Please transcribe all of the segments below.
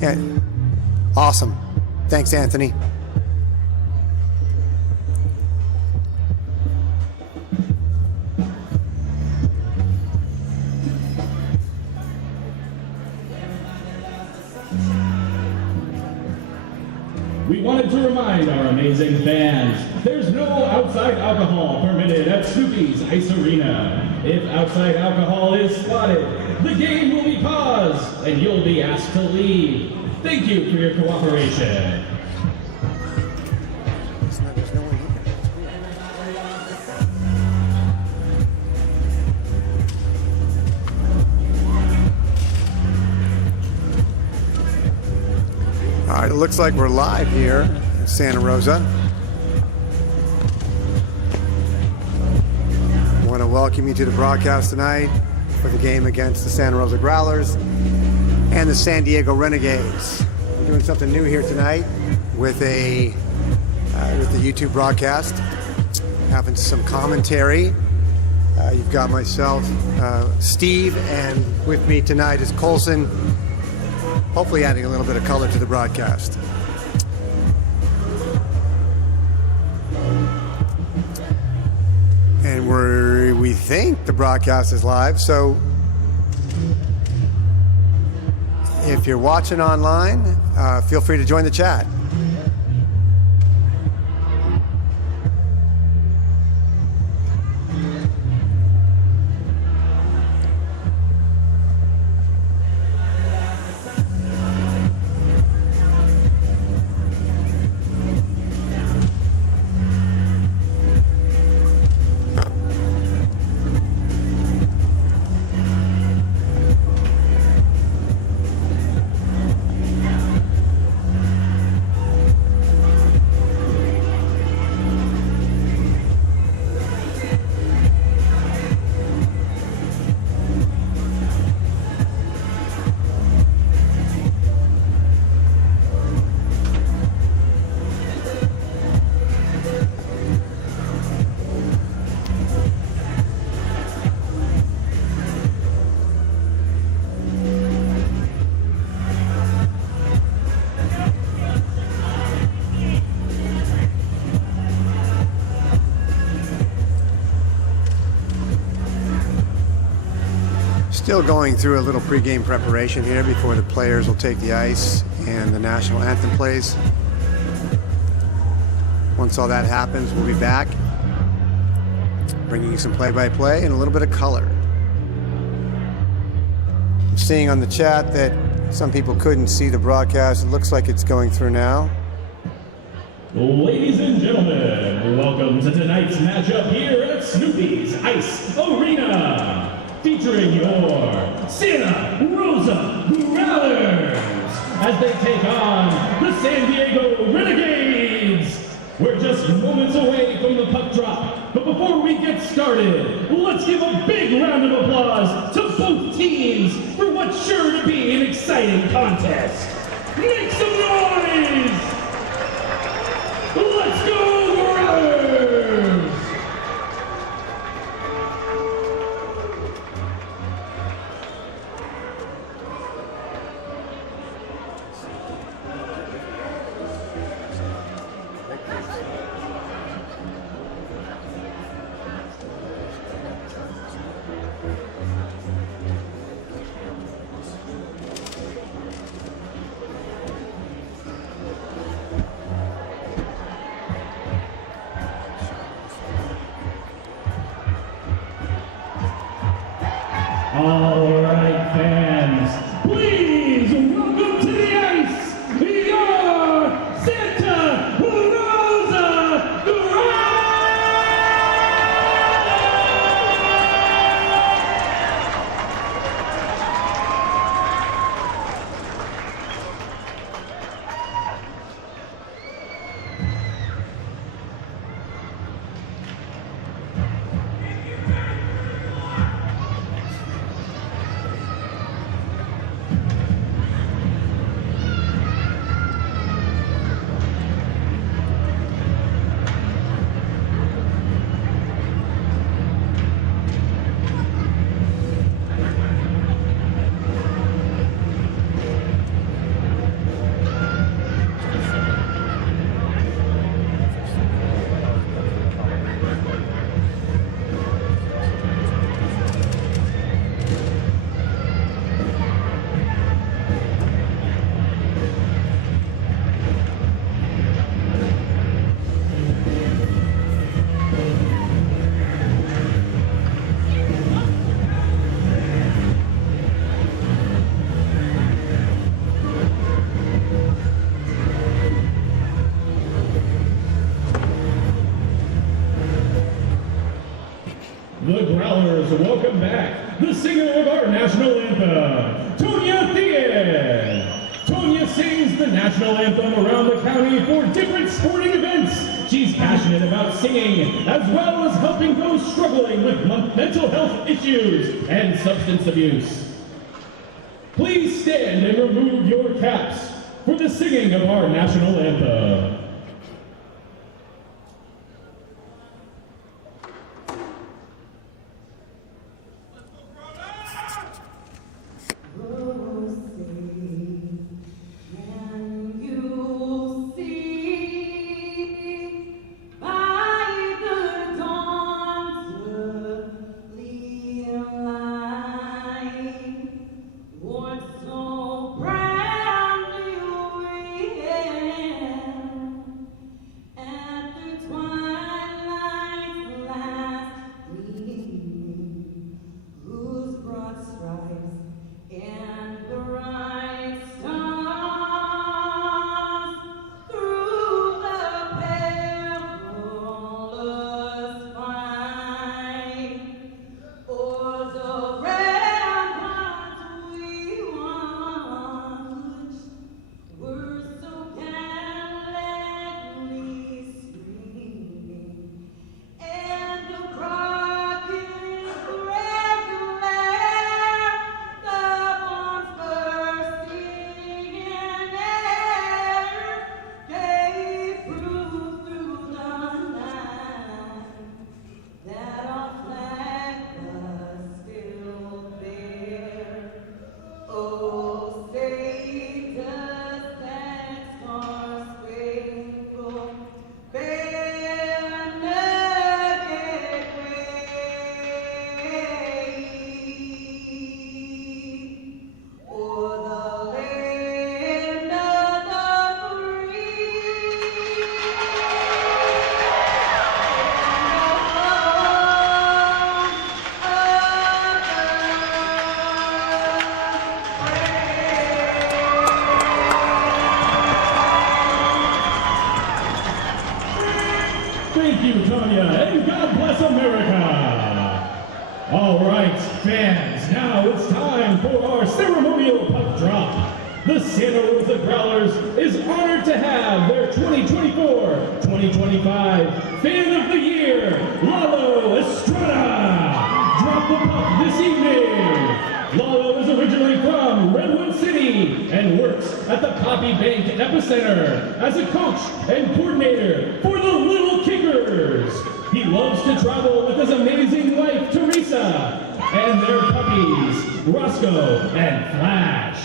Yeah. Awesome. Thanks, Anthony. We wanted to remind our amazing fans, there's no outside alcohol permitted at Snoopy's Ice Arena. If outside alcohol is spotted, the game will be paused and you'll be asked to leave. Thank you for your cooperation. There's no one here. All right, it looks like we're live here in Santa Rosa. I want to welcome you to the broadcast tonight for the game against the Santa Rosa Growlers and the San Diego Renegades. We're doing something new here tonight with the YouTube broadcast, having some commentary. You've got myself, Steve, and with me tonight is Colson, hopefully adding a little bit of color to the broadcast. And we think the broadcast is live, so if you're watching online, feel free to join the chat. Still going through a little pregame preparation here before the players will take the ice and the national anthem plays. Once all that happens, we'll be back, bringing you some play-by-play and a little bit of color. I'm seeing on the chat that some people couldn't see the broadcast. It looks like it's going through now. Ladies and gentlemen, welcome to tonight's matchup here at Snoopy's Ice Arena. Featuring your Santa Rosa Growlers as they take on the San Diego Renegades. We're just moments away from the puck drop, but before we get started, let's give a big round of applause to both teams for what's sure to be an exciting contest. Make some noise! Let's go, Growlers! Growlers welcome back the singer of our national anthem, Tonya Thien. Tonya sings the national anthem around the county for different sporting events. She's passionate about singing, as well as helping those struggling with mental health issues and substance abuse. Please stand and remove your caps for the singing of our national anthem. Thank you, Tonya, and God bless America. All right, fans, now it's time for our ceremonial puck drop. The Santa Rosa Growlers is honored to have their 2024-2025 Fan of the Year, Lalo Estrada, drop the puck this evening. Lalo is originally from Redwood City and works at the Poppy Bank Epicenter as a coach and coordinator for the Little Kickers. He loves to travel with his amazing wife, Teresa, and their puppies, Roscoe and Flash.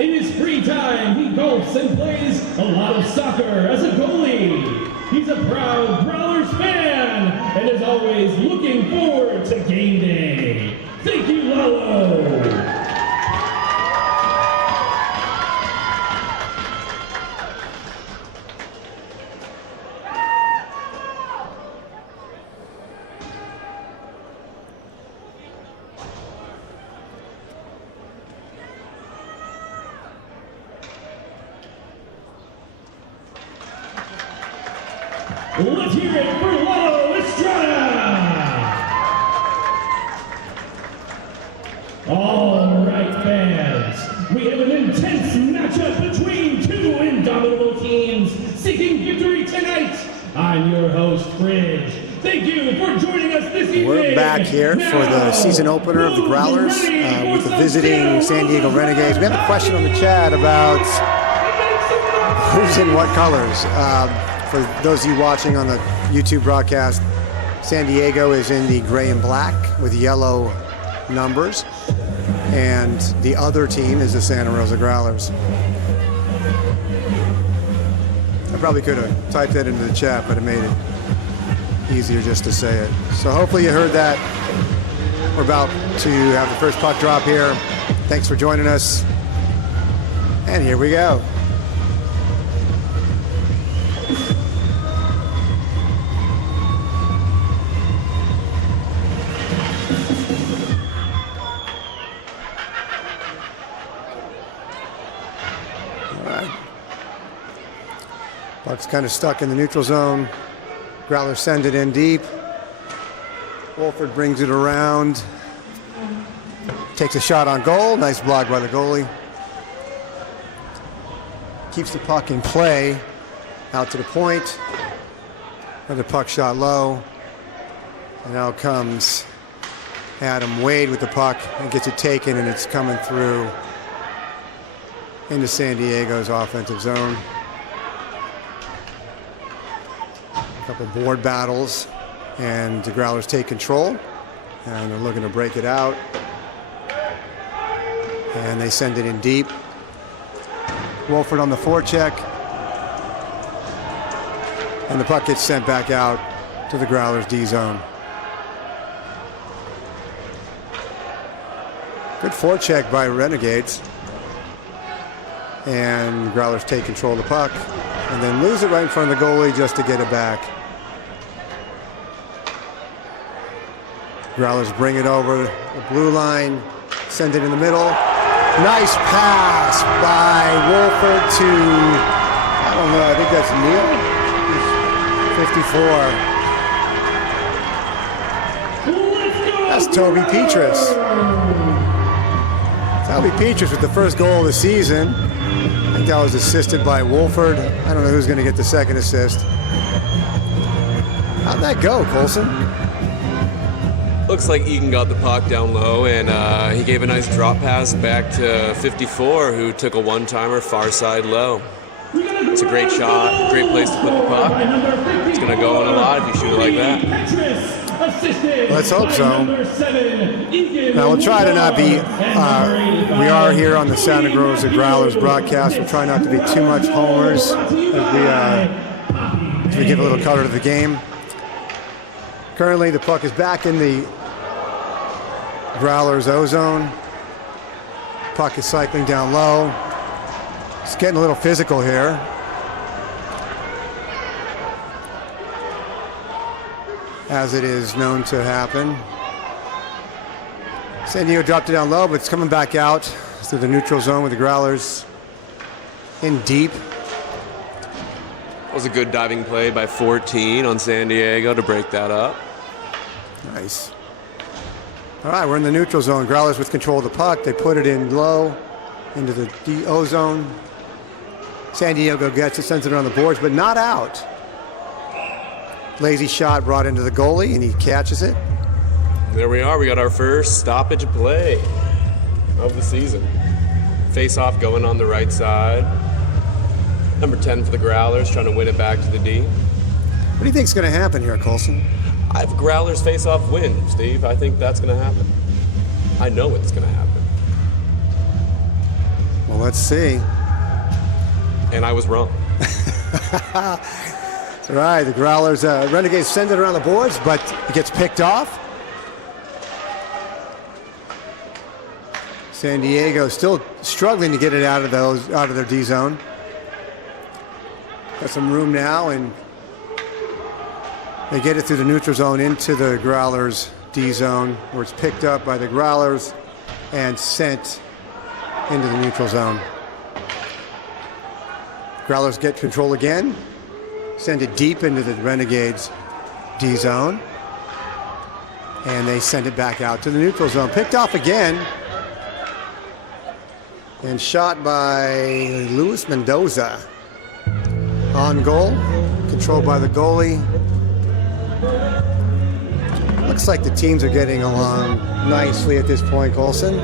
In his free time, he golfs and plays a lot of soccer as a goalie. He's a proud Growlers fan and is always looking forward to game day. Thank you, Lalo. Let's hear it for Lalo Estrada! All right, fans, we have an intense matchup between two indomitable teams seeking victory tonight. I'm your host, Fridge. Thank you for joining us this evening. We're back here for the season opener of the Growlers with the visiting San Diego Renegades. We have a question on the chat about who's in what colors. For those of you watching on the YouTube broadcast, San Diego is in the gray and black with yellow numbers, and the other team is the Santa Rosa Growlers. I probably could have typed that into the chat, but it made it easier just to say it. So hopefully you heard that. We're about to have the first puck drop here. Thanks for joining us. And here we go. Puck's kind of stuck in the neutral zone. Growlers send it in deep. Wolford brings it around Takes a shot on goal. Nice block by the goalie. Keeps the puck in play. Out to the point. Another puck shot low. And now comes Adam Wade with the puck and gets it taken, and it's coming through into San Diego's offensive zone. A couple board battles, and the Growlers take control, and they're looking to break it out. And they send it in deep. Wolford on the forecheck. And the puck gets sent back out to the Growlers' D zone. Good forecheck by Renegades. And Growlers take control of the puck and then lose it right in front of the goalie just to get it back. Growlers bring it over the blue line, send it in the middle. Nice pass by Wolford to, I don't know, I think that's Neil. 54. That's Toby Petrus. Toby Petrus with the first goal of the season. I think that was assisted by Wolford. I don't know who's going to get the second assist. How'd that go, Colson? Looks like Egan got the puck down low, and he gave a nice drop pass back to 54, who took a one-timer far side low. It's a great shot, great place to put the puck. It's going to go in a lot if you shoot it like that. Let's hope so. Now we'll try to not be, we are here on the Santa Rosa Growlers broadcast. We'll try not to be too much homers as we give a little color to the game. Currently the puck is back in the Growlers O-zone. Puck is cycling down low. It's getting a little physical here. As it is known to happen. San Diego dropped it down low, but it's coming back out through the neutral zone with the Growlers in deep. That was a good diving play by 14 on San Diego to break that up. Nice. All right, we're in the neutral zone. Growlers with control of the puck. They put it in low into the DO zone. San Diego gets it, sends it around the boards, but not out. Lazy shot brought into the goalie, and he catches it. There we are. We got our first stoppage play of the season. Face-off going on the right side. Number 10 for the Growlers, trying to win it back to the D. What do you think is going to happen here, Colson? I have Growlers face-off win, Steve. I think that's going to happen. I know it's going to happen. Well, let's see. And I was wrong. That's right. The Growlers, Renegades send it around the boards, but it gets picked off. San Diego still struggling to get it out of their D zone. Got some room now, and they get it through the neutral zone into the Growlers D zone, where it's picked up by the Growlers and sent into the neutral zone. Growlers get control again, send it deep into the Renegades D zone, and they send it back out to the neutral zone. Picked off again, and shot by Luis Mendoza. On goal, controlled by the goalie. Looks like the teams are getting along nicely at this point, Colson.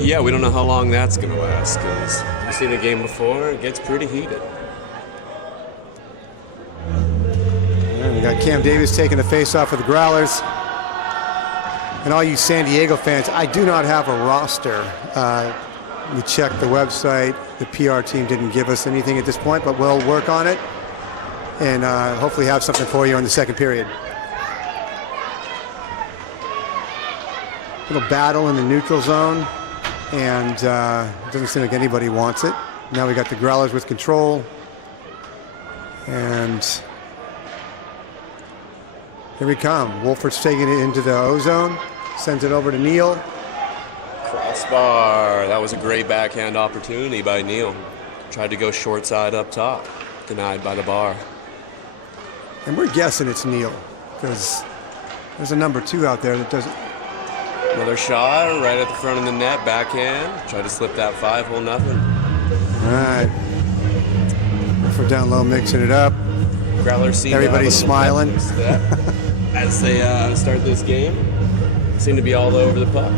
Yeah, we don't know how long that's going to last, because you've seen the game before, it gets pretty heated. And we got Cam Davis taking the face-off for the Growlers. And all you San Diego fans, I do not have a roster. We checked the website. The PR team didn't give us anything at this point, but we'll work on it and hopefully have something for you in the second period. Little battle in the neutral zone, and it doesn't seem like anybody wants it. Now we got the Growlers with control, and here we come. Wolford's taking it into the O-zone, sends it over to Neil. Crossbar. That was a great backhand opportunity by Neil. Tried to go short side up top. Denied by the bar. And we're guessing it's Neil, because there's a number 2 out there that doesn't. Another shot right at the front of the net, backhand. Try to slip that 5-hole, nothing. All right. For down low, mixing it up. Growlers seem everybody's smiling as they start this game. Seem to be all over the puck.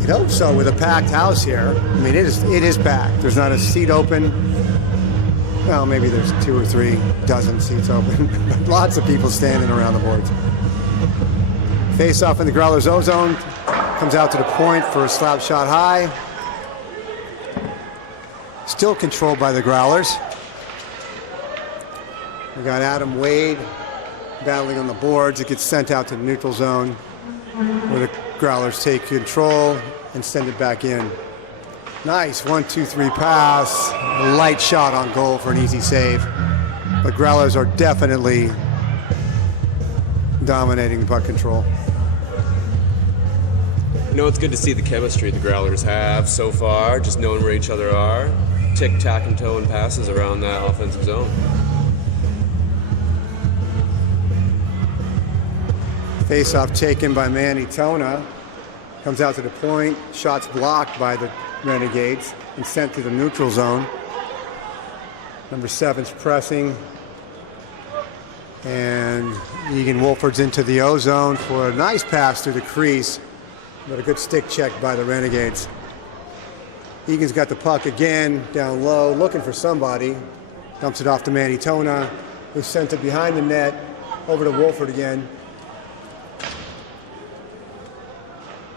You'd hope so with a packed house here. I mean, it is packed. There's not a seat open. Well, maybe there's 2 or 3 dozen seats open. Lots of people standing around the boards. Face off in the Growlers' O-zone. Comes out to the point for a slap shot high. Still controlled by the Growlers. We got Adam Wade battling on the boards. It gets sent out to the neutral zone where the Growlers take control and send it back in. Nice 1-2-3 pass. A light shot on goal for an easy save. The Growlers are definitely dominating the puck control. You know, it's good to see the chemistry the Growlers have so far, just knowing where each other are. Tick, tack, and toe and passes around that offensive zone. Face-off taken by Manny Tona. Comes out to the point. Shots blocked by the Renegades and sent to the neutral zone. Number 7's pressing. And Egan Wolford's into the O-zone for a nice pass through the crease. But a good stick check by the Renegades. Egan's got the puck again, down low, looking for somebody. Dumps it off to Manny Tona, who sent it behind the net, over to Wolford again.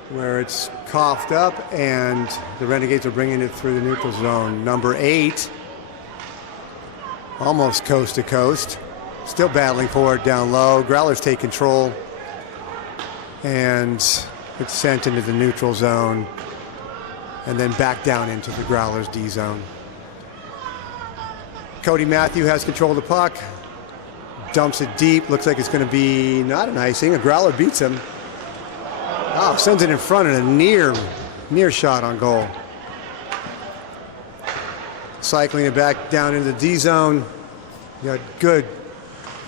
Where it's coughed up, and the Renegades are bringing it through the neutral zone. Number 8, almost coast to coast. Still battling for it down low. Growlers take control, and it's sent into the neutral zone and then back down into the Growlers D zone. Cody Matthew has control of the puck, dumps it deep. Looks like it's going to be not an icing. A Growler beats him. Oh, sends it in front and a near shot on goal. Cycling it back down into the D zone. You got good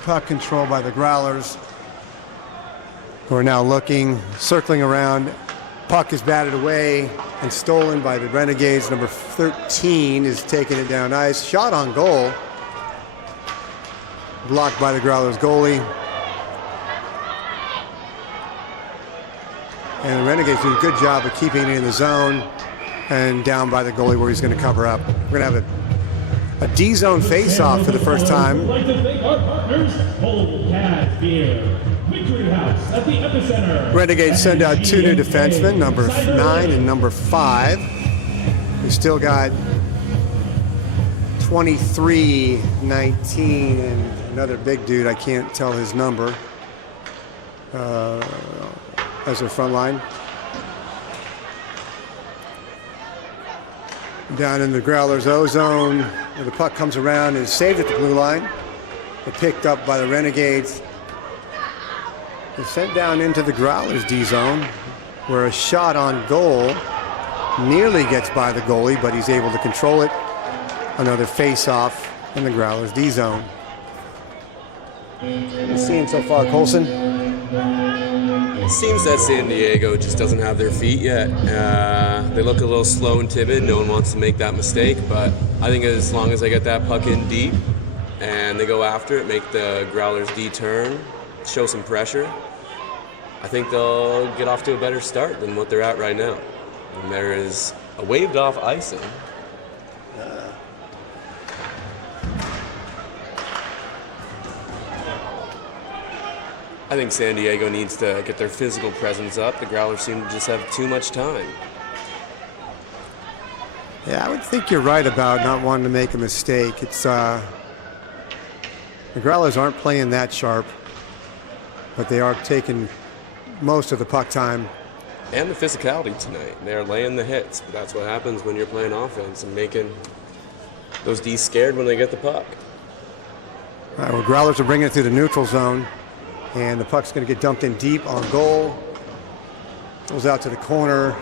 puck control by the Growlers, who are now looking, circling around. Puck is batted away and stolen by the Renegades. Number 13 is taking it down ice. Shot on goal. Blocked by the Growlers goalie. And the Renegades do a good job of keeping it in the zone and down by the goalie where he's going to cover up. We're going to have a D-zone face-off for the first time. We'd like to thank our partners, Old Cat Beer, Victory House at the Epicenter. Renegades send out 2 new defensemen, number 9 and number 5. We still got 23, 19, and another big dude. I can't tell his number. As their front line. Down in the Growlers O-zone, where the puck comes around and is saved at the blue line. But picked up by the Renegades. They're sent down into the Growlers D-zone, where a shot on goal nearly gets by the goalie, but he's able to control it. Another face-off in the Growlers D-zone. What are you seeing so far, Colson? It seems that San Diego just doesn't have their feet yet. They look a little slow and timid. No one wants to make that mistake, but I think as long as they get that puck in deep and they go after it, make the Growlers D turn, show some pressure, I think they'll get off to a better start than what they're at right now. And there is a waved off icing. I think San Diego needs to get their physical presence up. The Growlers seem to just have too much time. Yeah, I would think you're right about not wanting to make a mistake. It's the Growlers aren't playing that sharp, but they are taking most of the puck time. And the physicality tonight. They're laying the hits. But that's what happens when you're playing offense and making those D's scared when they get the puck. All right, well, Growlers are bringing it through the neutral zone. And the puck's going to get dumped in deep on goal. Goes out to the corner.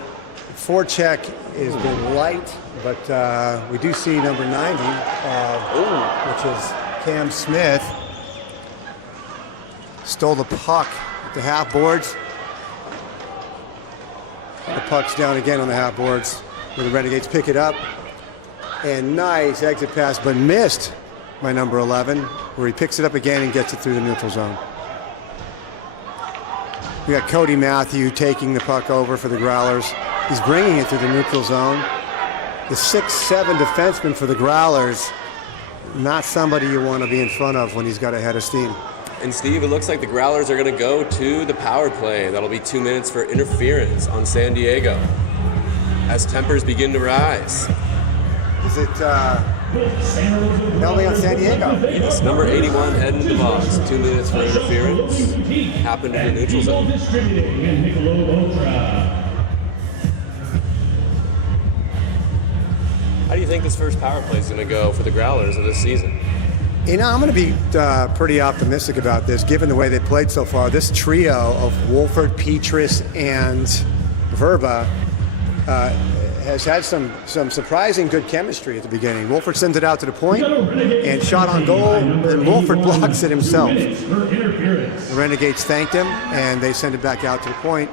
Forecheck has been light, but we do see number 90, which is Cam Smith. Stole the puck at the half boards. The puck's down again on the half boards, where the Renegades pick it up. And nice exit pass, but missed by number 11, where he picks it up again and gets it through the neutral zone. We got Cody Matthew taking the puck over for the Growlers. He's bringing it through the neutral zone. The 6'7" defenseman for the Growlers, not somebody you want to be in front of when he's got a head of steam. And Steve, it looks like the Growlers are going to go to the power play. That'll be 2 minutes for interference on San Diego as tempers begin to rise. Is it penalty on San Diego? Yes, number 81 heading to the box. 2 minutes for interference. Happened in the neutral zone. How do you think this first power play is going to go for the Growlers of this season? You know, I'm going to be pretty optimistic about this, given the way they played so far. This trio of Wolford, Petrus, and Verba has had some surprising good chemistry at the beginning. Wolford sends it out to the point, and shot on goal, and Wolford blocks it himself. The Renegades thanked him, and they send it back out to the point.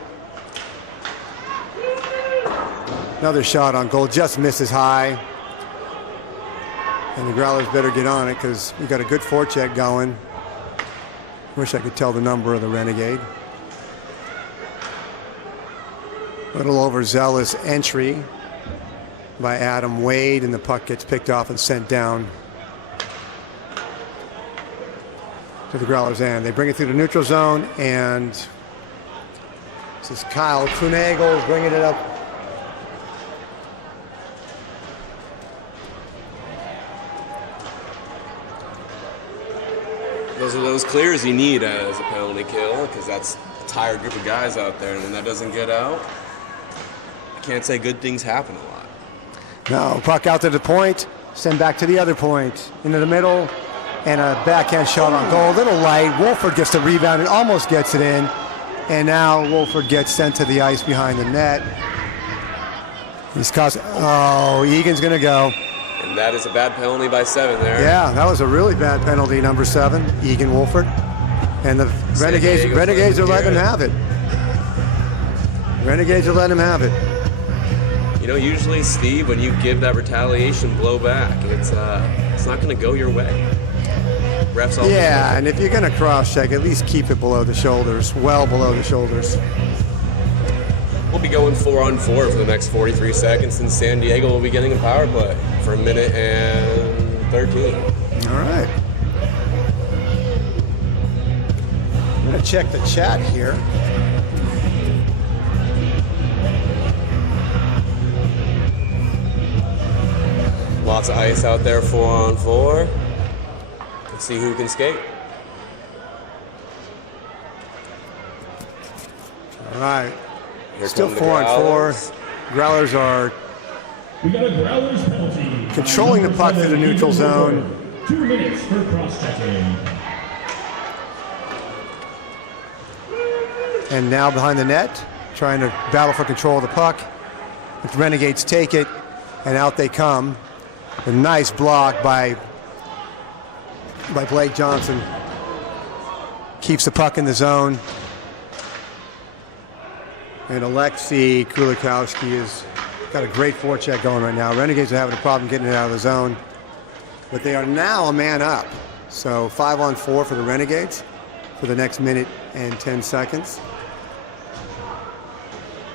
Another shot on goal, just misses high. And the Growlers better get on it because we've got a good forecheck going. Wish I could tell the number of the Renegade. Little overzealous entry by Adam Wade, and the puck gets picked off and sent down to the Growlers' end. They bring it through the neutral zone, and this is Kyle Kunagel bringing it up. Those are those clears you need as a penalty kill, because that's a tired group of guys out there, and when that doesn't get out, I can't say good things happen a lot. No, puck out to the point, send back to the other point, into the middle, and a backhand shot on goal. Little light. Wolford gets the rebound and almost gets it in, and now Wolford gets sent to the ice behind the net. He's caused. Oh, Egan's going to go. And that is a bad penalty by 7 there. Yeah, that was a really bad penalty, number 7, Egan Wolford. And the Renegades are letting him have it. Renegades are letting him have it. You know, usually, Steve, when you give that retaliation blowback, it's not going to go your way. Refs all. Yeah, and if you're going to cross-check, at least keep it below the shoulders, well below the shoulders. We'll be going 4-on-4 for the next 43 seconds, and San Diego will be getting a power play for 1 minute and 13. All right. I'm going to check the chat here. Lots of ice out there, 4-on-4. Let's see who can skate. All right. Here Still come the 4-on-4. Growlers are We got a Growlers penalty. controlling the puck through the neutral zone. 2 minutes for cross-checking. And now behind the net, trying to battle for control of the puck. The Renegades take it, and out they come. A nice block by Blake Johnson. Keeps the puck in the zone. And Alexei Kulikowski has got a great forecheck going right now. Renegades are having a problem getting it out of the zone. But they are now a man up. So 5-on-4 for the Renegades for the next minute and 10 seconds.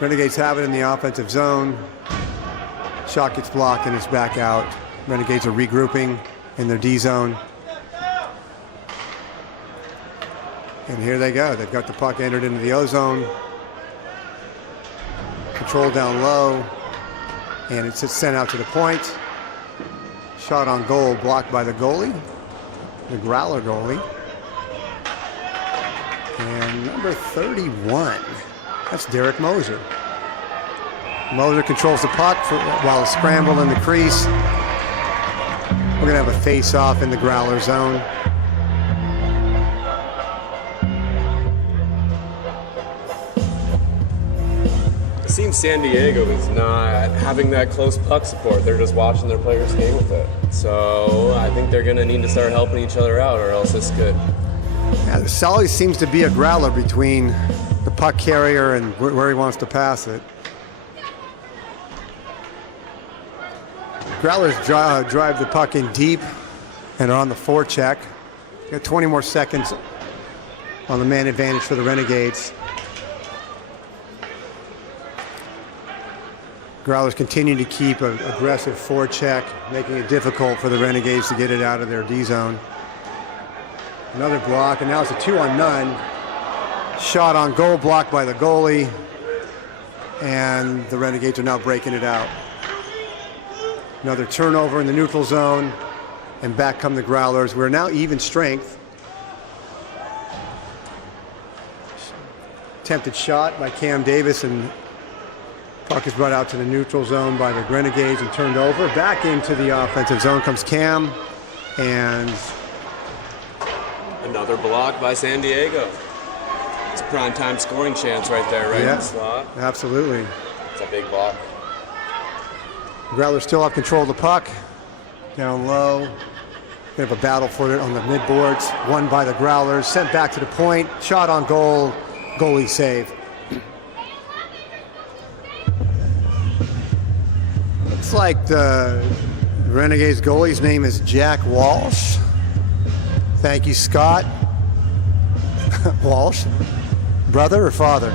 Renegades have it in the offensive zone. Shot gets blocked and it's back out. Renegades are regrouping in their D zone. And here they go. They've got the puck entered into the O zone. Control down low. And it's sent out to the point. Shot on goal blocked by the goalie. The Growler goalie. And number 31. That's Derek Moser. Moser controls the puck while scrambled in the crease. We're going to have a face-off in the Growler zone. It seems San Diego is not having that close puck support. They're just watching their players skate with it. So I think they're going to need to start helping each other out, or else this could. Yeah, there always seems to be a growler between the puck carrier and where he wants to pass it. Growlers drive the puck in deep and are on the forecheck. Got 20 more seconds on the man advantage for the Renegades. Growlers continue to keep an aggressive forecheck, making it difficult for the Renegades to get it out of their D zone. Another block, and now it's a 2-on-none. Shot on goal, blocked by the goalie, and the Renegades are now breaking it out. Another turnover in the neutral zone, and back come the Growlers. We're now even strength. Attempted shot by Cam Davis, and puck is brought out to the neutral zone by the Renegades and turned over. Back into the offensive zone comes Cam, and another block by San Diego. It's a prime time scoring chance right there, right in the slot. Absolutely. It's a big block. Growlers still have control of the puck. Down low. They have a battle for it on the mid-boards. Won by the Growlers. Sent back to the point. Shot on goal. Goalie save. Looks like the Renegades goalie's name is Jack Walsh. Thank you, Scott. Walsh. Brother or father?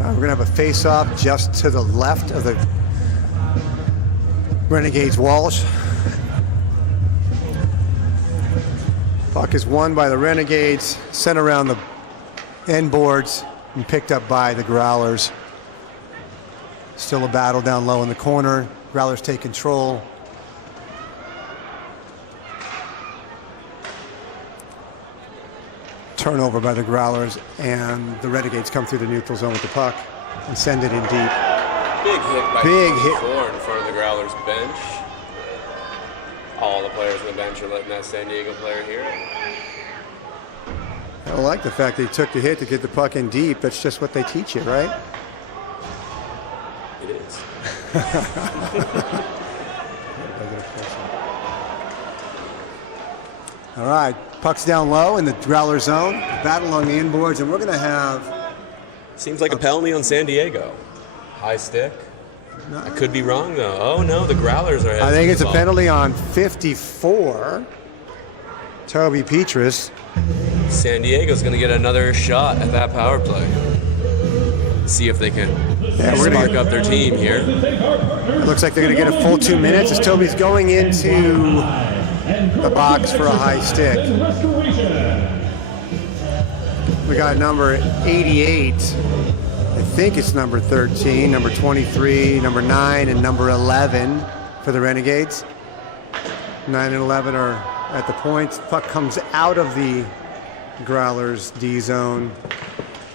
We're going to have a face-off just to the left of the Renegades Walsh. Puck is won by the Renegades, sent around the end boards and picked up by the Growlers. Still a battle down low in the corner. Growlers take control. Turnover by the Growlers, and the Renegades come through the neutral zone with the puck and send it in deep. Big hit by Four in front of the Growlers bench. All the players on the bench are letting that San Diego player hear it. I don't like the fact they took the hit to get the puck in deep. That's just what they teach you, right? It is. All right, puck's down low in the Growler zone. Battle on the inboards, and we're going to have... Seems like a penalty on San Diego. High stick. No. I could be wrong, though. Oh, no, the Growlers are ahead. I think it's a penalty on 54. Toby Petrus. San Diego's going to get another shot at that power play. See if they can spark up their team here. It looks like they're going to get a full 2 minutes as Toby's going into the box for a high stick. We got number 88. I think it's number 13, number 23, number 9, and number 11 for the Renegades. 9 and 11 are at the points. Puck comes out of the Growlers D zone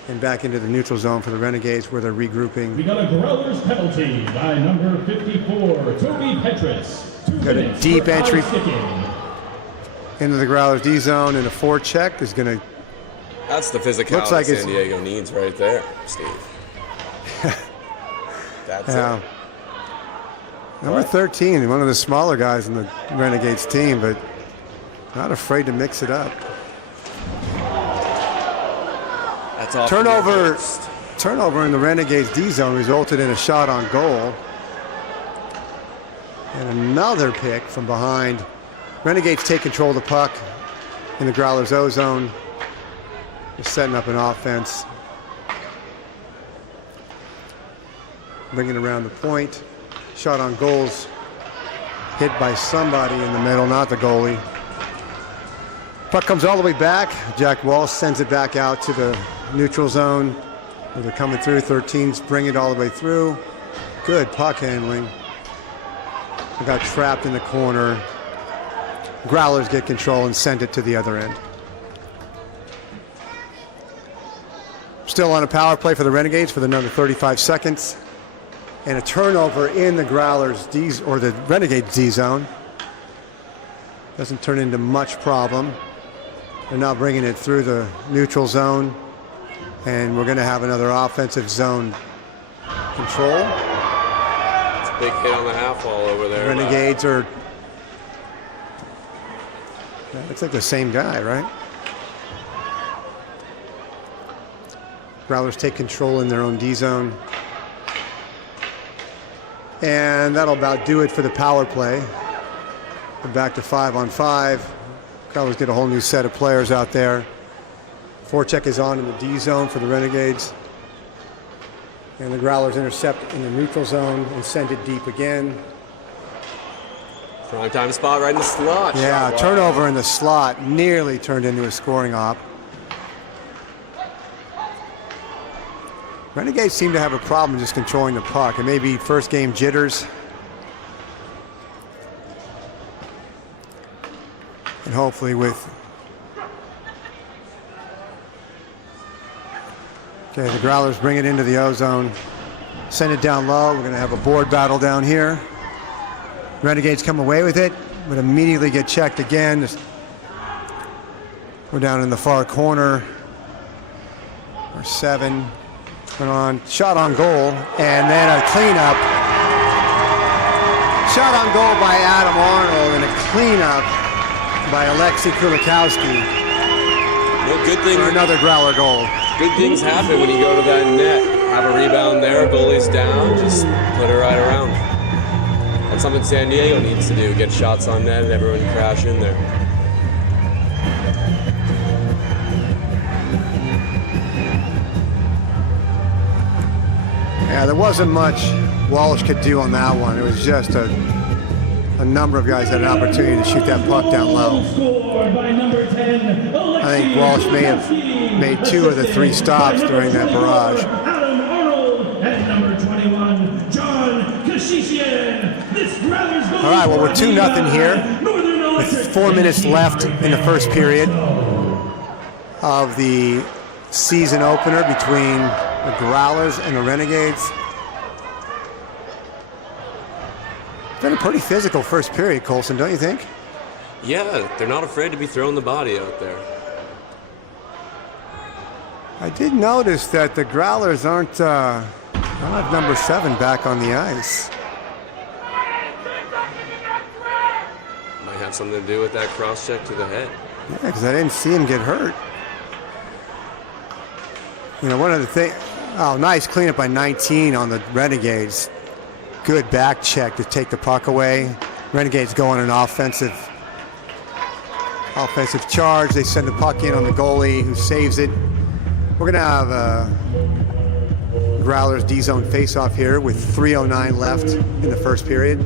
and back into the neutral zone for the Renegades, where they're regrouping. We got a Growlers penalty by number 54, Toby Petrus. Got a deep entry into the Growlers D zone, and a forecheck is going to... That's the physicality like San Diego needs right there, Steve. That's it. Number 13, one of the smaller guys in the Renegades team, but not afraid to mix it up. That's off. Turnover in the Renegades D zone resulted in a shot on goal. And another pick from behind. Renegades take control of the puck in the Growlers O zone. They're setting up an offense. Bringing around the point. Shot on goals. Hit by somebody in the middle, not the goalie. Puck comes all the way back. Jack Walsh sends it back out to the neutral zone, where they're coming through. 13s bring it all the way through. Good puck handling. They got trapped in the corner. Growlers get control and send it to the other end. Still on a power play for the Renegades for another 35 seconds. And a turnover in the Growlers D, or the Renegades D zone. Doesn't turn into much problem. They're now bringing it through the neutral zone. And we're going to have another offensive zone control. It's a big hit on the half wall over there. Renegades are That looks like the same guy, right? Growlers take control in their own D zone. And that'll about do it for the power play. We're back to 5-on-5. Growlers get a whole new set of players out there. Forecheck is on in the D zone for the Renegades. And the Growlers intercept in the neutral zone and send it deep again. Prime time spot right in the slot. Yeah, turnover in the slot nearly turned into a scoring op. Renegades seem to have a problem just controlling the puck. It may be first game jitters. And hopefully with... Okay, the Growlers bring it into the O-zone. Send it down low. We're going to have a board battle down here. Renegades come away with it, but immediately get checked again. We're down in the far corner. We're 7. On shot on goal, and then a cleanup. Shot on goal by Adam Arnold, and a cleanup by Alexei Kulikowski. Well, good thing for another Growler goal. Good things happen when you go to that net. Have a rebound there, goalie's down, just put it right around. That's something San Diego needs to do, get shots on net and everyone crash in there. Yeah, there wasn't much Walsh could do on that one. It was just a number of guys had an opportunity to shoot that puck down low. I think Walsh may have made 2 of the 3 stops during that barrage. Adam Arnold and number 21, John Kashishian. All right, well, we're 2-0 here with 4 minutes left in the first period of the season opener between the Growlers and the Renegades. It's been a pretty physical first period, Colson, don't you think? Yeah, they're not afraid to be throwing the body out there. I did notice that the Growlers don't have number 7 back on the ice. Might have something to do with that cross-check to the head. Yeah, because I didn't see him get hurt. You know, one of the things... Oh, nice cleanup by 19 on the Renegades. Good back check to take the puck away. Renegades go on an offensive charge. They send the puck in on the goalie who saves it. We're going to have a Growlers D-zone face-off here with 3:09 left in the first period.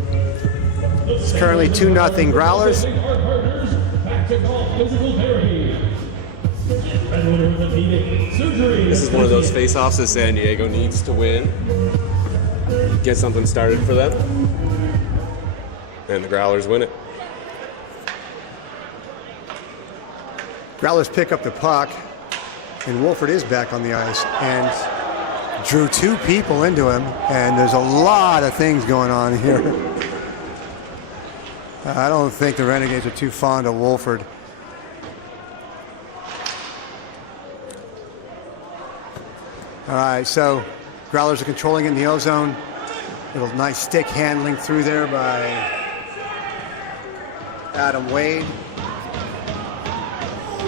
It's currently 2-0 Growlers. This is one of those face-offs that San Diego needs to win. Get something started for them. And the Growlers win it. Growlers pick up the puck, and Wolford is back on the ice and drew 2 people into him, and there's a lot of things going on here. I don't think the Renegades are too fond of Wolford. All right, so Growlers are controlling in the O-zone. Little nice stick handling through there by Adam Wade.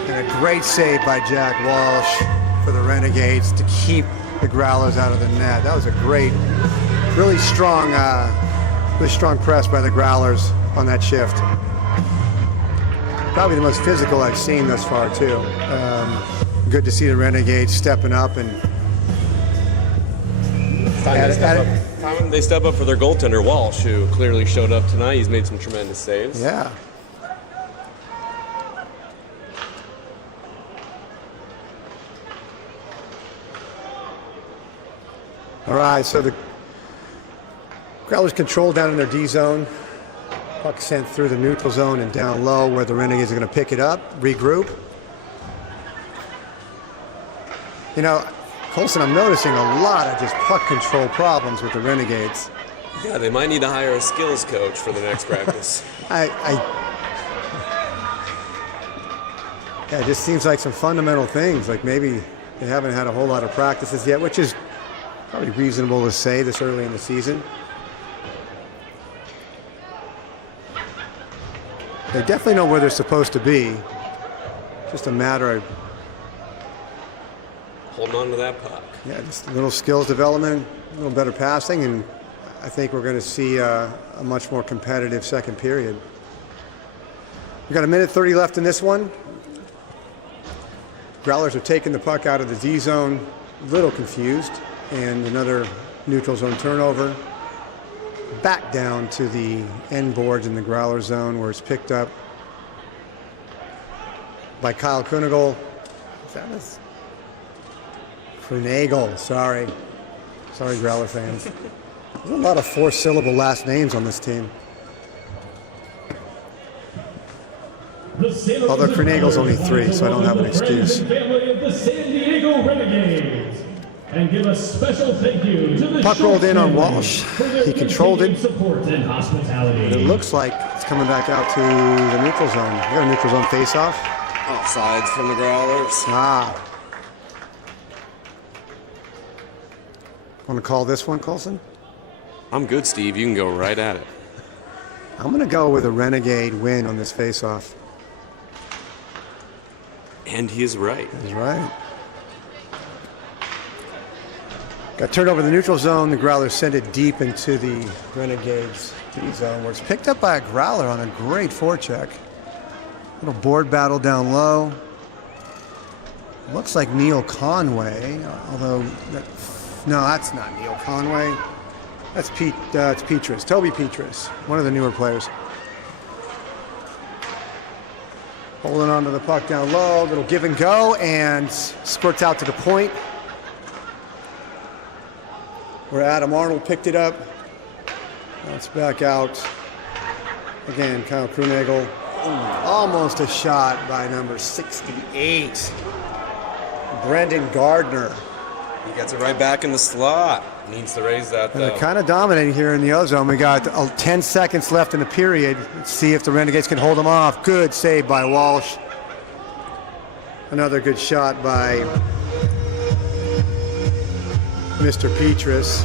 And a great save by Jack Walsh for the Renegades to keep the Growlers out of the net. That was a great, really strong press by the Growlers on that shift. Probably the most physical I've seen thus far, too. Good to see the Renegades stepping up and Time they step up for their goaltender, Walsh, who clearly showed up tonight. He's made some tremendous saves. Yeah. All right, so the Growlers control down in their D zone. Puck sent through the neutral zone and down low where the Renegades are going to pick it up, regroup. You know, Colson, I'm noticing a lot of just puck control problems with the Renegades. Yeah, they might need to hire a skills coach for the next practice. Yeah, it just seems like some fundamental things, like maybe they haven't had a whole lot of practices yet, which is probably reasonable to say this early in the season. They definitely know where they're supposed to be. Just a matter of holding on to that puck. Yeah, just a little skills development, a little better passing, and I think we're going to see a much more competitive second period. We've got 1:30 left in this one. Growlers are taking the puck out of the D zone, a little confused, and another neutral zone turnover. Back down to the end boards in the Growler zone where it's picked up by Kyle Kunigel. Renegades, sorry. Sorry, Growler fans. There's a lot of 4-syllable last names on this team. Although Renegades only 3, so I don't have an excuse. Family of the San Diego Renegades. And give a special thank you to the puck rolled in on Walsh. He controlled it. Support and hospitality. It looks like it's coming back out to the neutral zone. We got a neutral zone face-off. Offsides from the Growlers. Want to call this one, Colson? I'm good, Steve. You can go right at it. I'm going to go with a Renegade win on this face-off. And he is right. He's right. Got turned over the neutral zone. The Growlers send it deep into the Renegades D zone, where it's picked up by a Growler on a great forecheck. Little board battle down low. Looks like Neil Conway, although no, that's not Neil Conway. That's Petrus, Toby Petrus, one of the newer players. Holding on to the puck down low, little give and go, and squirts out to the point, where Adam Arnold picked it up. Now it's back out. Again, Kyle Kunigel. Almost a shot by number 68, Brendan Gardner. He gets it right back in the slot. Needs to raise that, though. They're kind of dominating here in the ozone. We got 10 seconds left in the period. Let's see if the Renegades can hold them off. Good save by Walsh. Another good shot by Mr. Petrus.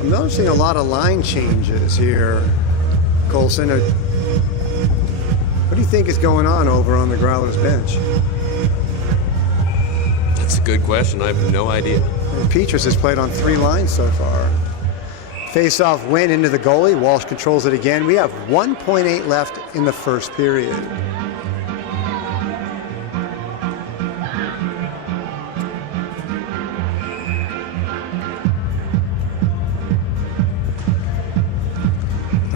I'm noticing a lot of line changes here, Colson. What do you think is going on over on the Growlers bench? That's a good question. I have no idea. And Petrus has played on 3 lines so far. Face-off win into the goalie. Walsh controls it again. We have 1.8 left in the first period.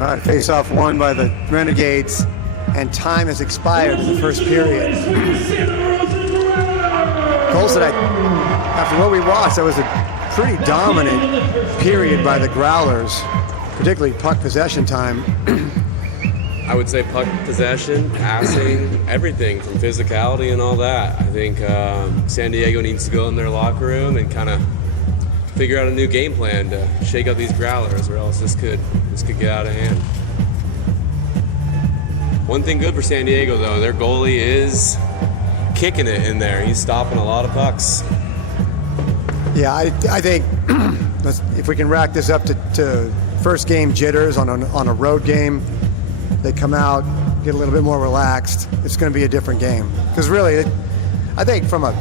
All right, face-off won by the Renegades, and time has expired in the first period. Colson, after what we watched, that was a pretty dominant period by the Growlers, particularly puck possession time. I would say puck possession, passing, everything from physicality and all that. I think San Diego needs to go in their locker room and kind of figure out a new game plan to shake out these Growlers, or else this could get out of hand. One thing good for San Diego, though, their goalie is kicking it in there. He's stopping a lot of pucks. Yeah, I think if we can rack this up to first game jitters on a road game, they come out, get a little bit more relaxed, it's going to be a different game. Because really, I think from a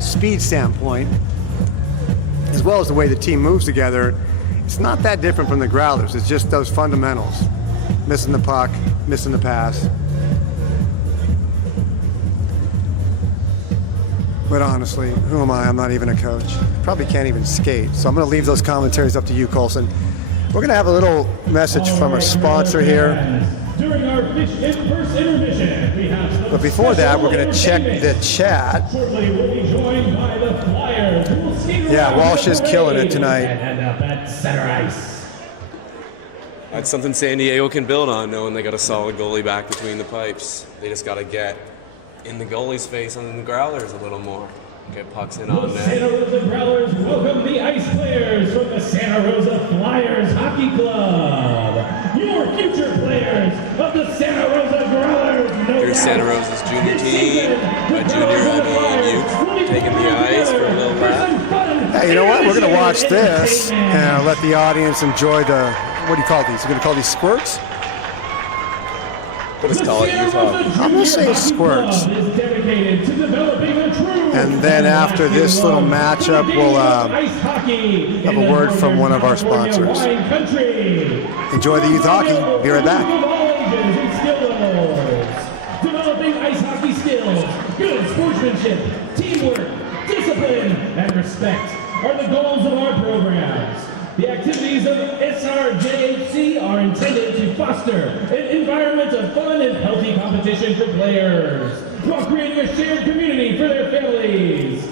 speed standpoint, as well as the way the team moves together, it's not that different from the Growlers. It's just those fundamentals. Missing the puck, missing the pass. But honestly, who am I? I'm not even a coach. Probably can't even skate. So I'm going to leave those commentaries up to you, Colson. We're going to have a little message from our sponsor here. During our first intermission, we have but before that, we're going to check the chat. Shortly, we'll be joined by the Flyers, who will skate Yeah, Walsh is killing it tonight. And up at center ice. That's something San Diego can build on, knowing they got a solid goalie back between the pipes. They just got to get in the goalie's face on the Growlers a little more. Get pucks in on The net. Santa Rosa Growlers welcome the ice players from the Santa Rosa Flyers Hockey Club. Your future players of the Santa Rosa Growlers. Here's Santa Rosa's junior team. Youth taking the ice for a little lap. Hey, you know what? We're going to watch this and let the audience enjoy the what do you call these? You're going to call these squirts? We'll just call it youth hockey. I'm going to say squirts. And then after this little matchup, we'll have a word from one of our sponsors. Enjoy the youth hockey. Be right back. Developing ice hockey skills, good sportsmanship, teamwork, discipline, and respect are the goals of our programs. The activities of SRJHC are intended to foster an environment of fun and healthy competition for players, while creating a shared community for their families.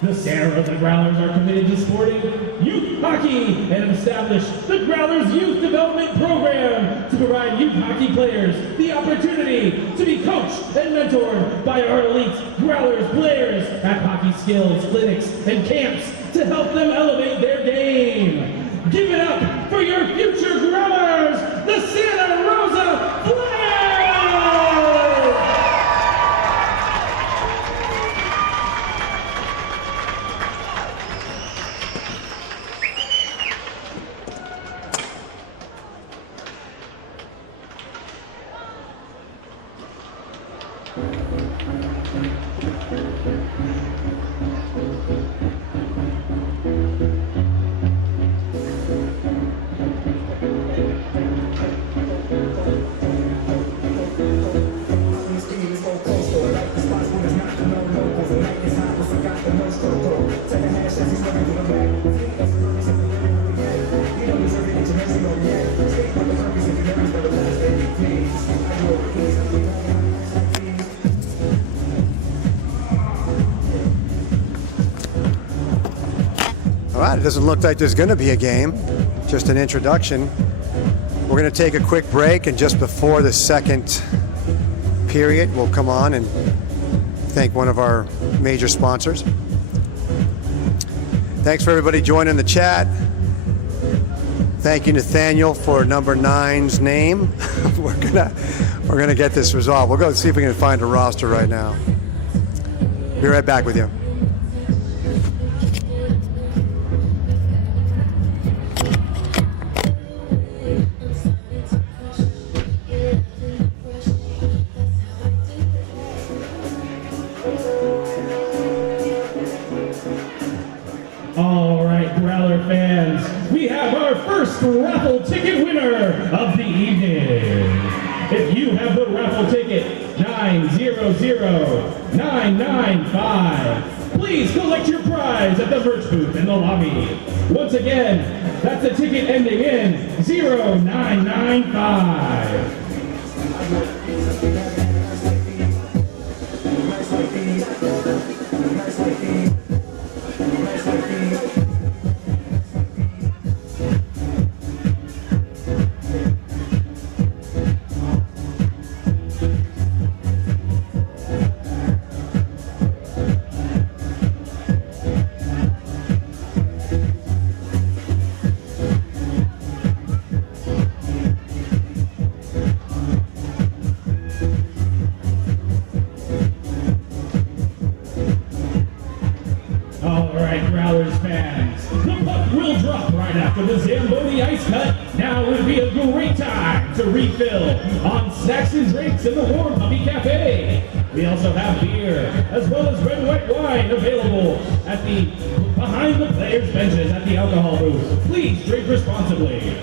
The Santa Rosa Growlers are committed to supporting youth hockey and have established the Growlers Youth Development Program to provide youth hockey players the opportunity to be coached and mentored by our elite Growlers players at hockey skills clinics and camps to help them elevate their game. Give it up for your future Growlers, the Santa Rosa Flyers! All right, it doesn't look like there's going to be a game, just an introduction. We're going to take a quick break, and just before the second period, we'll come on and thank one of our major sponsors. Thanks for everybody joining the chat. Thank you, Nathaniel, for number 9's name. We're gonna get this resolved. We'll go see if we can find a roster right now. Be right back with you. All right, Growler fans, we have our first raffle ticket winner of the evening. If you have the raffle ticket 900995, please collect your prize at the merch booth in the lobby. Once again, that's the ticket ending in 0995. Growlers fans, the puck will drop right after the Zamboni ice cut. Now would be a great time to refill on snacks and drinks in the Warm Puppy Cafe. We also have beer, as well as red and white wine available at the behind the players' benches at the alcohol booth. Please drink responsibly.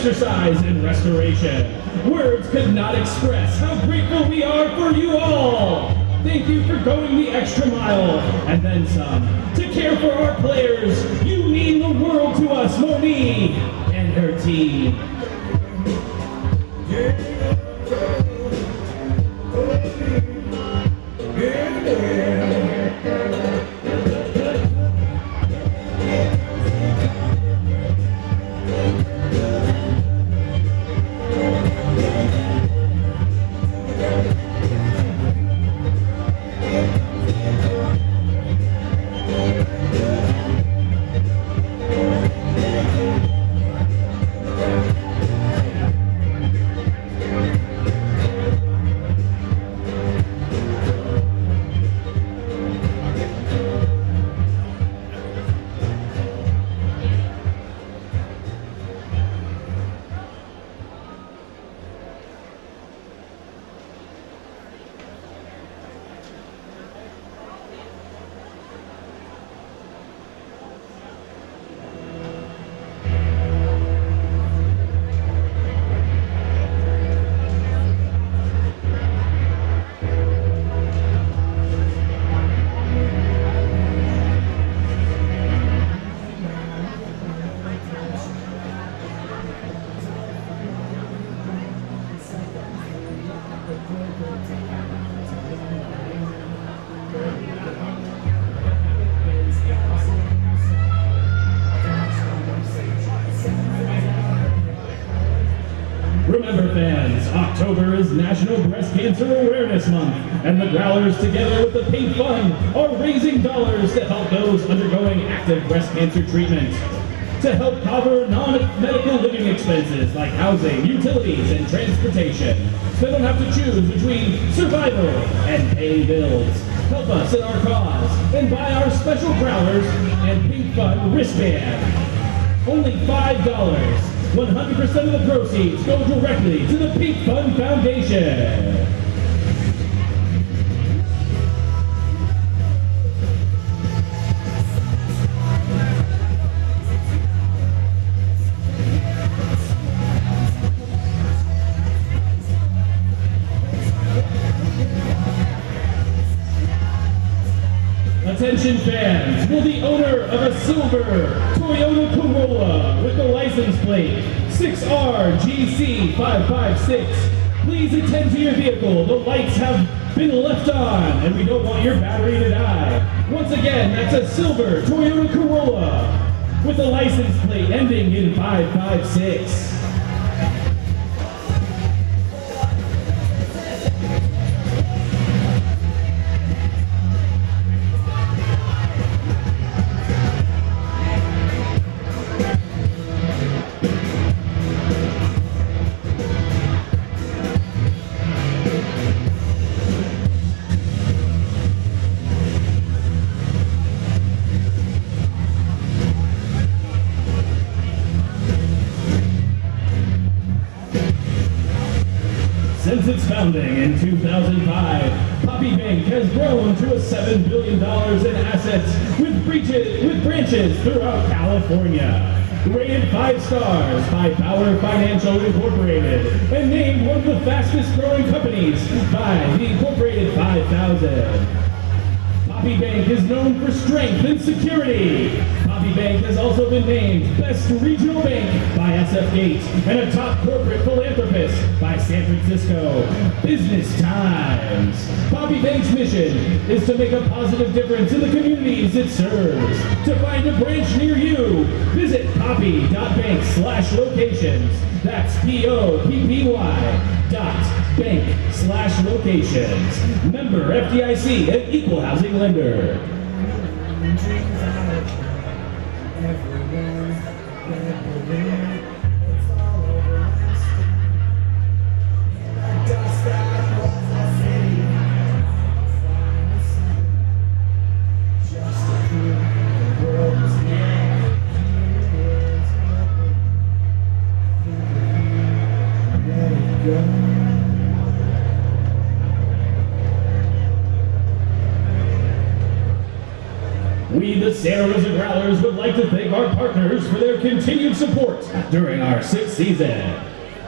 Exercise and restoration. Words could not express how grateful we are for you all. Thank you for going the extra mile and then some to care for our players. You mean the world to us, Monique and her team. Remember fans, October is National Breast Cancer Awareness Month, and the Growlers together with the Pink Fund are raising dollars to help those undergoing active breast cancer treatment. To help cover non-medical living expenses like housing, utilities, and transportation, so they don't have to choose between survival and paying bills. Help us in our cause and buy our special Growlers and Pink Fund wristband. Only $5. 100% of the proceeds go directly to the Pink Fund Foundation. Attention fans, will the owner of a silver Toyota Corolla with the license plate 6RGC556 please attend to your vehicle? The lights have been left on and we don't want your battery to die. Once again, that's a silver Toyota Corolla with the license plate ending in 556. Since its founding in 2005, Poppy Bank has grown to $7 billion in assets with branches throughout California. Rated 5 stars by Power Financial Incorporated and named one of the fastest growing companies by the Incorporated 5000. Poppy Bank is known for strength and security. Poppy Bank has also been named Best Regional Bank by ISF Gate, and a top corporate philanthropist by San Francisco Business Times. Poppy Bank's mission is to make a positive difference in the communities it serves. To find a branch near you, visit poppy.bank/locations. That's POPPY.bank/locations. Member FDIC, an equal housing lender. We, the Santa Rosa Growlers, would like to thank our partners for their continued support during our 6th season.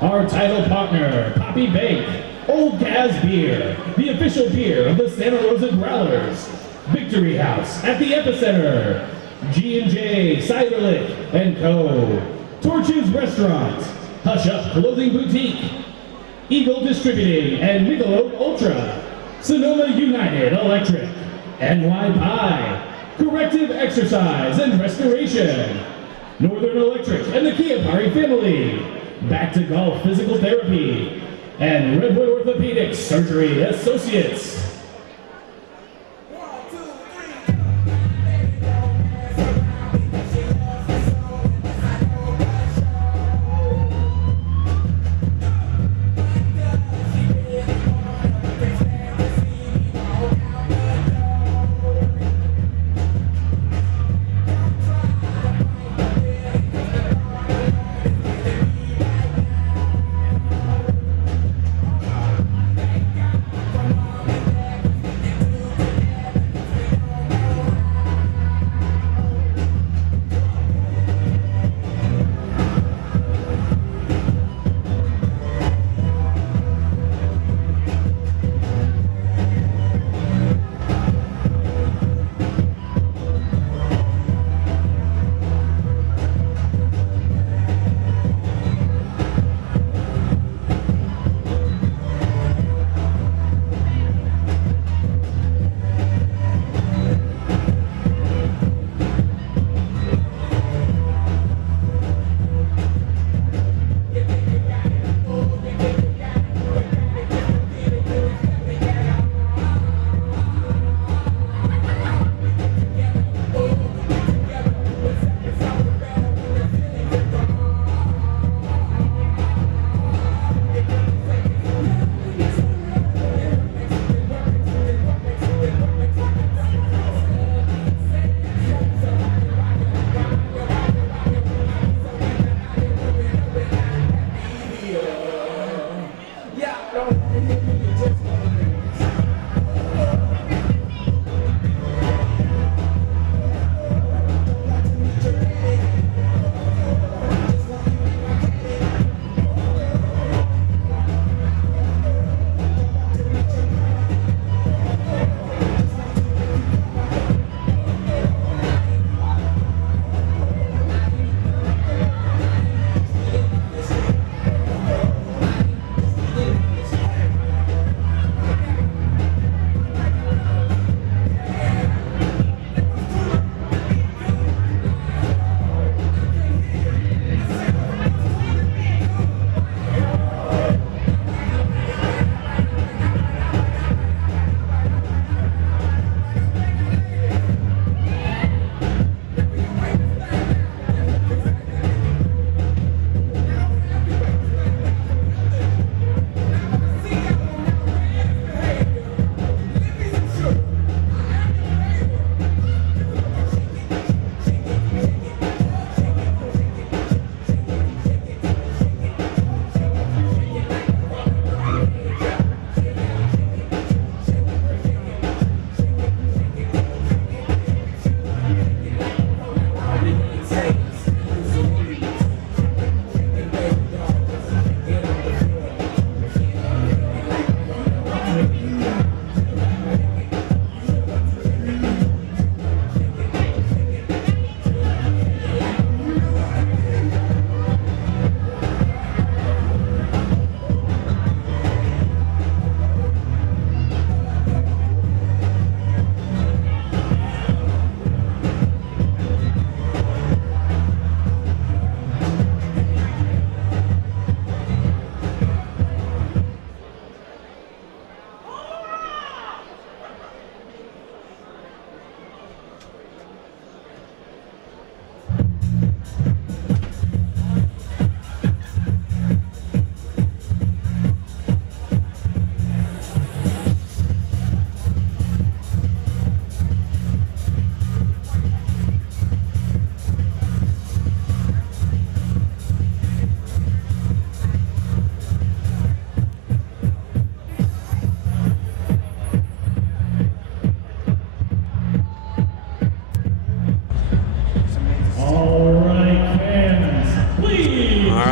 Our title partner, Poppy Bank, Old Gaz Beer, the official beer of the Santa Rosa Growlers, Victory House at the Epicenter, G&J Ciderlick & Co., Torches Restaurant, Hush Up Clothing Boutique, Eagle Distributing and Michelob Ultra, Sonoma United Electric, NY Pie, Corrective Exercise and Restoration, Northern Electric and the Chiapari family, Back to Golf Physical Therapy, and Redwood Orthopedic Surgery Associates.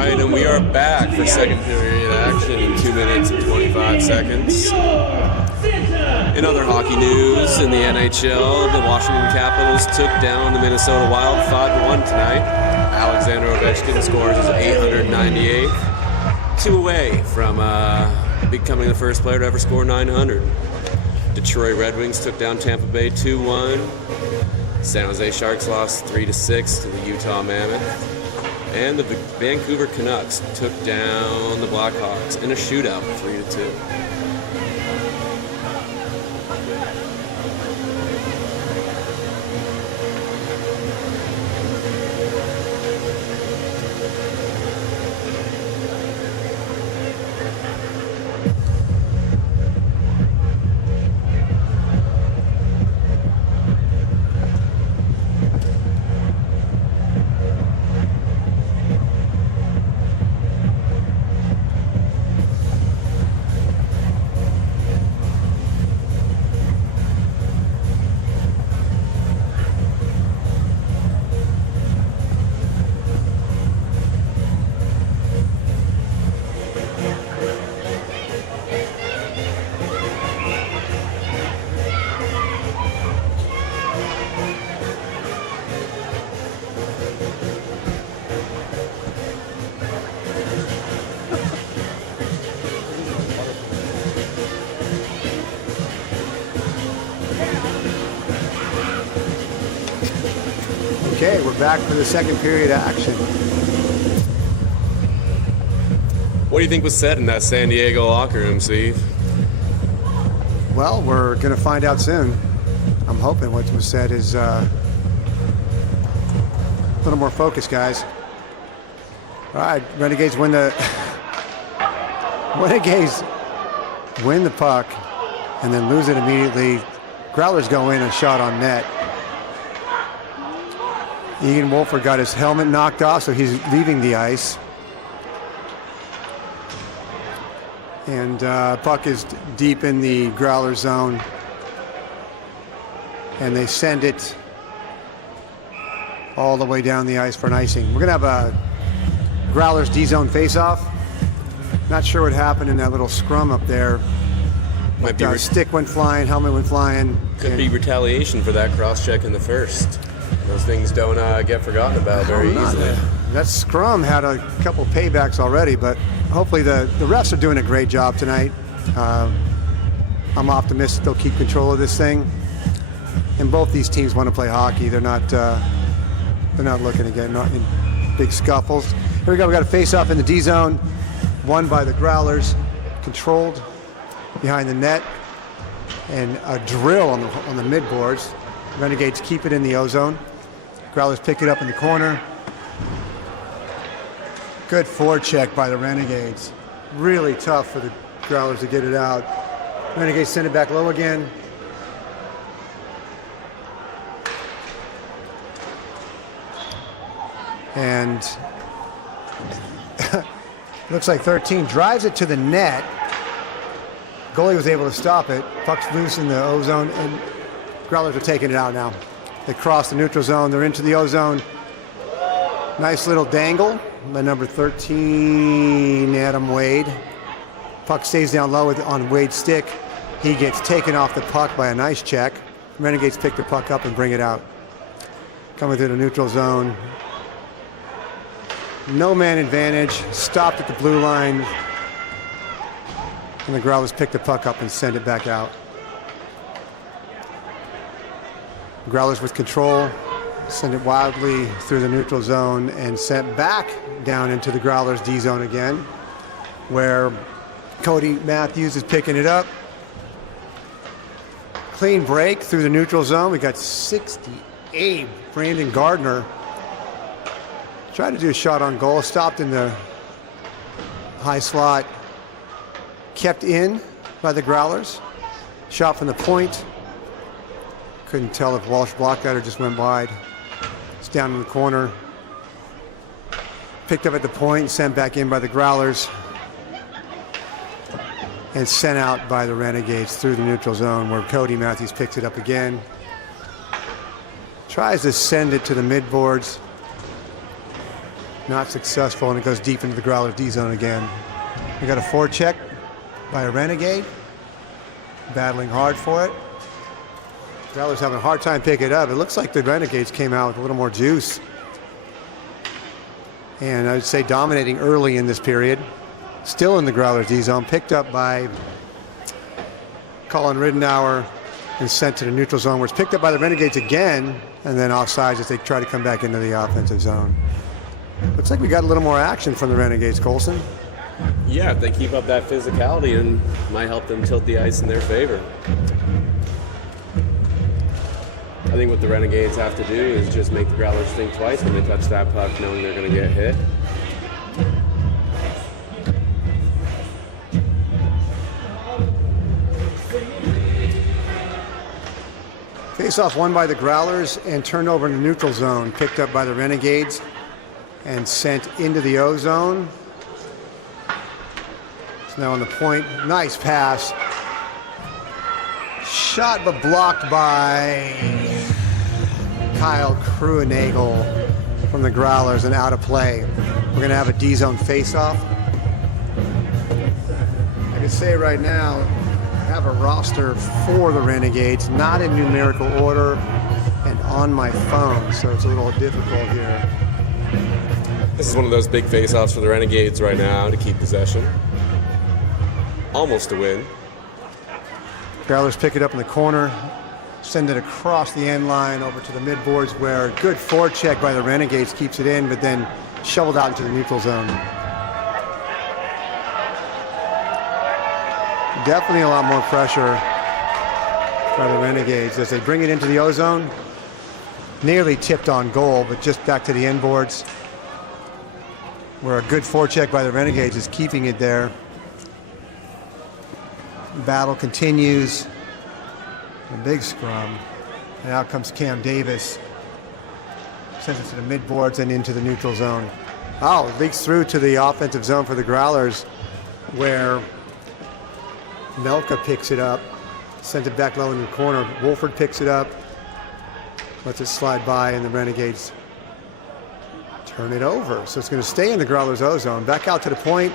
right, and we are back for second period action in 2 minutes and 25 seconds. In other hockey news, in the NHL, the Washington Capitals took down the Minnesota Wild 5-1 tonight. Alexander Ovechkin scores his 898th, 2 away from becoming the first player to ever score 900. Detroit Red Wings took down Tampa Bay 2-1. San Jose Sharks lost 3-6 to the Utah Mammoth. And the Vancouver Canucks took down the Blackhawks in a shootout 3-2. Okay, we're back for the second period action. What do you think was said in that San Diego locker room, Steve? Well, we're going to find out soon. I'm hoping what was said is a little more focus, guys. All right, Renegades win the puck and then lose it immediately. Growlers go in and shot on net. Egan Wolford got his helmet knocked off, so he's leaving the ice. And puck is deep in the Growler zone. And they send it all the way down the ice for an icing. We're going to have a Growlers D-zone face-off. Not sure what happened in that little scrum up there. Might be stick went flying, helmet went flying. Could be retaliation for that cross-check in the first. Those things don't get forgotten about very easily. That scrum had a couple paybacks already, but hopefully the refs are doing a great job tonight. I'm optimistic they'll keep control of this thing. And both these teams want to play hockey. They're not looking to get in big scuffles. Here we go. We got a face-off in the D zone, won by the Growlers, controlled behind the net, and a drill on the mid boards. Renegades keep it in the O zone. Growlers pick it up in the corner. Good forecheck by the Renegades. Really tough for the Growlers to get it out. Renegades send it back low again. And looks like 13 drives it to the net. Goalie was able to stop it. Puck's loose in the O zone, and Growlers are taking it out now. They cross the neutral zone. They're into the O zone. Nice little dangle by number 13, Adam Wade. Puck stays down low on Wade's stick. He gets taken off the puck by a nice check. Renegades pick the puck up and bring it out. Coming through the neutral zone. No man advantage. Stopped at the blue line. And the Growlers pick the puck up and send it back out. Growlers with control, send it wildly through the neutral zone and sent back down into the Growlers D zone again, where Cody Matthews is picking it up. Clean break through the neutral zone. We got 68. Brandon Gardner tried to do a shot on goal, stopped in the high slot, kept in by the Growlers. Shot from the point. Couldn't tell if Walsh blocked that or just went wide. It's down in the corner. Picked up at the point, sent back in by the Growlers. And sent out by the Renegades through the neutral zone, where Cody Matthews picks it up again. Tries to send it to the mid boards. Not successful, and it goes deep into the Growlers D zone again. We got a forecheck by a Renegade. Battling hard for it. Growlers having a hard time picking it up. It looks like the Renegades came out with a little more juice. And I would say dominating early in this period. Still in the Growlers D zone, picked up by Colin Ridenour and sent to the neutral zone, where it's picked up by the Renegades again, and then offsides as they try to come back into the offensive zone. Looks like we got a little more action from the Renegades, Colson. Yeah, if they keep up that physicality, and might help them tilt the ice in their favor. I think what the Renegades have to do is just make the Growlers think twice when they touch that puck, knowing they're going to get hit. Face-off won by the Growlers and turned over in the neutral zone, picked up by the Renegades and sent into the O zone. It's now on the point. Nice pass. Shot but blocked by Kyle Kruenagel from the Growlers and out of play. We're going to have a D-zone face-off. I can say right now, I have a roster for the Renegades, not in numerical order and on my phone, so it's a little difficult here. This is one of those big face-offs for the Renegades right now to keep possession. Almost a win. Growlers pick it up in the corner, send it across the end line over to the midboards, where a good forecheck by the Renegades keeps it in, but then shoveled out into the neutral zone. Definitely a lot more pressure by the Renegades as they bring it into the O zone. Nearly tipped on goal, but just back to the end boards, where a good forecheck by the Renegades is keeping it there. Battle continues. A big scrum. And out comes Cam Davis. Sends it to the midboards and into the neutral zone. Oh, it leaks through to the offensive zone for the Growlers, where Melka picks it up, sends it back low in the corner. Wolford picks it up, lets it slide by, and the Renegades turn it over. So it's going to stay in the Growlers O zone. Back out to the point,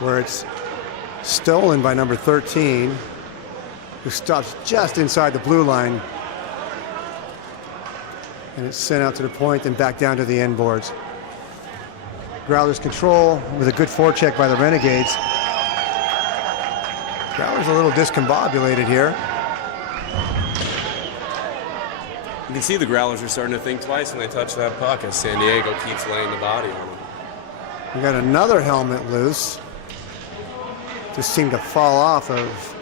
where it's stolen by number 13, who stops just inside the blue line. And it's sent out to the point and back down to the end boards. Growlers control with a good forecheck by the Renegades. Growlers a little discombobulated here. You can see the Growlers are starting to think twice when they touch that puck, as San Diego keeps laying the body on them. We got another helmet loose. Just seemed to fall off of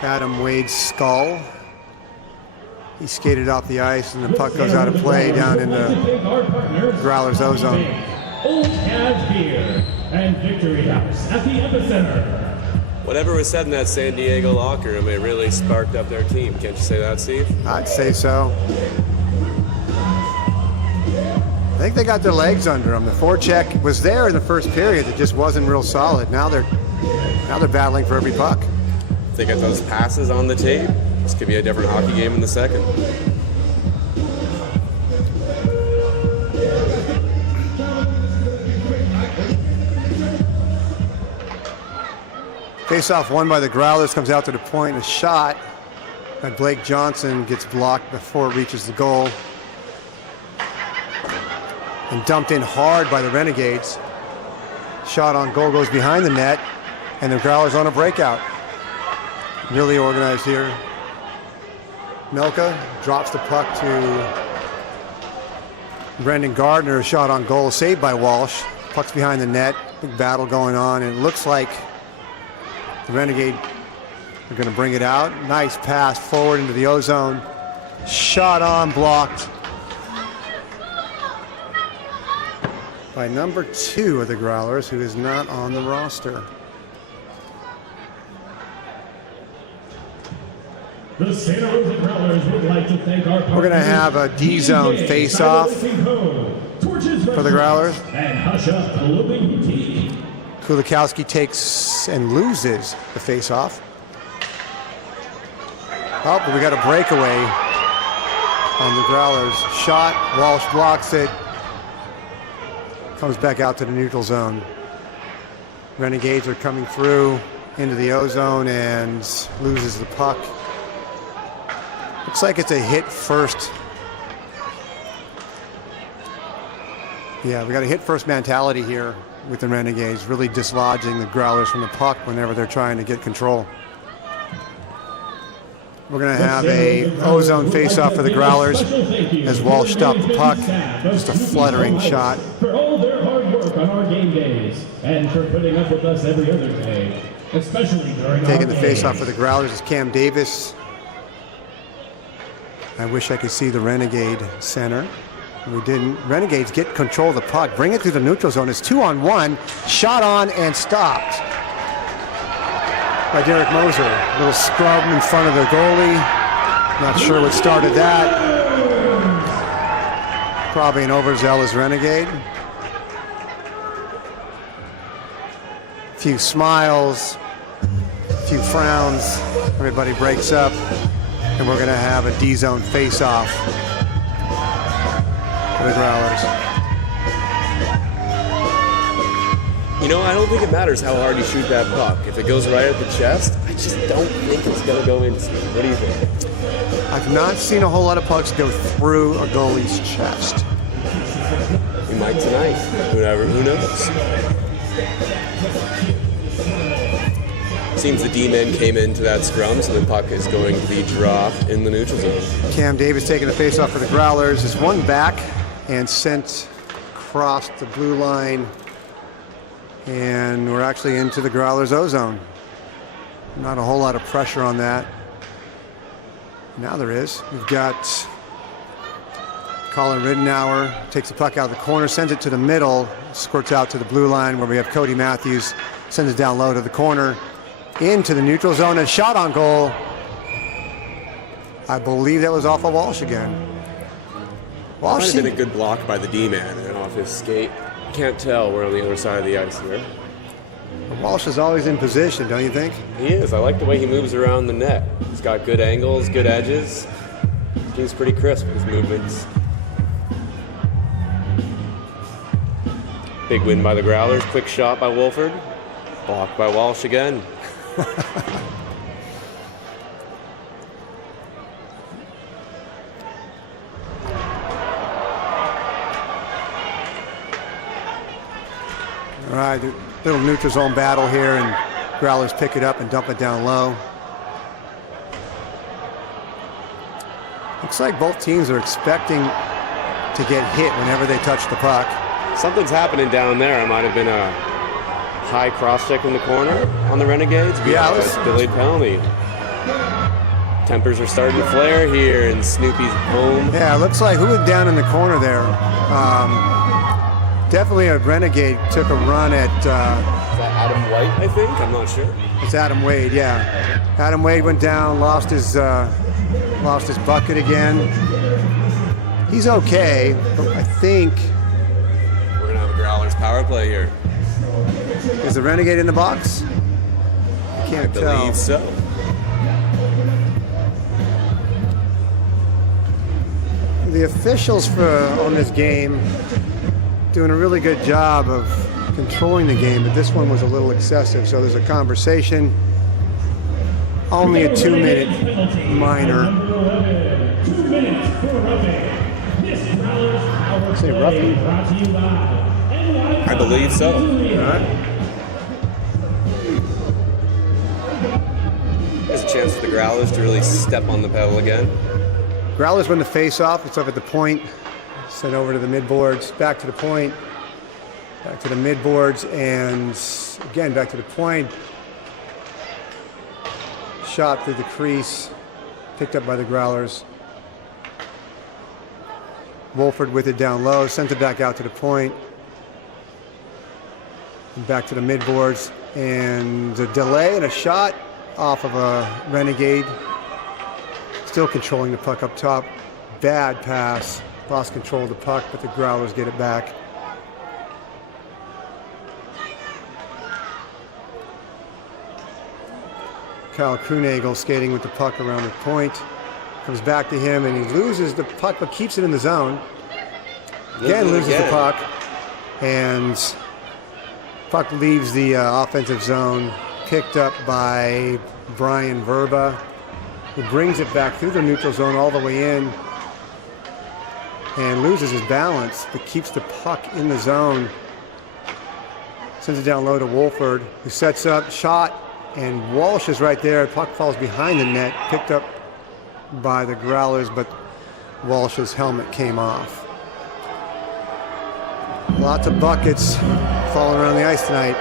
Adam Wade's skull. He skated off the ice, and the puck goes out of play down in the Growlers O zone. Old Cavs Beer and Victory House at the epicenter. Whatever was said in that San Diego locker room, it really sparked up their team. Can't you say that, Steve? I'd say so. I think they got their legs under them. The forecheck was there in the first period. It just wasn't real solid. Now they're battling for every puck. They got those passes on the tape. This could be a different hockey game in the second. Face-off won by the Growlers, comes out to the point. A shot by Blake Johnson gets blocked before it reaches the goal. And dumped in hard by the Renegades. Shot on goal goes behind the net, and the Growlers on a breakout. Really organized here. Melka drops the puck to Brendan Gardner. A shot on goal, saved by Walsh. Puck's behind the net. Big battle going on, and it looks like the Renegade are going to bring it out. Nice pass forward into the O zone. Shot on, blocked by number 2 of the Growlers, who is not on the roster. The Santa Rosa Growlers would like to thank our partners. We're going to have a D-zone face-off for the Growlers. And Hush Up Clothing Boutique. Kulikowski takes and loses the face-off. Oh, but we got a breakaway on the Growlers. Shot, Walsh blocks it. Comes back out to the neutral zone. Renegades are coming through into the O-zone and loses the puck. Looks like it's a hit first. Yeah, we got a hit first mentality here with the Renegades, really dislodging the Growlers from the puck whenever they're trying to get control. We're going to have a O-zone face-off for the Growlers as Walsh stopped the puck. Just a fluttering shot. For all their hard work on our game days and for putting up with us every other day, especially during Taking the face-off for the Growlers is Cam Davis. I wish I could see the Renegade center. We didn't. Renegades get control of the puck, bring it through the neutral zone. It's 2-on-1, shot on and stopped by Derek Moser. A little scrub in front of the goalie. Not sure what started that. Probably an overzealous Renegade. A few smiles, a few frowns. Everybody breaks up, and we're going to have a D-zone face-off for the Growlers. You know, I don't think it matters how hard you shoot that puck. If it goes right at the chest, I just don't think it's going to go in. What do you think? I've not seen a whole lot of pucks go through a goalie's chest. You might tonight. Who knows? Seems the D-men came into that scrum, so the puck is going to be dropped in the neutral zone. Cam Davis taking the face-off for the Growlers is one back and sent across the blue line. And we're actually into the Growlers O-zone. Not a whole lot of pressure on that. Now there is. We've got Colin Ridenour, takes the puck out of the corner, sends it to the middle, squirts out to the blue line where we have Cody Matthews, sends it down low to the corner, into the neutral zone, and shot on goal. I believe that was off of Walsh again. Walsh might have been a good block by the D-man and off his skate. Can't tell. We're on the other side of the ice here. Walsh is always in position, don't you think? He is. I like the way he moves around the net. He's got good angles, good edges. He's pretty crisp with his movements. Big win by the Growlers. Quick shot by Wolford. Blocked by Walsh again. All right, little neutral zone battle here, and Growlers pick it up and dump it down low. Looks like both teams are expecting to get hit whenever they touch the puck. Something's happening down there. It might have been a high cross-check in the corner on the Renegades. Yeah, it was delayed penalty. Tempers are starting to flare here in Snoopy's home. Yeah, it looks like who was down in the corner there? Definitely a Renegade took a run at... Is that Adam White, I think? I'm not sure. It's Adam Wade, yeah. Adam Wade went down, lost his bucket again. He's okay, but I think... We're going to have a Growlers power play here. Is the Renegade in the box? I can't tell. I believe so. The officials on this game doing a really good job of controlling the game, but this one was a little excessive, so there's a conversation. Only a 2-minute minor. 2 minutes for roughing. This Growlers power Say play roughing. brought to you by I believe so. All right. There's a chance for the Growlers to really step on the pedal again. Growlers win the face-off. It's up at the point. Sent over to the mid-boards. Back to the point. Back to the mid-boards. And again, back to the point. Shot through the crease. Picked up by the Growlers. Wolford with it down low. Sent it back out to the point. And back to the mid-boards. And a delay and a shot off of a Renegade. Still controlling the puck up top. Bad pass. Lost control of the puck, but the Growlers get it back. Kyle Krunagel skating with the puck around the point. Comes back to him, and he loses the puck, but keeps it in the zone. Again, loses the puck. And puck leaves the offensive zone, picked up by Brian Verba, who brings it back through the neutral zone all the way in and loses his balance, but keeps the puck in the zone. Sends it down low to Wolford, who sets up, shot, and Walsh is right there. Puck falls behind the net, picked up by the Growlers, but Walsh's helmet came off. Lots of buckets falling around the ice tonight.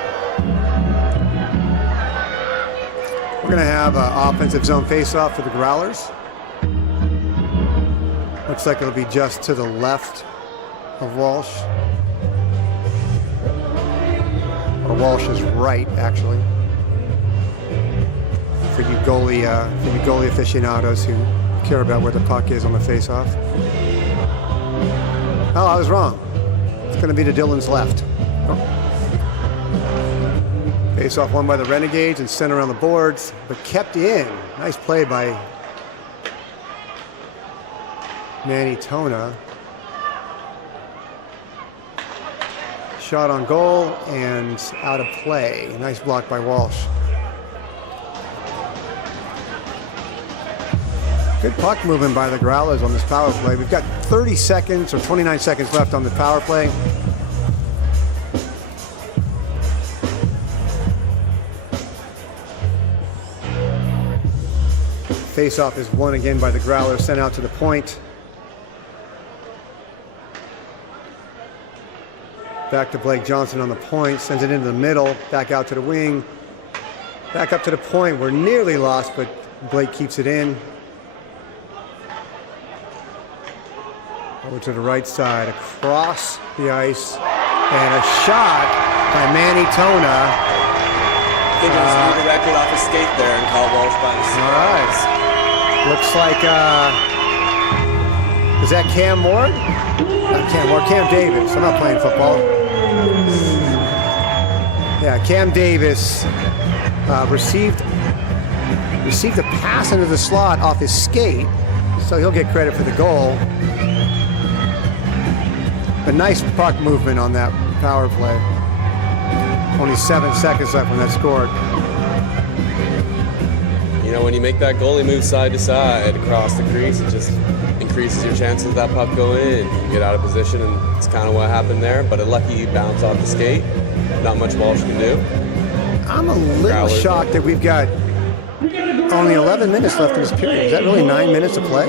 We're going to have an offensive zone face-off for the Growlers. Looks like it'll be just to the left of Walsh. Or Walsh's right, actually. For you goalie aficionados who care about where the puck is on the face-off. Oh, I was wrong. It's going to be to Dylan's left. Face-off won by the Renegades and sent around the boards, but kept in. Nice play by Manny Tona. Shot on goal and out of play. Nice block by Walsh. Good puck movement by the Growlers on this power play. We've got 30 seconds or 29 seconds left on the power play. Face-off is won again by the Growlers, sent out to the point. Back to Blake Johnson on the point, sends it into the middle, back out to the wing. Back up to the point, we're nearly lost, but Blake keeps it in. Over to the right side, across the ice, and a shot by Manny Tona. I think it was redirected off his skate there and called Walsh by the All right. Looks like, is that Cam Ward? Not Cam Ward, Cam Davis. I'm not playing football. Yeah, Cam Davis received a pass into the slot off his skate, so he'll get credit for the goal. A nice puck movement on that power play. Only 7 seconds left when that scored. You know, when you make that goalie move side to side across the crease, it just increases your chances of that puck going in. You can get out of position, and it's kind of what happened there. But a lucky bounce off the skate. Not much Walsh can do. I'm a little shocked that we've got only 11 minutes left in this period. Is that really 9 minutes of play?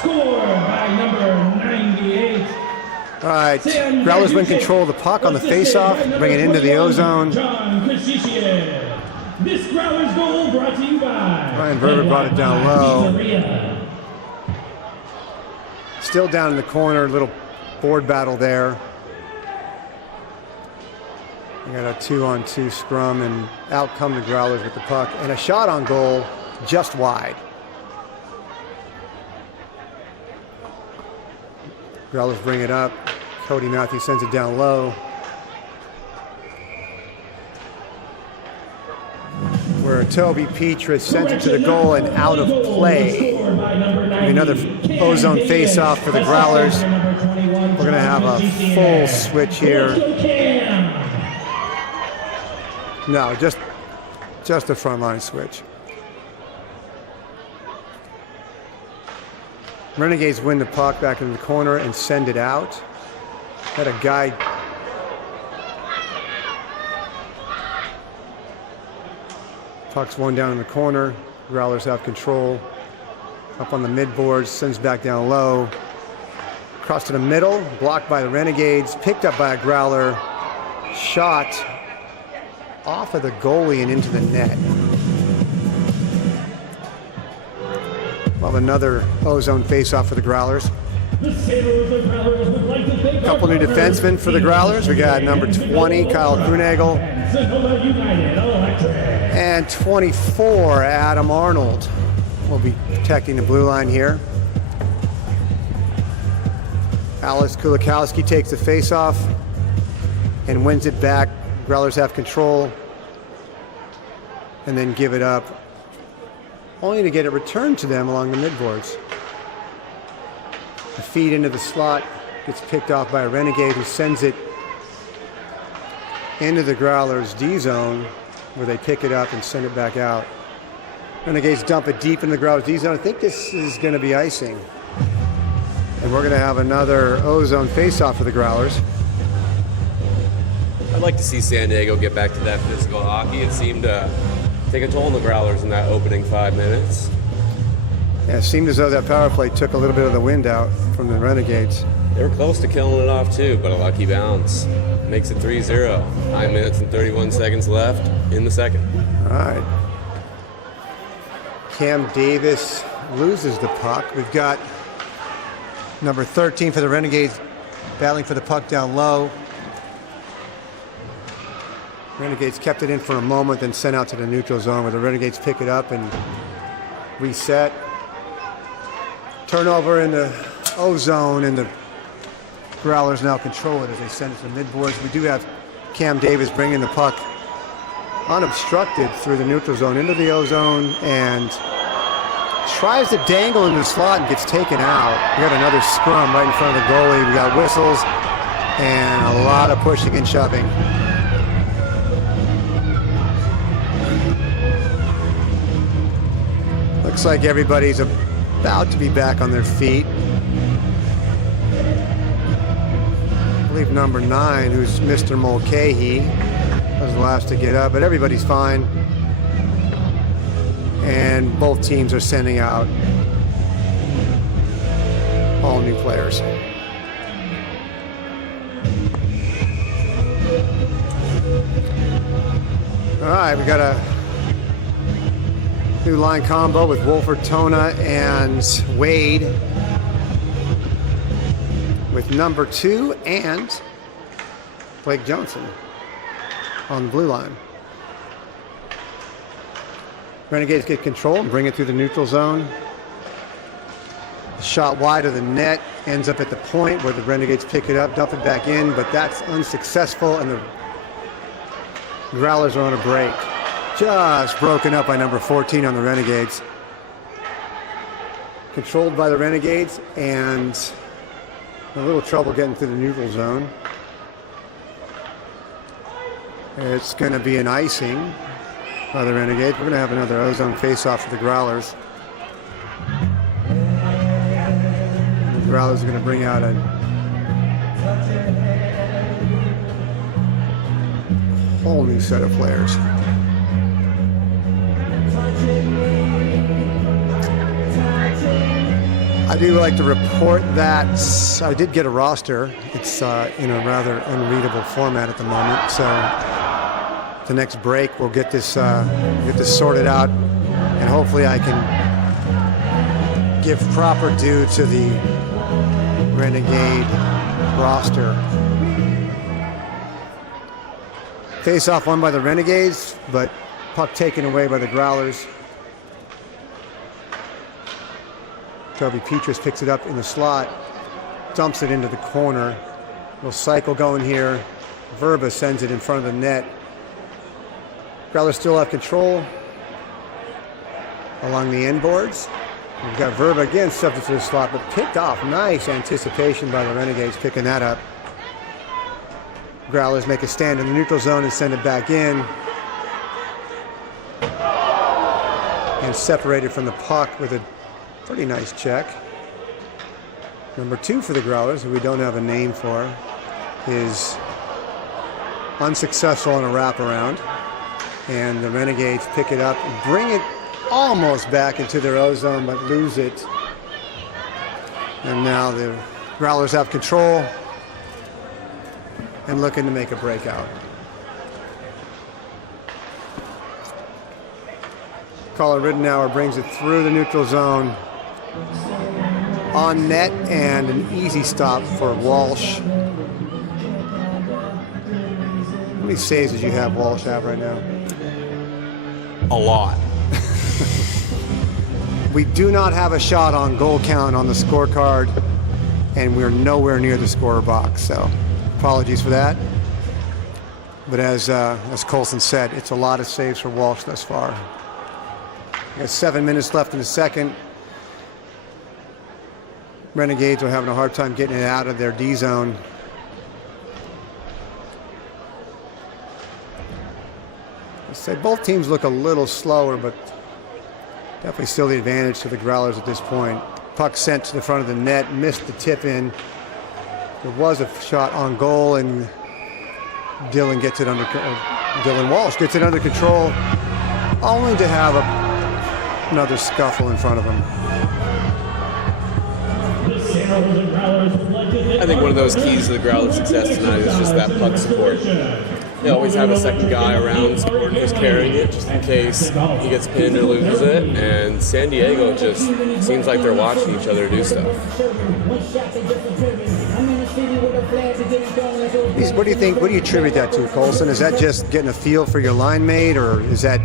Score by number 98. All right, Growlers win control of the puck on the face-off, bring it into the O-zone. This Growlers goal brought to you by Brian Verba brought it down low. Still down in the corner, little board battle there. We got a 2-on-2 scrum, and out come the Growlers with the puck, and a shot on goal just wide. Growlers bring it up. Cody Matthews sends it down low. Where Toby Petrus sends it to the goal and out of play. Another O-zone face-off for the Growlers. We're going to have a full switch here. No, just a frontline switch. Renegades win the puck back in the corner and send it out. Had a guy puck's one down in the corner. Growlers have control. Up on the mid-boards, sends back down low. Across to the middle, blocked by the Renegades, picked up by a Growler. Shot off of the goalie and into the net. Well, another O-zone face-off for the Growlers. A couple new defensemen for the Growlers. We got number 20, Kyle Krunagel, and 24, Adam Arnold. Will be protecting the blue line here. Alex Kulikowski takes the face-off and wins it back. Growlers have control and then give it up, only to get it returned to them along the midboards. The feed into the slot gets picked off by a Renegade, who sends it into the Growlers D zone where they pick it up and send it back out. Renegades dump it deep in the Growlers D zone. I think this is going to be icing. And we're going to have another O-zone face-off for the Growlers. I'd like to see San Diego get back to that physical hockey. It seemed to take a toll on the Growlers in that opening 5 minutes. Yeah, it seemed as though that power play took a little bit of the wind out from the Renegades. They were close to killing it off too, but a lucky bounce makes it 3-0. 9 minutes and 31 seconds left in the second. All right. Cam Davis loses the puck. We've got number 13 for the Renegades battling for the puck down low. Renegades kept it in for a moment, then sent out to the neutral zone where the Renegades pick it up and reset. Turnover in the O-zone, and the Growlers now control it as they send it to the midboards. We do have Cam Davis bringing the puck unobstructed through the neutral zone into the O-zone and tries to dangle in the slot and gets taken out. We got another scrum right in front of the goalie. We got whistles and a lot of pushing and shoving. Looks like everybody's about to be back on their feet. I believe number 9, who's Mr. Mulcahy, was the last to get up, but everybody's fine. And both teams are sending out all new players. All right, we got a new line combo with Wolford Tona and Wade, with number 2 and Blake Johnson on the blue line. Renegades get control and bring it through the neutral zone. The shot wide of the net ends up at the point where the Renegades pick it up, dump it back in, but that's unsuccessful, and the Growlers are on a break. Just broken up by number 14 on the Renegades. Controlled by the Renegades and a little trouble getting through the neutral zone. It's going to be an icing by the Renegades. We're going to have another O-zone face-off for the Growlers. The Growlers are going to bring out a whole new set of players. I do like to report that I did get a roster. It's in a rather unreadable format at the moment, so the next break we'll get this sorted out, and hopefully I can give proper due to the Renegade roster. Face-off won by the Renegades, but puck taken away by the Growlers. Toby Petrus picks it up in the slot, dumps it into the corner. Little cycle going here. Verba sends it in front of the net. Growlers still have control along the end boards. We've got Verba again subject to the slot, but picked off. Nice anticipation by the Renegades picking that up. Growlers make a stand in the neutral zone and send it back in. And separated from the puck with a pretty nice check. Number 2 for the Growlers, who we don't have a name for, is unsuccessful on a wraparound. And the Renegades pick it up, bring it almost back into their O-zone, but lose it. And now the Growlers have control and looking to make a breakout. Colin Riddenauer brings it through the neutral zone on net, and an easy stop for Walsh. How many saves did you have Walsh have right now? A lot. We do not have a shot on goal count on the scorecard, and we're nowhere near the scorer box, so apologies for that. But as Colson said, it's a lot of saves for Walsh thus far. We got 7 minutes left in the second. Renegades are having a hard time getting it out of their D zone. I'd say both teams look a little slower, but definitely still the advantage to the Growlers at this point. Puck sent to the front of the net, missed the tip in. There was a shot on goal, and Dylan Walsh gets it under control, only to have another scuffle in front of him. I think one of those keys to the Growlers' success tonight is just that puck support. They always have a second guy around supporting who's carrying it, just in case he gets pinned or loses it. And San Diego just seems like they're watching each other do stuff. What do you think? What do you attribute that to, Colson? Is that just getting a feel for your line mate, or is that?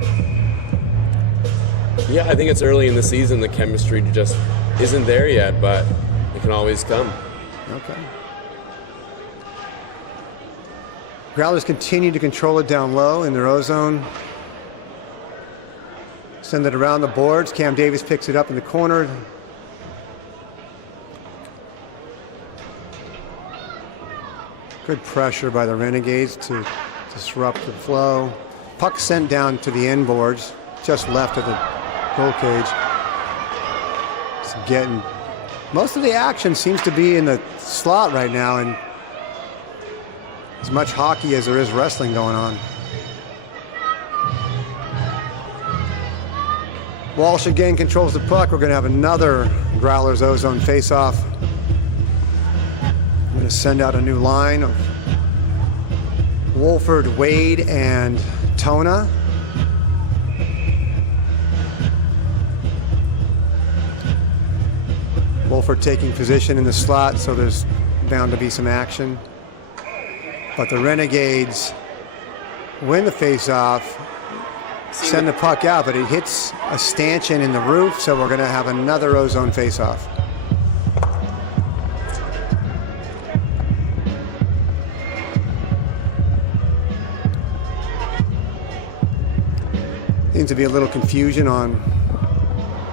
Yeah, I think it's early in the season. The chemistry just isn't there yet, but it can always come. Okay. Growlers continue to control it down low in their O-zone. Send it around the boards. Cam Davis picks it up in the corner. Good pressure by the Renegades to disrupt the flow. Puck sent down to the end boards, just left of the goal cage. It's getting most of the action seems to be in the slot right now, and as much hockey as there is wrestling going on. Walsh again controls the puck. We're going to have another Growlers O-zone face-off. I'm going to send out a new line of Wolford, Wade, and Tona. Wolford taking position in the slot, so there's bound to be some action. But the Renegades win the face-off, send the puck out, but it hits a stanchion in the roof, so we're going to have another O-zone face-off. Seems to be a little confusion on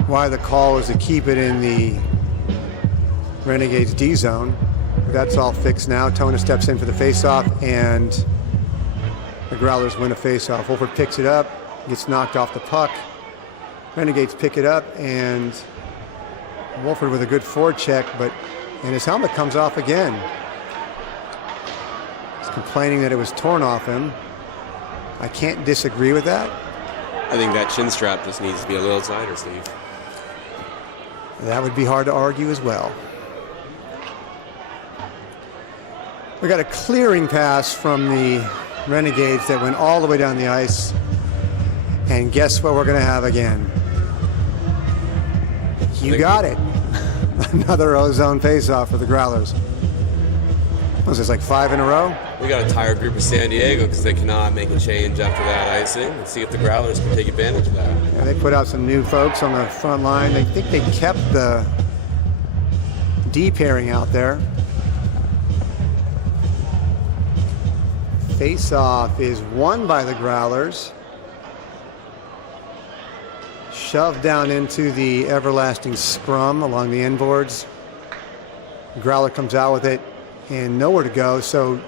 why the call was to keep it in the Renegades D zone. That's all fixed now. Tona steps in for the face-off, and the Growlers win a face-off. Wolford picks it up, gets knocked off the puck. Renegades pick it up, and Wolford with a good forecheck, and his helmet comes off again. He's complaining that it was torn off him. I can't disagree with that. I think that chin strap just needs to be a little tighter, Steve. That would be hard to argue as well. We got a clearing pass from the Renegades that went all the way down the ice. And guess what we're going to have again? You got it. Another O-zone face-off for the Growlers. Was this like 5 in a row? We got a tired group of San Diego because they cannot make a change after that icing. Let's see if the Growlers can take advantage of that. Yeah, they put out some new folks on the front line. They think they kept the D pairing out there. Face-off is won by the Growlers. Shoved down into the everlasting scrum along the end boards. Growler comes out with it and nowhere to go, so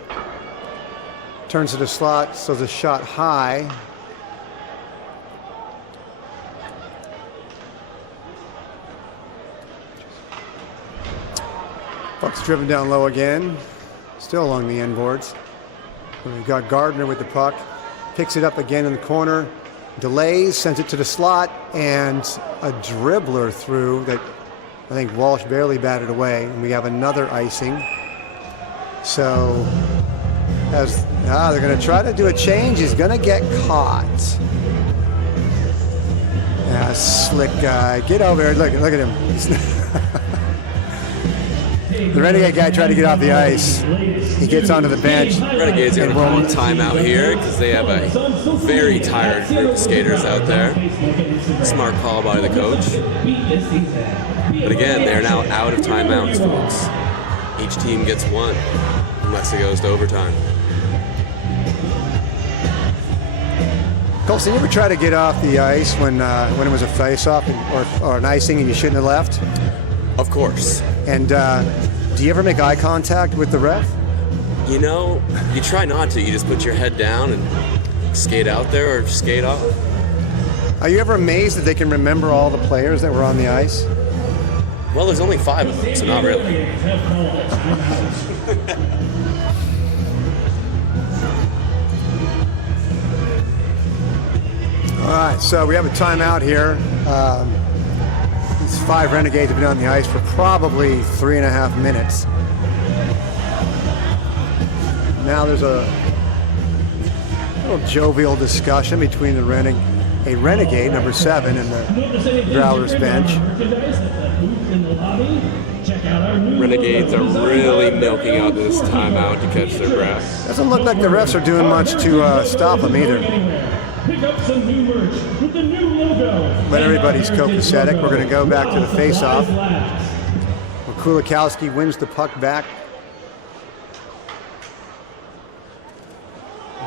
turns to the slot, so the shot high. Puck's driven down low again, still along the end boards. We've got Gardner with the puck, picks it up again in the corner, delays, sends it to the slot, and a dribbler through that I think Walsh barely batted away, and we have another icing. So they're going to try to do a change. He's going to get caught. Yeah, slick guy. Get over here. Look at him. The Renegade guy tried to get off the ice. He gets onto the bench. Renegades are going to call a timeout here because they have a very tired group of skaters out there. Smart call by the coach. But again, they're now out of timeouts, folks. Each team gets one unless it goes to overtime. Colson, you ever try to get off the ice when it was a face-off or an icing and you shouldn't have left? Of course. And do you ever make eye contact with the ref? You know, you try not to. You just put your head down and skate out there or skate off. Are you ever amazed that they can remember all the players that were on the ice? Well, there's only 5 of them, so not really. All right, so we have a timeout here. These 5 Renegades have been on the ice for probably 3.5 minutes. Now there's a little jovial discussion between a Renegade, number 7, and the Growlers bench. Renegades are really milking out this timeout to catch their breath. Doesn't look like the refs are doing much to stop them either. But everybody's copacetic. We're going to go back to the face-off. Kulikowski wins the puck back.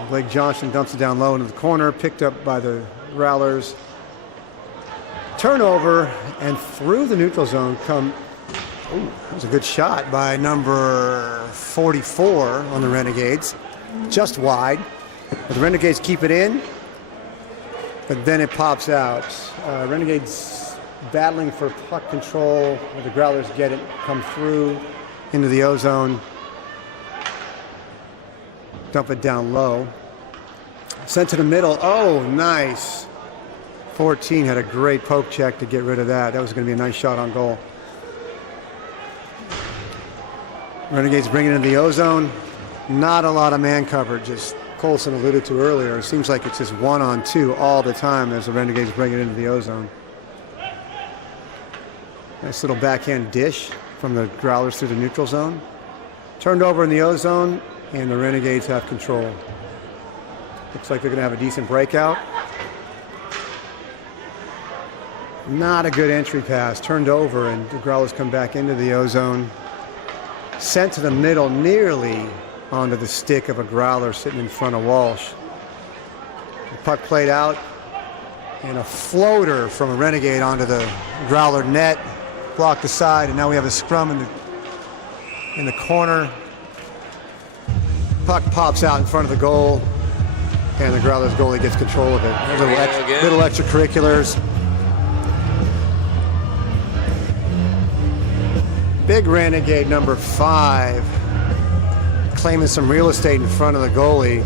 Blake Johnson dumps it down low into the corner, picked up by the Growlers. Turnover, and through the neutral zone come, that was a good shot by number 44 on the Renegades. Just wide. But the Renegades keep it in, but then it pops out. Renegades battling for puck control. The Growlers get it, come through into the O-zone. Dump it down low. Sent to the middle. Oh, nice. 14 had a great poke check to get rid of that. That was going to be a nice shot on goal. Renegades bring it into the O-zone. Not a lot of man coverage, as Colson alluded to earlier. It seems like it's just 1-on-2 all the time as the Renegades bring it into the O-zone. Nice little backhand dish from the Growlers through the neutral zone. Turned over in the O-zone, and the Renegades have control. Looks like they're going to have a decent breakout. Not a good entry pass. Turned over, and the Growlers come back into the O-zone. Sent to the middle, nearly onto the stick of a Growler sitting in front of Walsh. The puck played out, and a floater from a Renegade onto the Growler net. Blocked aside, and now we have a scrum in the corner. Puck pops out in front of the goal, and the Growlers goalie gets control of it. Little extracurriculars. Big Renegade number 5 claiming some real estate in front of the goalie,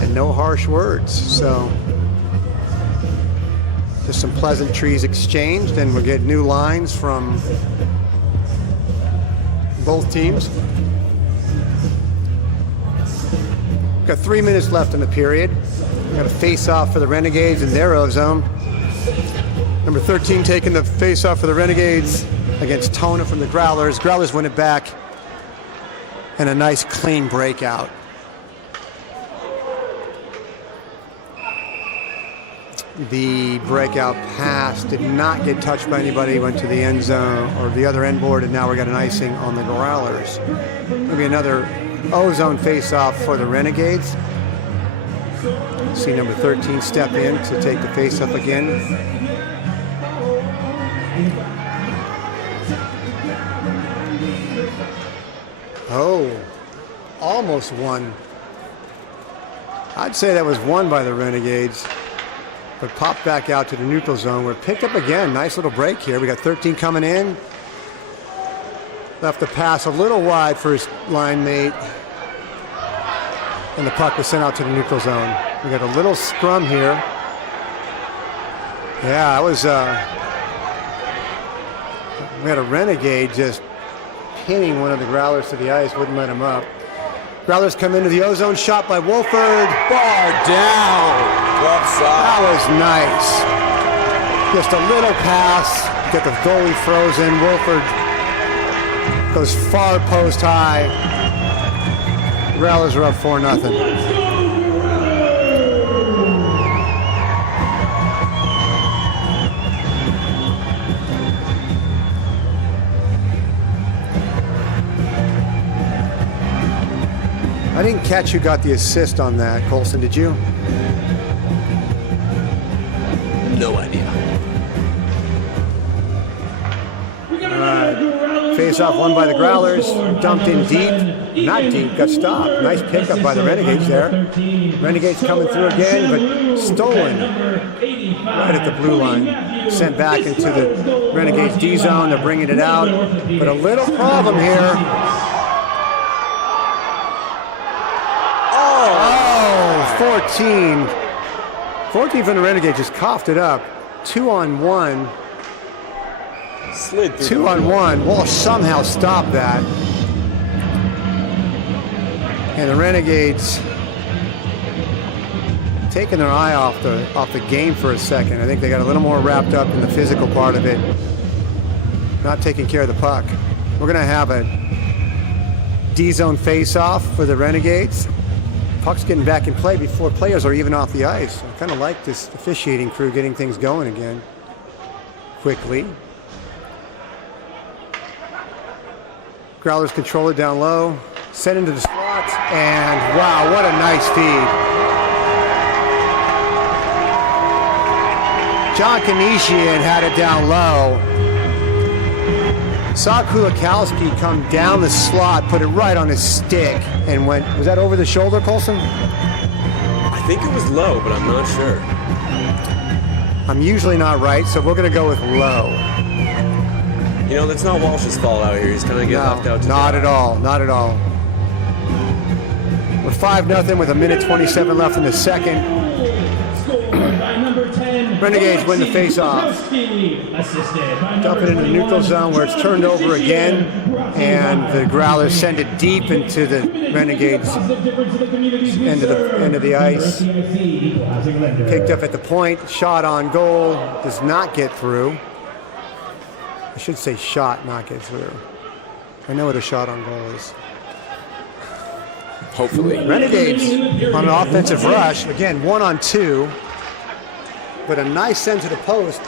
and no harsh words. So just some pleasantries exchanged, and we'll get new lines from both teams. Got 3 minutes left in the period. We got a face-off for the Renegades in their O-zone. Number 13 taking the face-off for the Renegades against Tona from the Growlers. Growlers win it back, and a nice clean breakout. The breakout pass did not get touched by anybody, went to the end zone or the other end board, and now we got an icing on the Growlers. Maybe another O-zone face-off for the Renegades. See number 13 step in to take the face-off again. Oh, almost won. I'd say that was won by the Renegades, but popped back out to the neutral zone. We're picked up again. Nice little break here. We got 13 coming in. Left the pass a little wide for his line mate, and the puck was sent out to the neutral zone. We got a little scrum here. Yeah, it was. We had a Renegade just pinning one of the Growlers to the ice, wouldn't let him up. Growlers come into the O-zone, shot by Wolford. Bar down. Left side. That was nice. Just a little pass, get the goalie frozen. Wolford goes far post high. Growlers are up 4-0. I didn't catch who got the assist on that, Colson, did you? No idea. We got another Face-off won by the Growlers. Dumped in deep. Not deep, got stopped. Nice pickup by the Renegades there. Renegades coming through again, but stolen right at the blue line. Sent back into the Renegades D zone. They're bringing it out. But a little problem here. Oh, 14. 14 from the Renegades just coughed it up. 2-on-1. Slid through. 2-on-1. Walsh somehow stopped that. And the Renegades taking their eye off the game for a second. I think they got a little more wrapped up in the physical part of it, not taking care of the puck. We're going to have a D-zone face-off for the Renegades. Puck's getting back in play before players are even off the ice. I kind of like this officiating crew getting things going again quickly. Growlers control it down low, sent into the slot, and wow, what a nice feed. John Kanishian had it down low. Saw Kulikowski come down the slot, put it right on his stick, and went, was that over the shoulder, Colson? I think it was low, but I'm not sure. I'm usually not right, so we're going to go with low. You know, that's not Walsh's fault out here. He's kind of getting left out to not dry. at all, not at all. We're 5-0 with 1:27 left in the second. Renegades win the face-off. Dump it into the neutral zone where it's turned over again, and the Growlers send it deep into the Renegades end of the ice. Picked up at the point, shot on goal, does not get through. I should say shot, not get through. I know what a shot on goal is. Hopefully. Renegades on an offensive rush, again, 1-on-2. But a nice send to the post,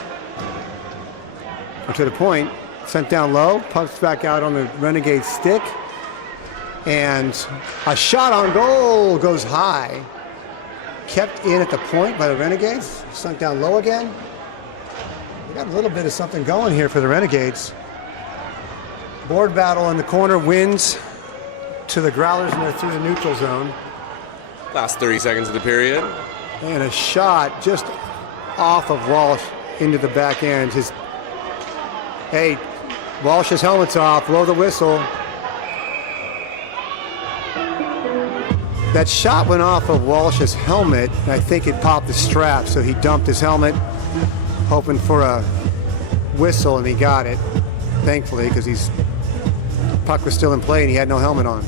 or to the point, sent down low, pumps back out on the Renegade stick, and a shot on goal goes high. Kept in at the point by the Renegades, sunk down low again. We got a little bit of something going here for the Renegades. Board battle in the corner, wins to the Growlers, and they're through the neutral zone. Last 30 seconds of the period. And a shot just off of Walsh into the back end. Hey, Walsh's helmet's off, blow the whistle. That shot went off of Walsh's helmet, and I think it popped the strap, so he dumped his helmet, hoping for a whistle, and he got it, thankfully, because puck was still in play and he had no helmet on.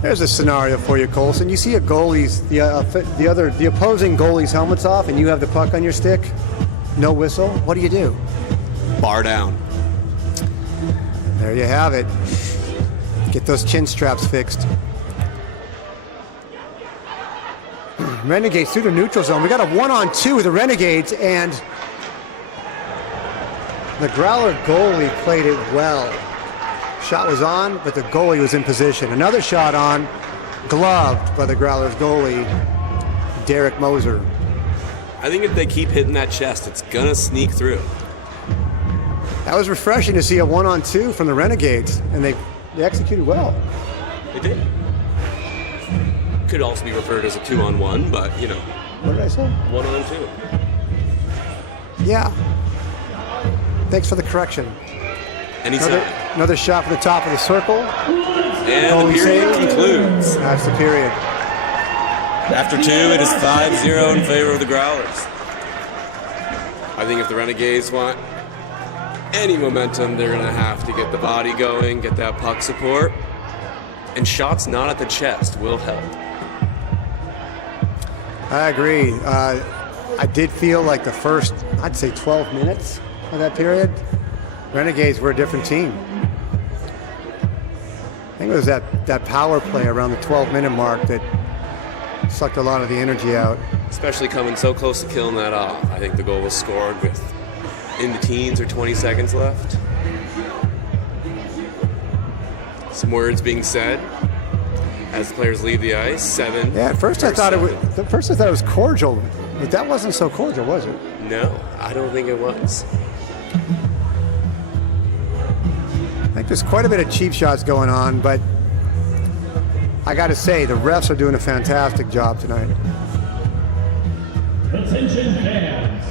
There's a scenario for you, Colson. You see a goalie's, the opposing goalie's helmet's off, and you have the puck on your stick, no whistle. What do you do? Bar down. There you have it. Get those chin straps fixed. Renegades through the neutral zone. We got a 1-on-2 with the Renegades, and the Growler goalie played it well. Shot was on, but the goalie was in position. Another shot on, gloved by the Growlers goalie, Derek Moser. I think if they keep hitting that chest, it's gonna sneak through. That was refreshing to see a 1-on-2 from the Renegades, and they executed well. They did. Could also be referred as a 2-on-1, but you know. What did I say? 1-on-2. Yeah. Thanks for the correction. Anytime. Another shot from the top of the circle. And the period concludes. That's the period. After 2, it is 5-0 in favor of the Growlers. I think if the Renegades want any momentum, they're going to have to get the body going, get that puck support, and shots not at the chest will help. I agree. I did feel like the first, I'd say 12 minutes of that period, Renegades were a different team. I think it was that power play around the 12-minute mark that sucked a lot of the energy out. Especially coming so close to killing that off. I think the goal was scored with in the teens or 20 seconds left. Some words being said as the players leave the ice. 7. Yeah, at first I thought it was cordial But that wasn't so cordial, was it? No, I don't think it was. I think there's quite a bit of cheap shots going on, but I got to say, the refs are doing a fantastic job tonight. Attention fans.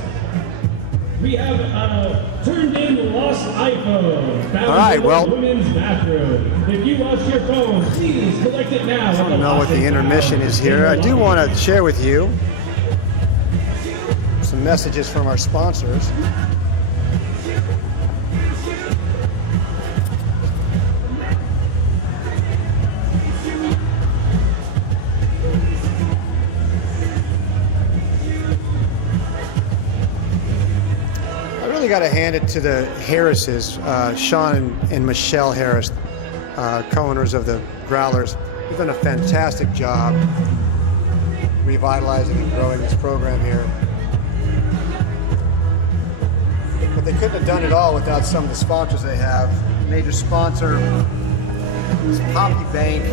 We have a turned-in lost iPhone found All right, in the well, women's bathroom. If you lost your phone, please collect it now. I don't know what the intermission is here. I do want to share with you some messages from our sponsors. Got to hand it to the Harrises, Sean and Michelle Harris, co-owners of the Growlers. They've done a fantastic job revitalizing and growing this program here. But they couldn't have done it all without some of the sponsors they have. Major sponsor is Poppy Bank.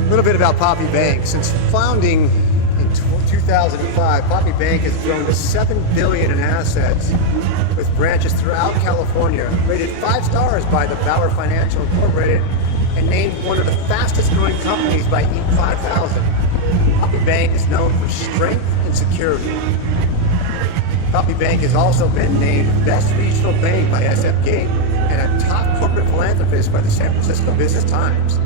A little bit about Poppy Bank. Since founding in 2005, Poppy Bank has grown to $7 billion in assets with branches throughout California, rated 5 stars by the Bauer Financial Incorporated, and named one of the fastest growing companies by Inc. 5000. Poppy Bank is known for strength and security. Poppy Bank has also been named Best Regional Bank by SF Gate and a top corporate philanthropist by the San Francisco Business Times.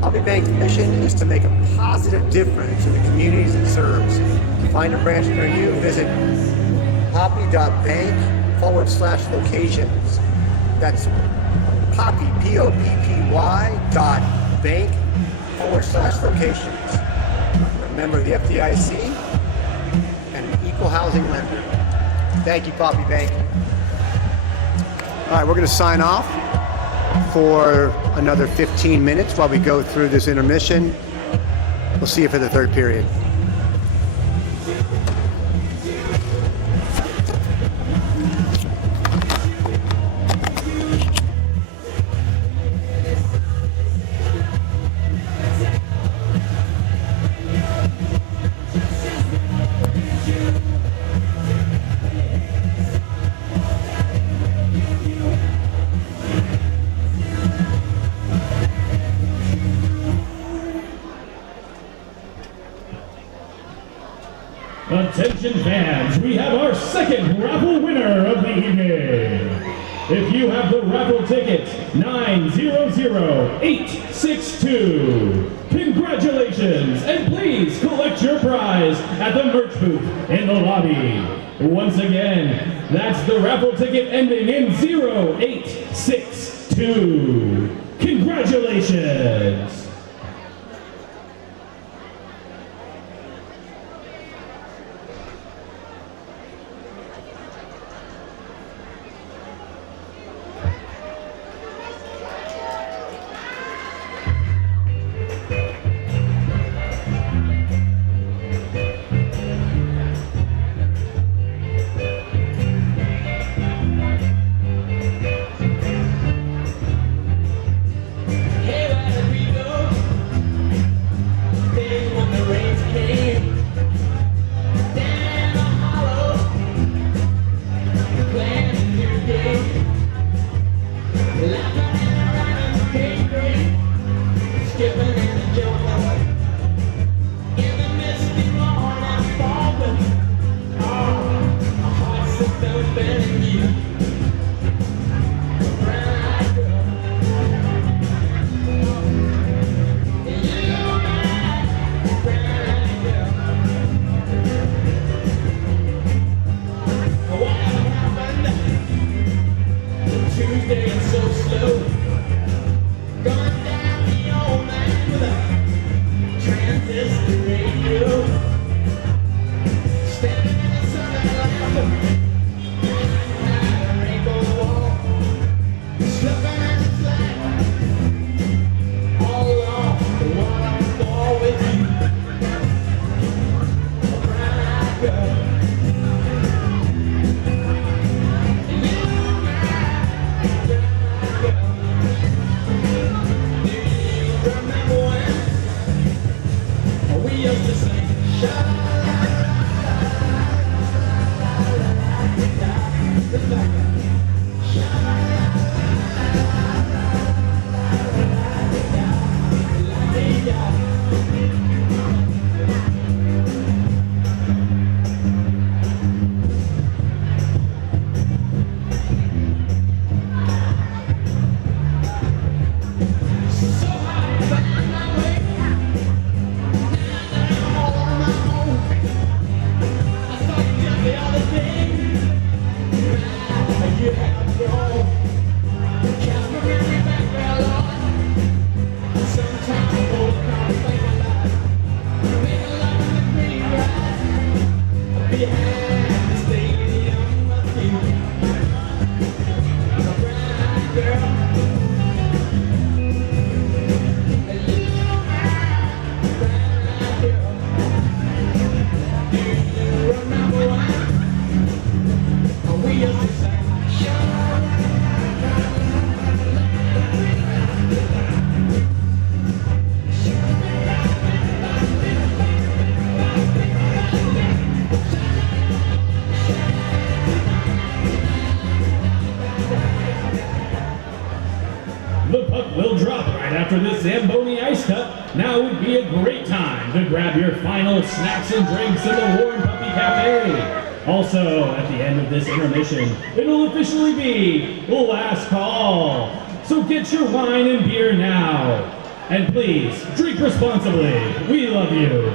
Poppy Bank's mission is to make a positive difference in the communities it serves. To find a branch near you, visit poppy.bank/locations. That's Poppy, POPPY.bank/locations. Remember the FDIC and an equal housing lender. Thank you, Poppy Bank. All right, we're going to sign off for another 15 minutes while we go through this intermission. We'll see you for the third period. Attention fans, we have our second raffle winner of the evening. If you have the raffle ticket 900862, congratulations, and please collect your prize at the merch booth in the lobby. Once again, that's the raffle ticket ending in 0862. Congratulations. Hey, where we go? The puck will drop right after this Zamboni Ice Cup. Now would be a great time to grab your final snacks and drinks in the Warren Puppy Cafe. Also, at the end of this intermission, it'll officially be last call. So get your wine and beer now. And please, drink responsibly. We love you.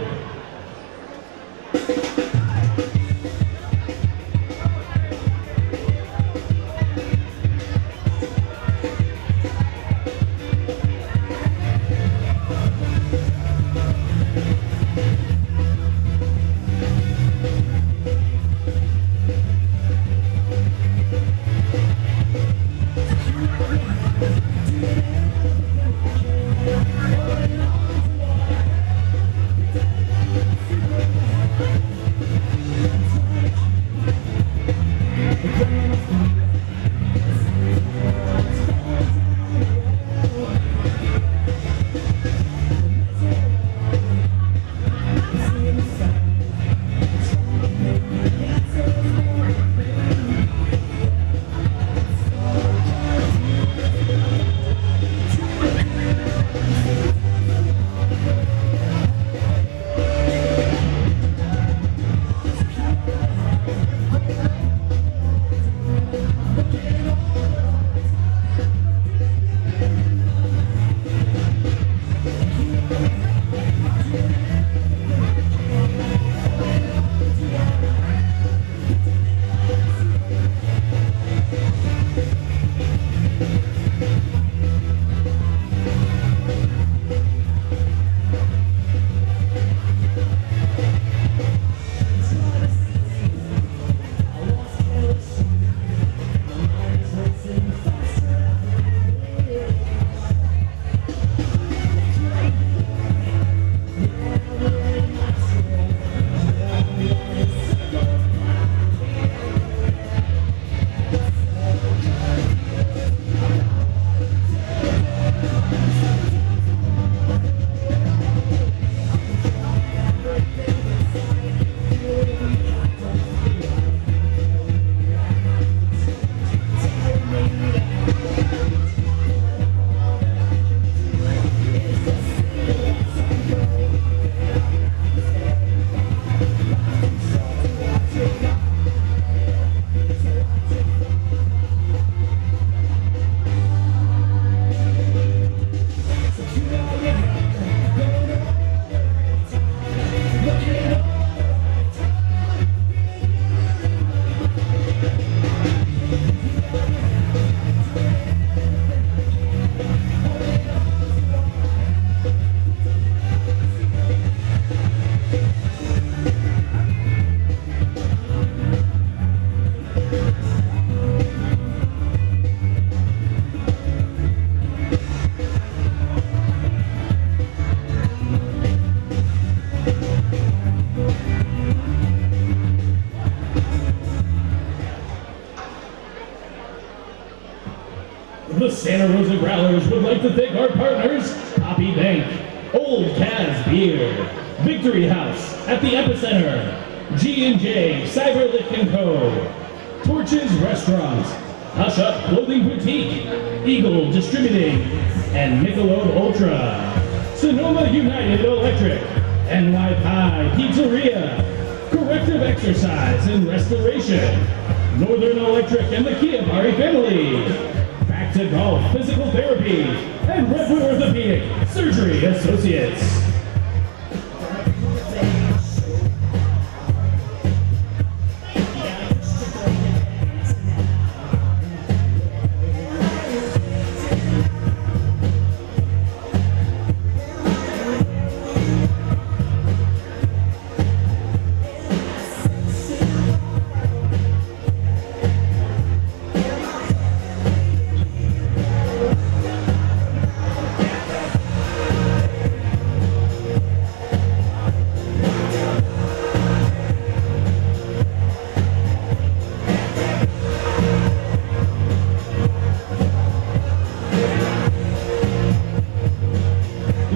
The Santa Rosa Growlers would like to thank our partners, Poppy Bank, Old Kaz Beer, Victory House at the Epicenter, G&J Cyberlift & Co., Torches Restaurant, Hush Up Clothing Boutique, Eagle Distributing, and Michelob Ultra, Sonoma United Electric, NY Pie Pizzeria, Corrective Exercise and Restoration, Northern Electric and the Chiapari family, Back to Golf Physical Therapy, and Redwood Orthopedic Surgery Associates.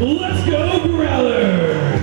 Let's go, Growlers!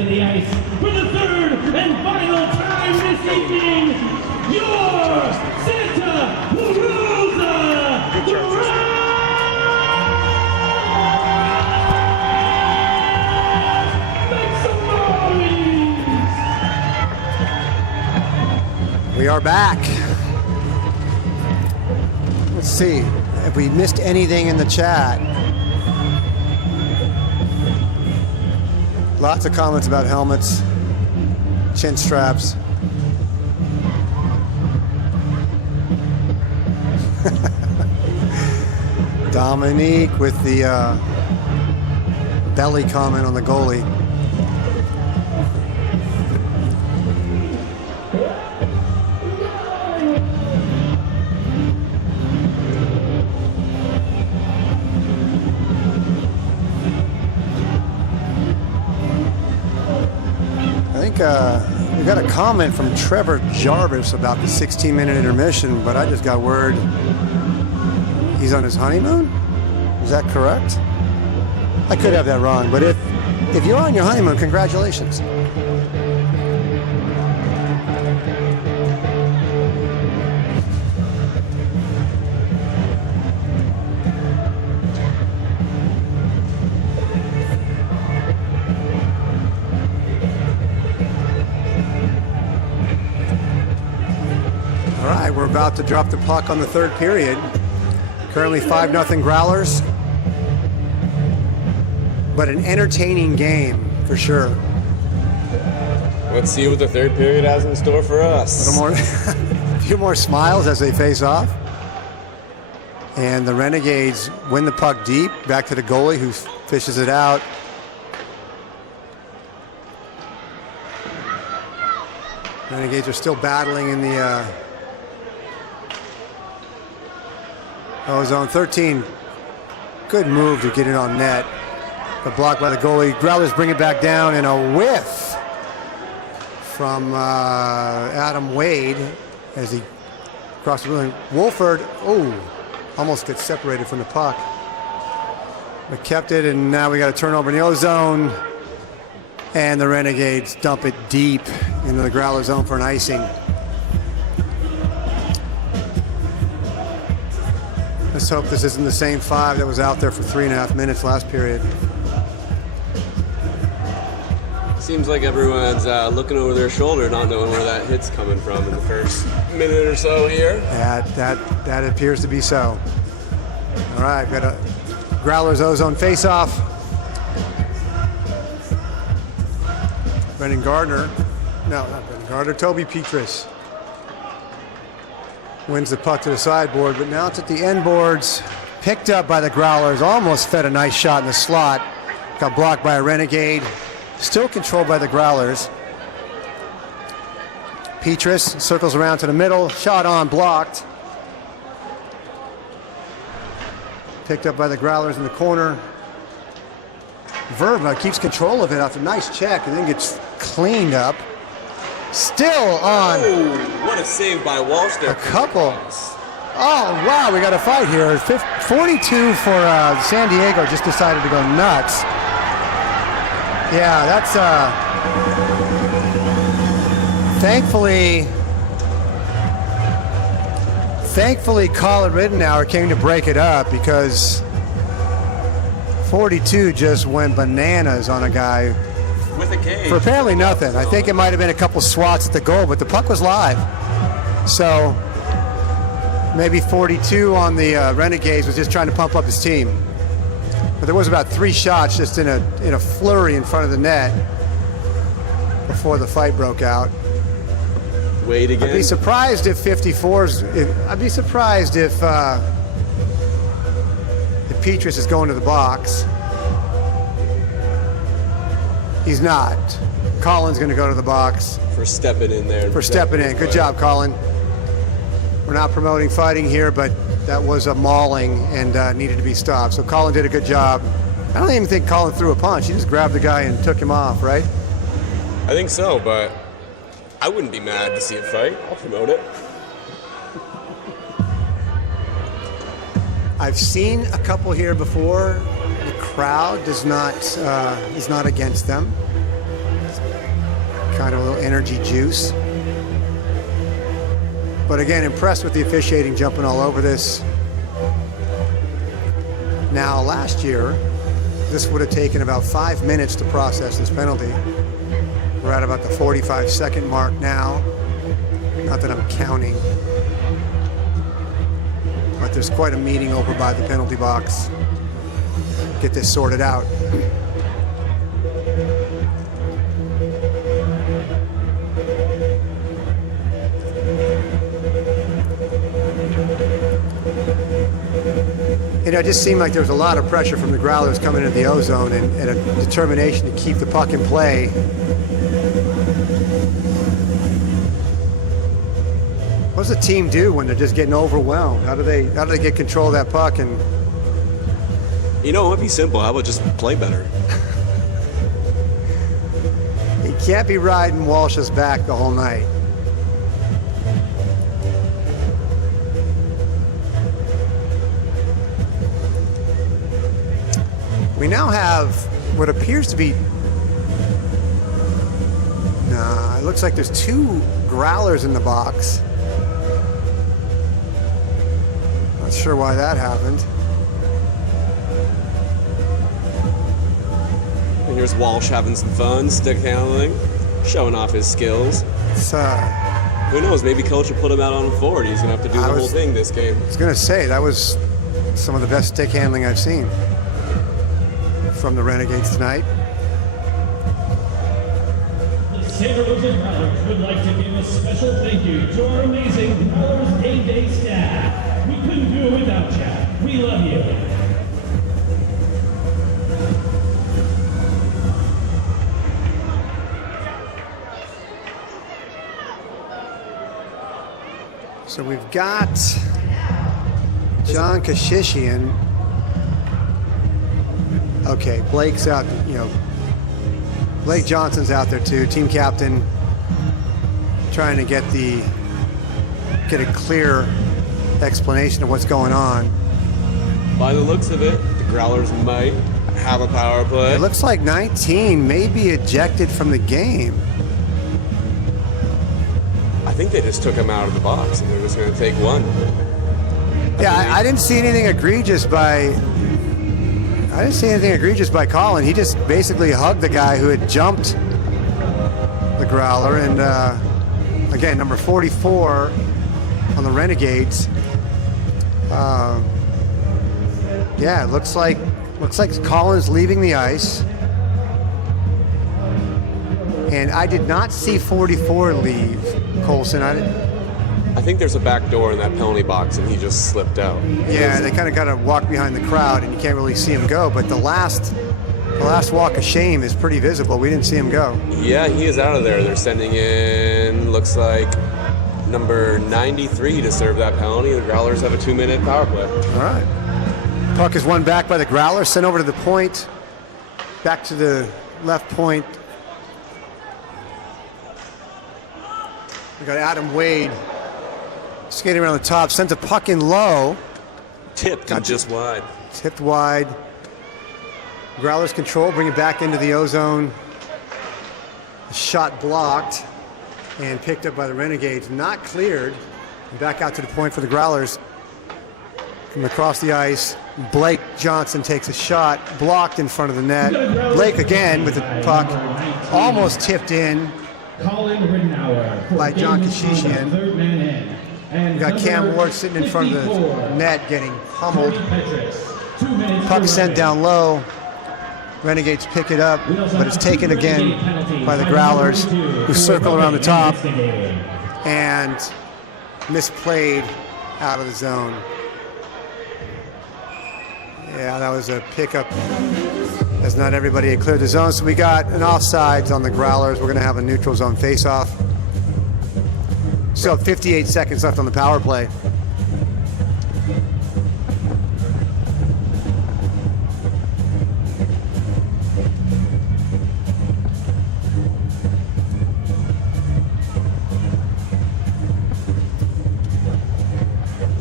to the ice for the third and final time this evening, your Santa Rosa Growlers! Make some noise! We are back. Let's see if we missed anything in the chat. Lots of comments about helmets, chin straps. Dominique with the belly comment on the goalie. We got a comment from Trevor Jarvis about the 16-minute intermission, but I just got word he's on his honeymoon? Is that correct? I could have that wrong, but if you're on your honeymoon, congratulations. We're about to drop the puck on the third period. Currently 5-0 Growlers. But an entertaining game for sure. Let's see what the third period has in store for us. A little more, a few more smiles as they face off. And the Renegades win the puck deep, back to the goalie who fishes it out. Renegades are still battling in the zone 13. Good move to get it on net. But blocked by the goalie. Growlers bring it back down, and a whiff from Adam Wade as he crossed the line. Wolford, almost gets separated from the puck. But kept it, and now we got a turnover in the O-zone. And the Renegades dump it deep into the Growler zone for an icing. Let's hope this isn't the same 5 that was out there for 3.5 minutes last period. Seems like everyone's looking over their shoulder, not knowing where that hit's coming from in the first minute or so here. That appears to be so. All right, got a Growlers O-zone face-off. Brendan Gardner, no, not Brendan Gardner, Toby Petrus wins the puck to the sideboard, but now it's at the end boards. Picked up by the Growlers, almost fed a nice shot in the slot. Got blocked by a Renegade. Still controlled by the Growlers. Petrus circles around to the middle, shot on, blocked. Picked up by the Growlers in the corner. Verva keeps control of it after a nice check and then gets cleaned up. Still on. Oh, what a save by Walsh there. A couple. Oh, wow, we got a fight here. 42 for San Diego just decided to go nuts. Yeah, that's thankfully Colin Riddenauer came to break it up, because 42 just went bananas on a guy with a cage for apparently nothing. I think it might have been a couple swats at the goal, but the puck was live. So maybe 42 on the Renegades was just trying to pump up his team. But there was about 3 shots just in a flurry in front of the net before the fight broke out. Wait again. I'd be surprised if 54's. I'd be surprised if Petrus is going to the box. He's not. Colin's going to go to the box. For stepping in there. For stepping in. Good job, Colin. We're not promoting fighting here, but that was a mauling and needed to be stopped. So Colin did a good job. I don't even think Colin threw a punch. He just grabbed the guy and took him off, right? I think so, but I wouldn't be mad to see it fight. I'll promote it. I've seen a couple here before. The crowd is not against them. kind of a little energy juice. But again, impressed with the officiating, jumping all over this. Now, last year, this would have taken about 5 minutes to process this penalty. We're at about the 45-second mark now. Not that I'm counting. But there's quite a meeting over by the penalty box. Get this sorted out. You know, it just seemed like there was a lot of pressure from the Growlers coming into the O-zone and a determination to keep the puck in play. What does the team do when they're just getting overwhelmed? How do they get control of that puck? And you know, it might be simple. How about just play better? you can't be riding Walsh's back the whole night. We now have what appears to be, it looks like there's 2 Growlers in the box. Not sure why that happened. And here's Walsh having some fun, stick handling, showing off his skills. It's, who knows, maybe coach will put him out on forward. He's going to have to do the whole thing this game. I was going to say, that was some of the best stick handling I've seen from the Renegades tonight. The Santa Rosa Growlers would like to give a special thank you to our amazing Growlers Game Day staff. We couldn't do it without you. We love you. So we've got John Kashishian. Okay, Blake's out, Blake Johnson's out there too, team captain, trying to get a clear explanation of what's going on. By the looks of it, the Growlers might have a power play. It looks like 19 may be ejected from the game. I think they just took him out of the box and they're just going to take one. Yeah, I didn't see anything egregious by Colin. He just basically hugged the guy who had jumped the Growler. And again, number 44 on the Renegades. Yeah, it looks like Colin's leaving the ice. And I did not see 44 leave, Colson. I think there's a back door in that penalty box, and he just slipped out. Yeah, they kind of got to walk behind the crowd, and you can't really see him go. But the last walk of shame is pretty visible. We didn't see him go. Yeah, he is out of there. They're sending in, looks like, number 93 to serve that penalty. The Growlers have a 2-minute power play. All right. Puck is won back by the Growlers, sent over to the point, back to the left point. We got Adam Wade skating around the top, sent the puck in low. Tipped and just wide. Tipped wide. Growlers control, bring it back into the O-zone. Shot blocked and picked up by the Renegades. Not cleared. Back out to the point for the Growlers. From across the ice, Blake Johnson takes a shot, blocked in front of the net. Blake again with the puck, almost tipped in by John Kashishian. We got Cam Ward sitting in front of the net getting pummeled. Puck sent down low. Renegades pick it up, but it's taken again by the Growlers, who circle around the top and misplayed out of the zone. Yeah, that was a pickup, as not everybody had cleared the zone. So we got an offsides on the Growlers. We're going to have a neutral zone face-off. Still 58 seconds left on the power play.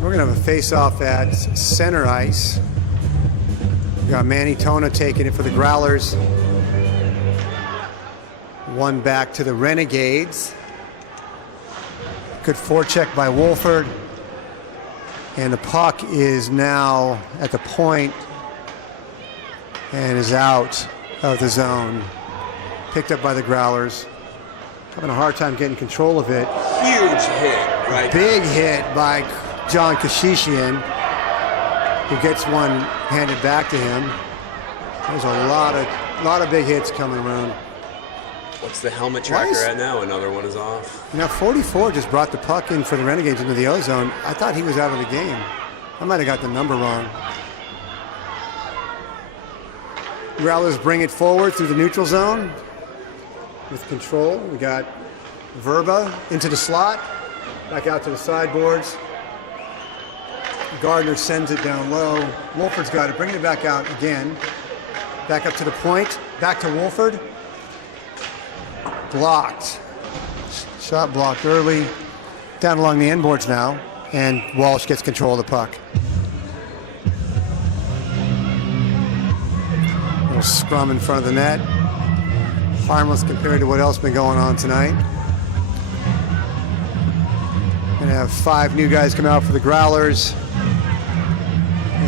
We're going to have a face-off at center ice. We got Manny Tona taking it for the Growlers. One back to the Renegades. Good forecheck by Wolford. And the puck is now at the point and is out of the zone. Picked up by the Growlers. Having a hard time getting control of it. Huge hit, right? Big hit by John Kashishian, who gets one handed back to him. There's a lot of big hits coming around. What's the helmet tracker at now? Another one is off. Now 44 just brought the puck in for the Renegades into the O-zone. I thought he was out of the game. I might have got the number wrong. Growlers bring it forward through the neutral zone with control. We got Verba into the slot, back out to the sideboards. Gardner sends it down low. Wolford's got it, bringing it back out again. Back up to the point, back to Wolford. Blocked. Shot blocked early. Down along the end boards now, and Walsh gets control of the puck. Little scrum in front of the net. Harmless compared to what else been going on tonight. Gonna have 5 new guys come out for the Growlers,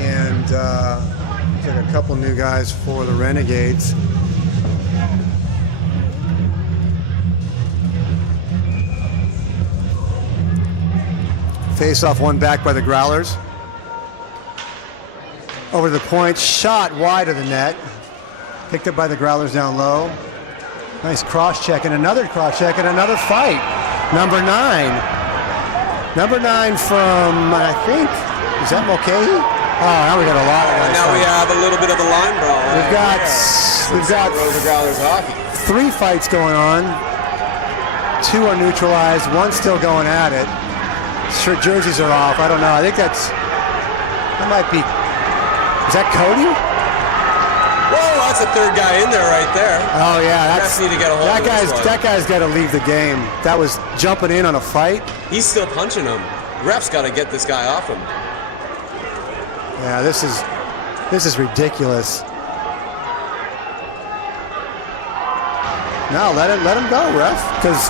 and a couple new guys for the Renegades. Face off, one back by the Growlers. Over to the point, shot wide of the net. Picked up by the Growlers down low. Nice cross check and another cross check and another fight. Number 9. Number 9 from, I think, is that Mulcahy? Oh, now we got a lot of guys. Now we have a little bit of a line brawl. We've got Rosa Growlers hockey. 3 fights going on. 2 are neutralized, 1 still going at it. Sure, jerseys are off. I don't know. I think that might be. Is that Cody? Whoa, that's a third guy in there right there. Oh yeah, Refs need to get a hold of this one. That guy's got to leave the game. That was jumping in on a fight. He's still punching him. Refs got to get this guy off him. Yeah, this is ridiculous. No, let him go, ref, because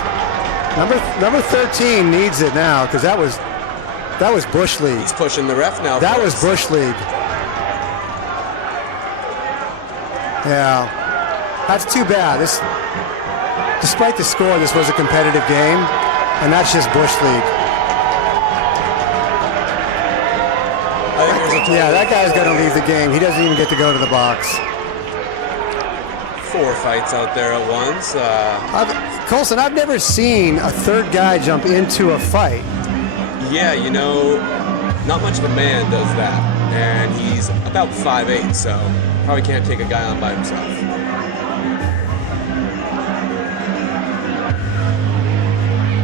number 13 needs it now, because that was Bush League. He's pushing the ref now. That was Bush League. Yeah, that's too bad. Despite the score, this was a competitive game, and that's just Bush League. Yeah, that guy's got to leave the game. He doesn't even get to go to the box. 4 fights out there at once. Colson, I've never seen a third guy jump into a fight. Yeah, not much of a man does that. And he's about 5'8", so probably can't take a guy on by himself.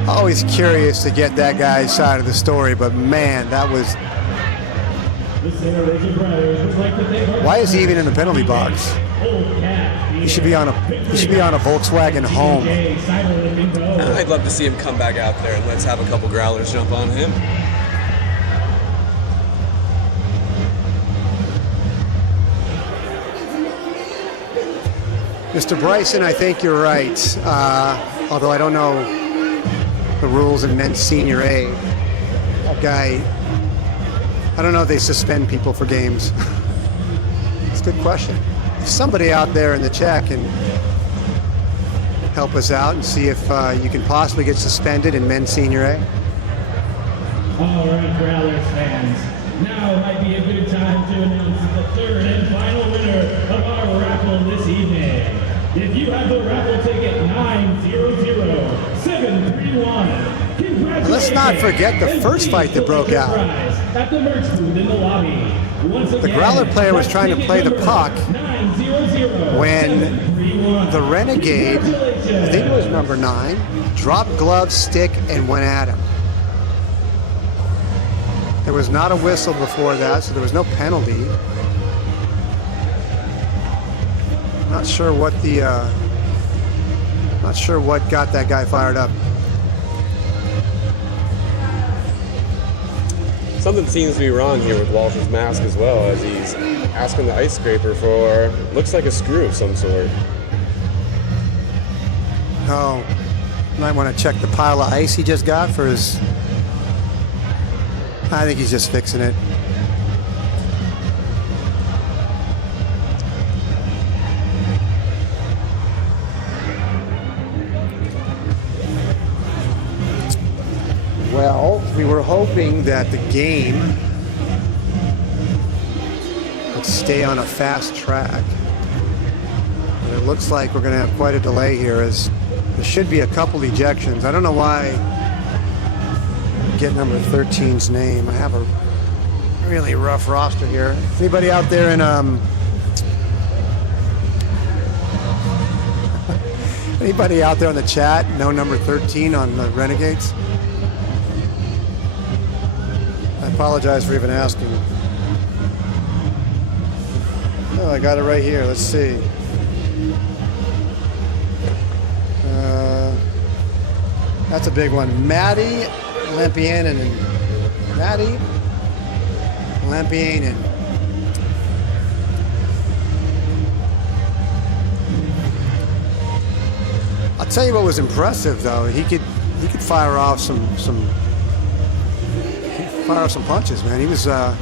Always curious to get that guy's side of the story, but man, that was... Why is he even in the penalty box? He should be on a Volkswagen home. I'd love to see him come back out there and let's have a couple Growlers jump on him. Mr. Bryson, I think you're right. Although I don't know the rules in men's senior A. That guy, I don't know if they suspend people for games. It's a good question. If somebody out there in the chat can help us out and see if you can possibly get suspended in men's senior A. All right, Growlers fans. Now might be a good time to announce the third and final winner of our raffle this evening. If you have the raffle ticket 900731, let's not forget the first fight that broke out. At the merch booth in the lobby. The Growler player was trying to play the puck when the Renegade, I think it was number 9, dropped glove, stick, and went at him. There was not a whistle before that, so there was no penalty. Not sure what got that guy fired up. Something seems to be wrong here with Walsh's mask as well, as he's asking the ice scraper for, looks like a screw of some sort. Oh, might want to check the pile of ice he just got for his... I think he's just fixing it. Well, we were hoping that the game would stay on a fast track. But it looks like we're going to have quite a delay here, as there should be a couple ejections. I don't know why I get number 13's name. I have a really rough roster here. Anybody out there in anybody out there in the chat know number 13 on the Renegades? I apologize for even asking. Oh, I got it right here. Let's see. That's a big one. Maddie Lampianen. Maddie Lampianen. I'll tell you what was impressive, though. He could fire off some punches, man. He was it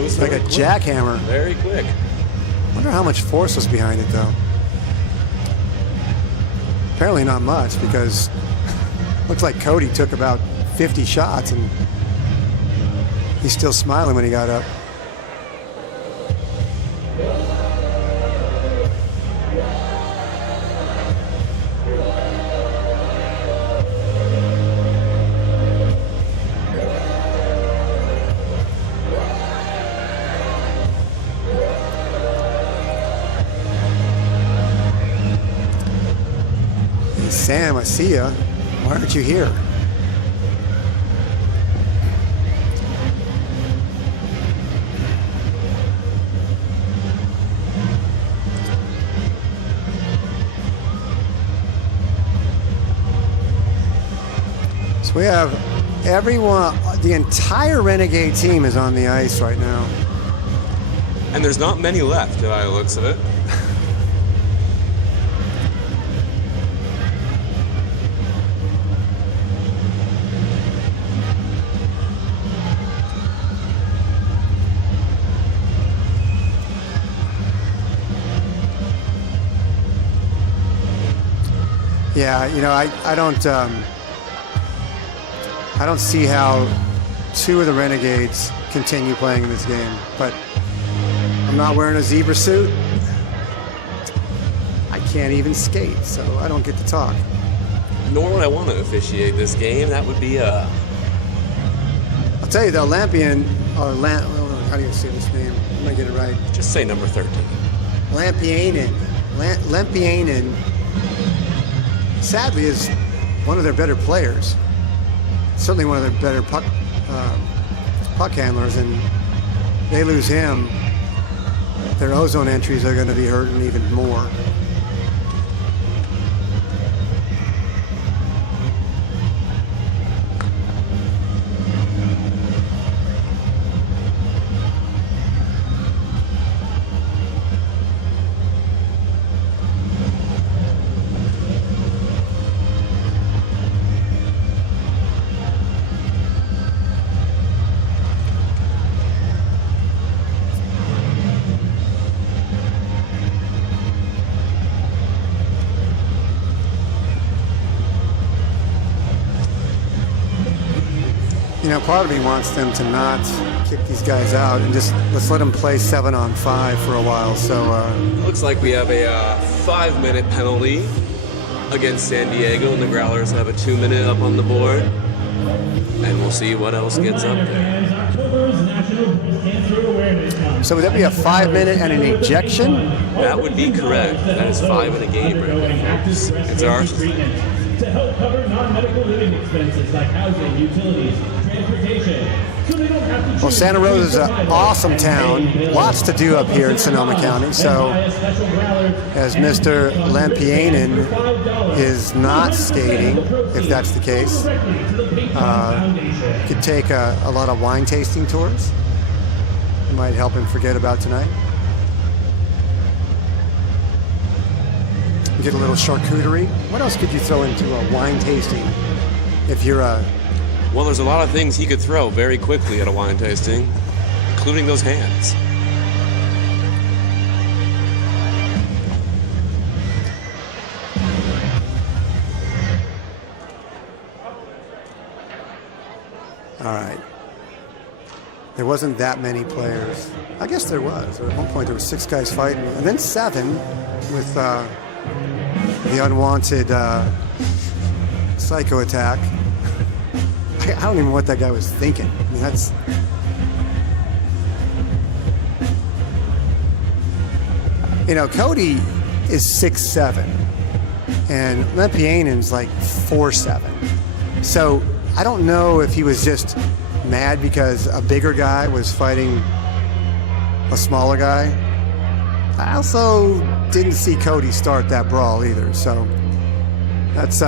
was like a jackhammer. Very quick. Wonder how much force was behind it, though. Apparently not much, because looks like Cody took about 50 shots and he's still smiling when he got up. Sam, I see ya. Why aren't you here? So we have everyone, the entire Renegade team is on the ice right now. And there's not many left, by the looks of it. Yeah, you know, I don't see how two of the Renegades continue playing in this game, but I'm not wearing a zebra suit. I can't even skate, so I don't get to talk. Nor would I want to officiate this game. That would be I'll tell you though, Lampian, or how do you say this name? I'm gonna get it right. Just say number 13. Lampianen. Lampianen, sadly, is one of their better players. Certainly one of their better puck handlers, and they lose him, their ozone entries are going to be hurting even more. You know, part of me wants them to not kick these guys out and just let's let them play 7-on-5 for a while. So looks like we have a 5-minute penalty against San Diego, and the Growlers have a 2-minute up on the board. And we'll see what else gets up there. So would that be a 5-minute and an ejection? That would be correct. That is 5 in a game right there. It's ours. To help cover non-medical living expenses like housing, utilities, transportation. So they don't have to. Well, Santa Rosa is an awesome town. Lots to do up here in Sonoma County. So, as Mr. Lampianen is not skating, if that's the case, could take a lot of wine tasting tours. It might help him forget about tonight. You get a little charcuterie. What else could you throw into a wine tasting if you're a... Well, there's a lot of things he could throw very quickly at a wine tasting, including those hands. All right. There wasn't that many players. I guess there was. At one point, there were 6 guys fighting, and then 7 with the unwanted psycho attack. I don't even know what that guy was thinking. I mean, that's... You know, Cody is 6'7", and Lempianen's like 4'7". So I don't know if he was just mad because a bigger guy was fighting a smaller guy. I also didn't see Cody start that brawl either, so that's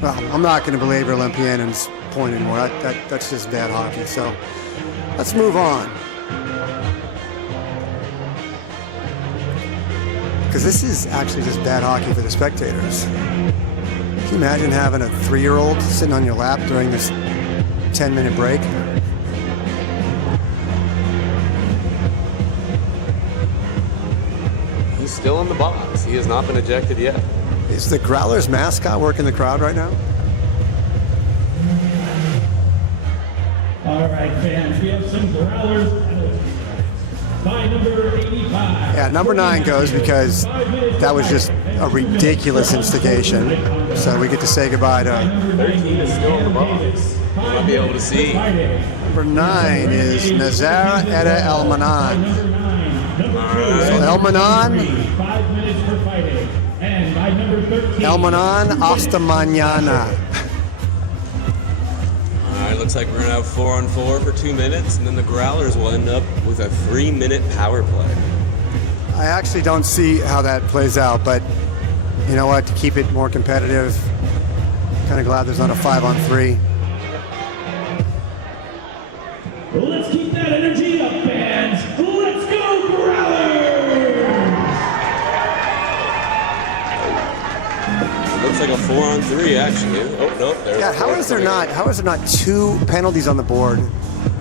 well, I'm not going to belabor Lempianen's point anymore. That's just bad hockey. So let's move on, because this is actually just bad hockey for the spectators. Can you imagine having a 3-year-old sitting on your lap during this 10-minute break? He's still in the box. He has not been ejected yet. Is the Growlers mascot working the crowd right now? All right, fans, we have some Growlers by number 85. Yeah, number 9 goes because that was just a ridiculous instigation. So we get to say goodbye to... 13 is still in the box. You'll be able to see. Number 9 is Nazar Eda Elmanan. So Elmanan... 5 minutes for fighting. And by number 13... Elmanan hasta mañana. All right, looks like we're going to have 4-on-4 for 2 minutes, and then the Growlers will end up with a 3-minute power play. I actually don't see how that plays out, but you know what? To keep it more competitive, kind of glad there's not a 5-on-3. Let's keep that energy up, fans. Let's go, Growlers! Looks like a 4-on-3, actually. Oh, no. There's Yeah, how is there not 2 penalties on the board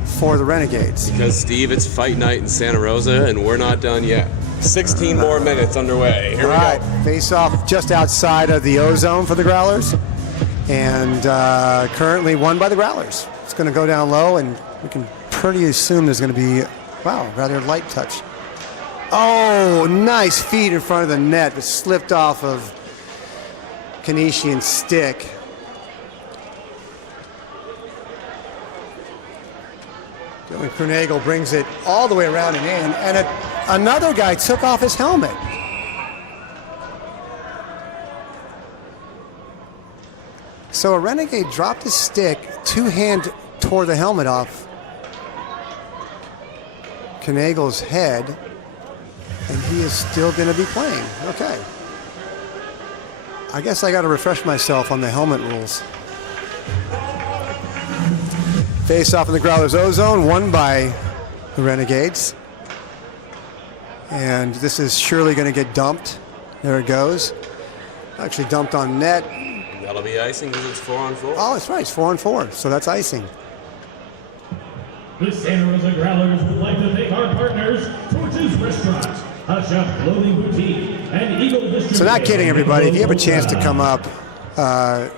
for the Renegades? Because, Steve, it's fight night in Santa Rosa, and we're not done yet. 16 more minutes underway. Here we go. Face off just outside of the O-zone for the Growlers, and currently won by the Growlers. It's going to go down low, and we can pretty assume there's going to be, wow, rather light touch. Oh, nice feed in front of the net, but slipped off of Kanesian's stick. Dylan Krunagel brings it all the way around and in, and another guy took off his helmet. So a Renegade dropped his stick, 2-hand tore the helmet off Knagel's head, and he is still going to be playing. Okay. I guess I got to refresh myself on the helmet rules. Face off in the Growlers O-zone, won by the Renegades. And this is surely going to get dumped. There it goes. Actually dumped on net. That'll be icing because it's 4-on-4. Oh, that's right. It's 4-on-4. So that's icing. The Santa Rosa Growlers would like to thank our partners, Torches Restaurant, Hush Up Clothing Boutique, and Eagle Distribution. So not kidding, everybody. If you have a chance to come up to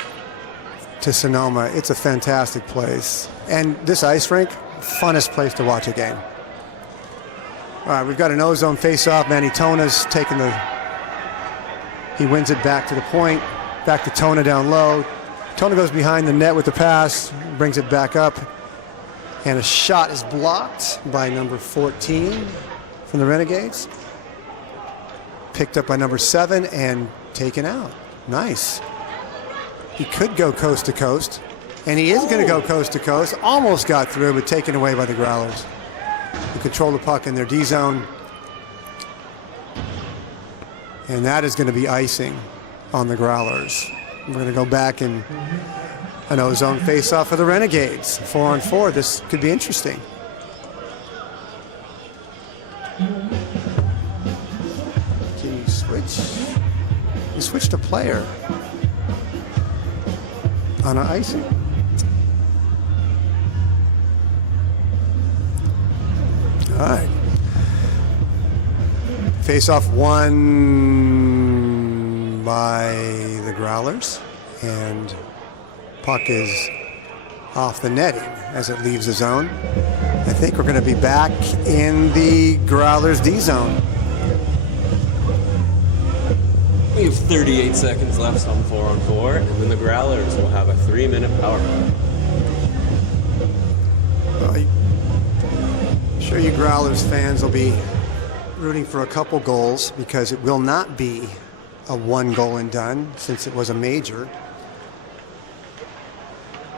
Sonoma, it's a fantastic place. And this ice rink, funnest place to watch a game. All right, we've got an O-zone face-off. Manny Tona's taking the... He wins it back to the point. Back to Tona down low. Tona goes behind the net with the pass, brings it back up. And a shot is blocked by number 14 from the Renegades. Picked up by number 7 and taken out. Nice. He could go coast to coast. And he is going to go coast to coast. Almost got through, but taken away by the Growlers, who control the puck in their D zone. And that is going to be icing on the Growlers. We're going to go back and an O-zone face-off for the Renegades. 4-on-4. This could be interesting. Can you switch? just a player on an icing. All right. Face-off won by the Growlers, and puck is off the netting as it leaves the zone. I think we're going to be back in the Growlers D zone. We have 38 seconds left on 4-on-4, and then the Growlers will have a 3-minute power play. Well, I'm sure you Growlers fans will be rooting for a couple goals because it will not be a 1-goal and done since it was a major.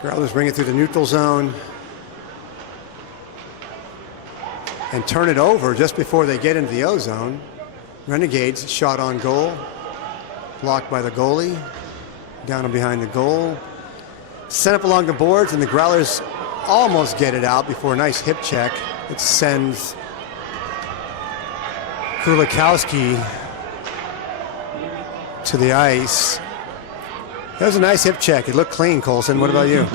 Growlers bring it through the neutral zone and turn it over just before they get into the O zone. Renegades shot on goal, blocked by the goalie, down and behind the goal. Sent up along the boards, and the Growlers almost get it out before a nice hip check. It sends Kulikowski to the ice. That was a nice hip check. It looked clean, Colson. What about you?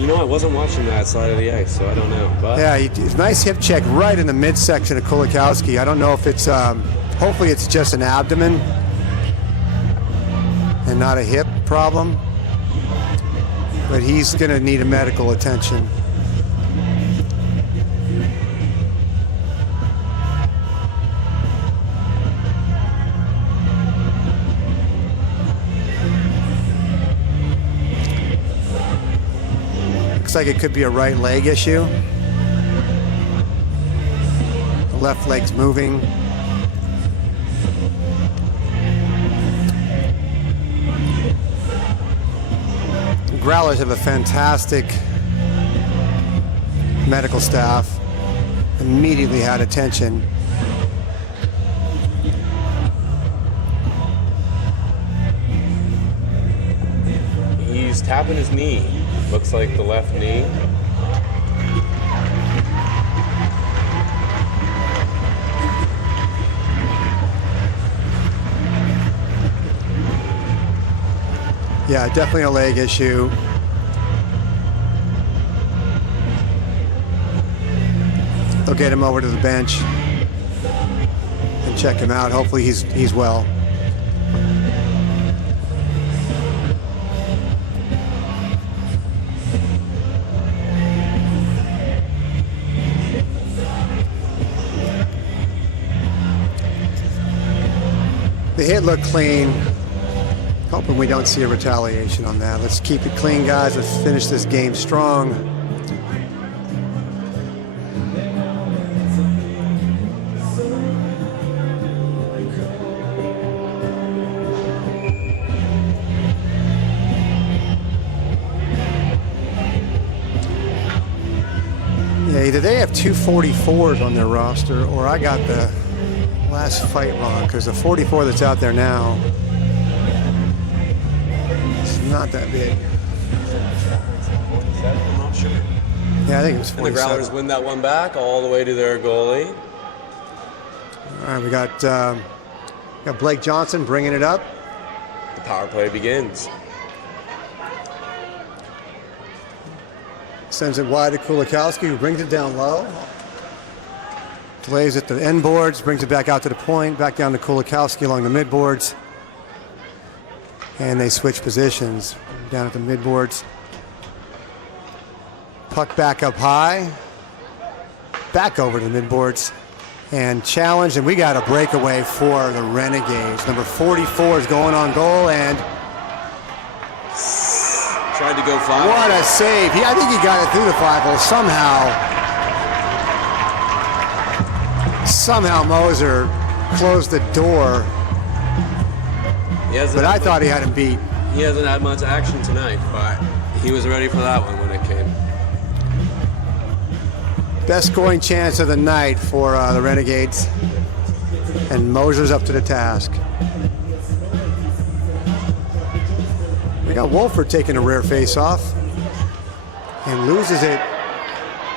You know, I wasn't watching that side of the ice, so I don't know. But Yeah, it's a nice hip check right in the midsection of Kulikowski. I don't know if it's, hopefully it's just an abdomen and not a hip problem. But he's going to need a medical attention. Looks like it could be a right leg issue. The left leg's moving. The Growlers have a fantastic medical staff. Immediately had attention. he's tapping his knee. Looks like the left knee. Yeah, definitely a leg issue. They'll get him over to the bench and check him out. Hopefully he's well. The hit looked clean. Hoping we don't see a retaliation on that. Let's keep it clean, guys. Let's finish this game strong. Yeah, either they have two 44s on their roster, or I got the last fight wrong, because the 44 that's out there now, not that big. I'm not sure. Yeah, I think it was 47. And the Growlers win that one back all the way to their goalie. All right, we got Blake Johnson bringing it up. The power play begins. Sends it wide to Kulikowski, who brings it down low. Plays at the end boards, brings it back out to the point, back down to Kulikowski along the mid boards. And they switch positions down at the mid boards. Puck back up high. Back over to the mid boards. And challenge, and we got a breakaway for the Renegades. Number 44 is going on goal, and Tried to go 5. what a save. I think he got it through the 5-hole somehow. Moser closed the door. But I thought he had him beat. He hasn't had much action tonight, but he was ready for that one when it came. Best scoring chance of the night for the Renegades. And Moser's up to the task. We got Wolford taking a rear face-off. And loses it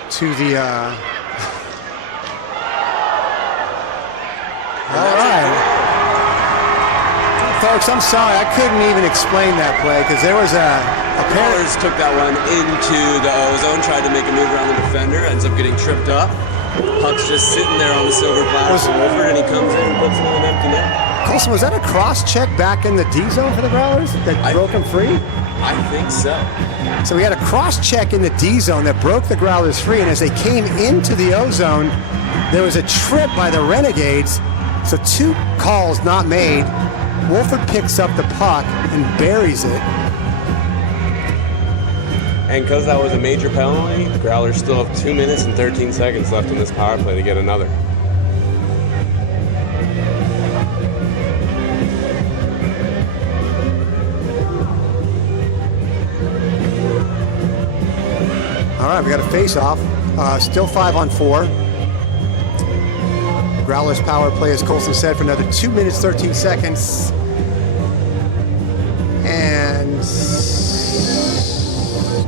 to the... All right. folks, I'm sorry. I couldn't even explain that play because there was a Growlers took that one into the O-zone, tried to make a move around the defender, ends up getting tripped up. Puck's just sitting there on the silver platter for Wolford, and he comes in and puts it in an empty net. Colson, was that a cross check back in the D zone for the Growlers that broke him free? I think so. So we had a cross check in the D zone that broke the Growlers free, and as they came into the O zone, there was a trip by the Renegades. So 2 calls not made. Wolford picks up the puck and buries it. And because that was a major penalty, the Growlers still have 2 minutes and 13 seconds left in this power play to get another. All right, we got a face-off. Still 5-on-4. Growlers power play, as Colson said, for another 2 minutes, 13 seconds. And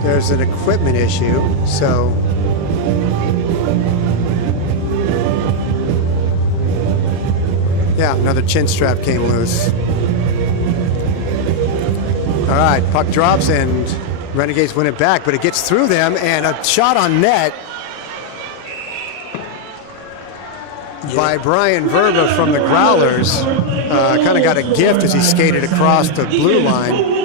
there's an equipment issue, so yeah, another chin strap came loose. All right, puck drops and Renegades win it back, but it gets through them, and a shot on net by Brian Verba from the Growlers. Kind of got a gift as he skated across the blue line.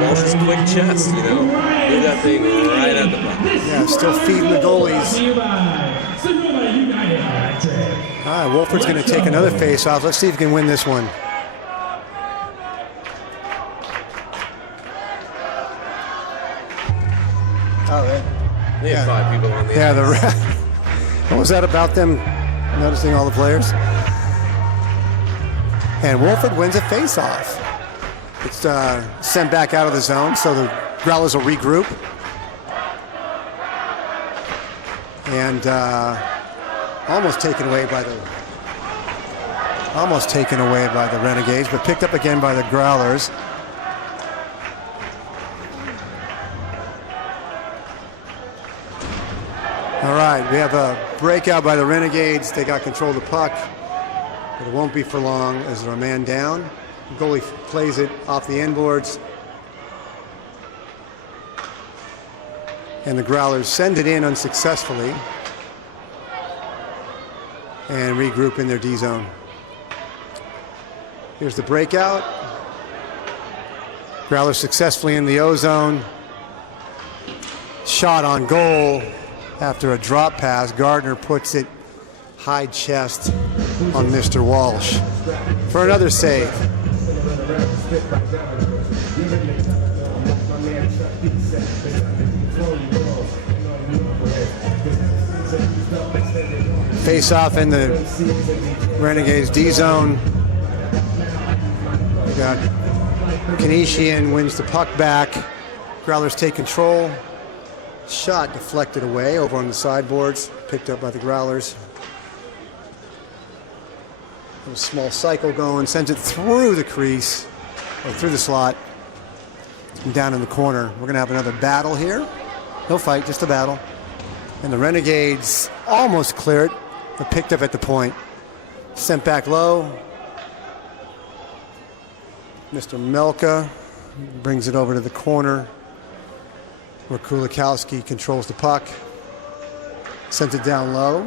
Walsh's quick chest, you know, do that thing right at the puck. Yeah, still feeding the goalies. All right, Wolford's going to take another face-off. Let's see if he can win this one. Oh, They had 5 people on the yeah, ice. What was that about them noticing all the players? And Wolford wins a face-off. It's sent back out of the zone, so the Growlers will regroup. And almost taken away by the Renegades, but picked up again by the Growlers. All right, we have a breakout by the Renegades. They got control of the puck, but it won't be for long as they're a man down. The goalie plays it off the end boards, and the Growlers send it in unsuccessfully and regroup in their D zone. Here's the breakout. Growlers successfully in the O zone. Shot on goal. After a drop pass, Gardner puts it high chest on Mr. Walsh for another save. Face off in the Renegades D zone. We got Kanesian wins the puck back. Growlers take control. Shot deflected away over on the sideboards, picked up by the Growlers. A small cycle going, sends it through the crease, or through the slot, and down in the corner. We're gonna have another battle here. No fight, just a battle. And the Renegades almost clear it, but picked up at the point. Sent back low. Mr. Melka brings it over to the corner, where Kulikowski controls the puck. Sends it down low.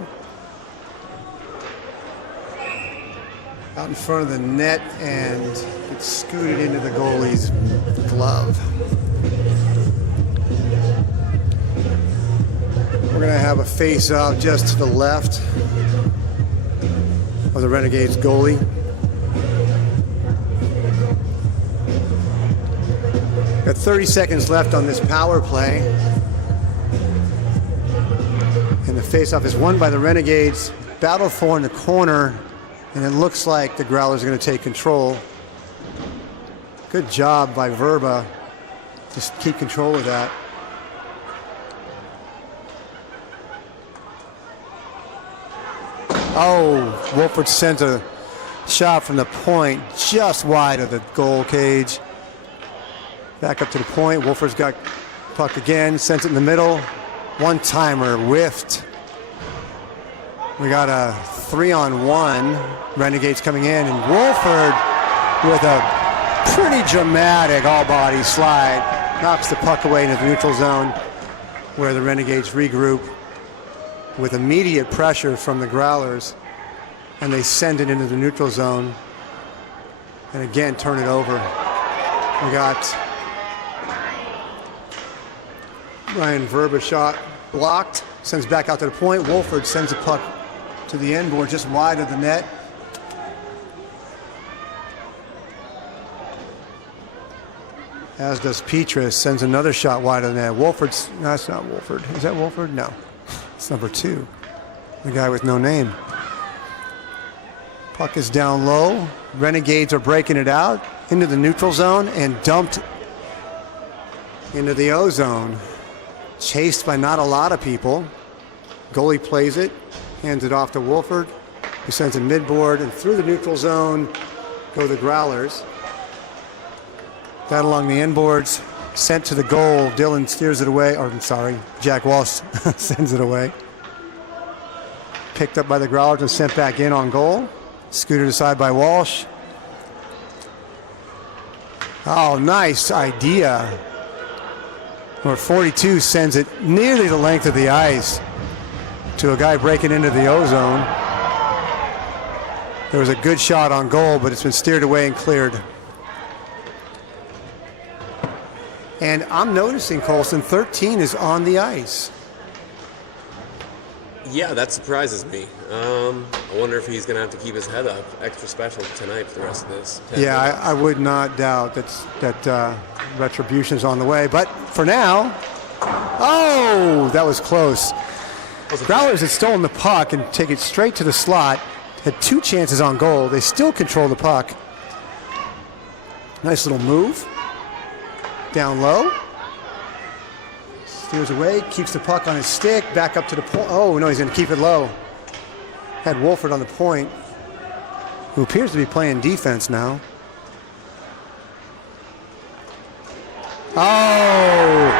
Out in front of the net and gets scooted into the goalie's glove. We're gonna have a face-off just to the left of the Renegades goalie. Got 30 seconds left on this power play. And the faceoff is won by the Renegades. Battle for in the corner. And it looks like the Growlers are going to take control. Good job by Verba. Just keep control of that. Oh, Wolford sent a shot from the point just wide of the goal cage. Back up to the point. Wolford's got puck again. Sends it in the middle. One-timer whiffed. We got a 3-on-1. Renegades coming in, and Wolford with a pretty dramatic all-body slide. Knocks the puck away into the neutral zone, where the Renegades regroup with immediate pressure from the Growlers, and they send it into the neutral zone and again turn it over. We got Ryan Verba shot blocked, sends back out to the point. Wolford sends the puck to the end board just wide of the net. As does Petrus, sends another shot wide of the net. Wolford's, no, that's not Wolford. Is that Wolford? No, it's number 2, the guy with no name. Puck is down low. Renegades are breaking it out into the neutral zone and dumped into the O zone. Chased by not a lot of people. Goalie plays it, hands it off to Wolford, who sends it midboard, and through the neutral zone go the Growlers. Down along the end boards, sent to the goal. Dylan steers it away, or I'm sorry, Jack Walsh sends it away. Picked up by the Growlers and sent back in on goal. Scooted aside by Walsh. Oh, nice idea. Number 42 sends it nearly the length of the ice to a guy breaking into the O zone. There was a good shot on goal, but it's been steered away and cleared. And I'm noticing, Colson, 13 is on the ice. Yeah, that surprises me. I wonder if he's going to have to keep his head up extra special tonight for the rest of this. Yeah, I would not doubt that retribution is on the way. But for now, oh, that was close. Growlers had stolen the puck and take it straight to the slot. Had 2 chances on goal. They still control the puck. Nice little move. Down low. Steers away, keeps the puck on his stick, back up to the point. Oh, no, he's going to keep it low. Had Wolford on the point, who appears to be playing defense now. Oh!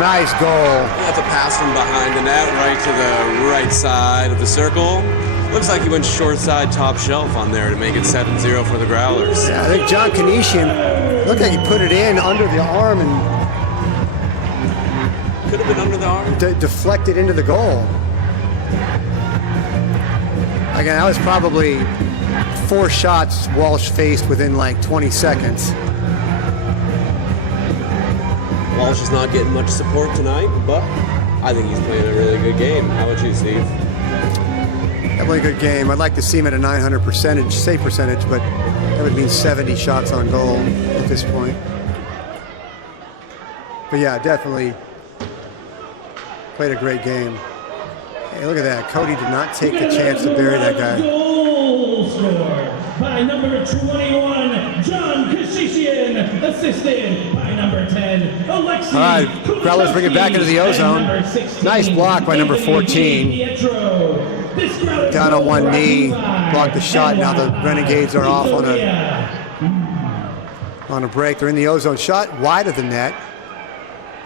Nice goal. That's a pass from behind the net right to the right side of the circle. Looks like he went short side top shelf on there to make it 7-0 for the Growlers. Yeah, I think John Kanesian looked like he put it in under the arm and could have been under the arm. Deflected into the goal. Again, that was probably 4 shots Walsh faced within like 20 seconds. Walsh is not getting much support tonight, but I think he's playing a really good game. How about you, Steve? Definitely a good game. I'd like to see him at a 900% save percentage, but that would mean 70 shots on goal at this point. But yeah, definitely played a great game. Hey, look at that. Cody did not take the chance to bury that guy. Goal scored by number 21, John Kashishian, assisted by number 10, Alexei. All right, Growlers bring it back into the O zone. Nice block by number 14. Down on one knee, blocked the shot. Now the Renegades are off on a break. They're in the O zone. Shot wide of the net.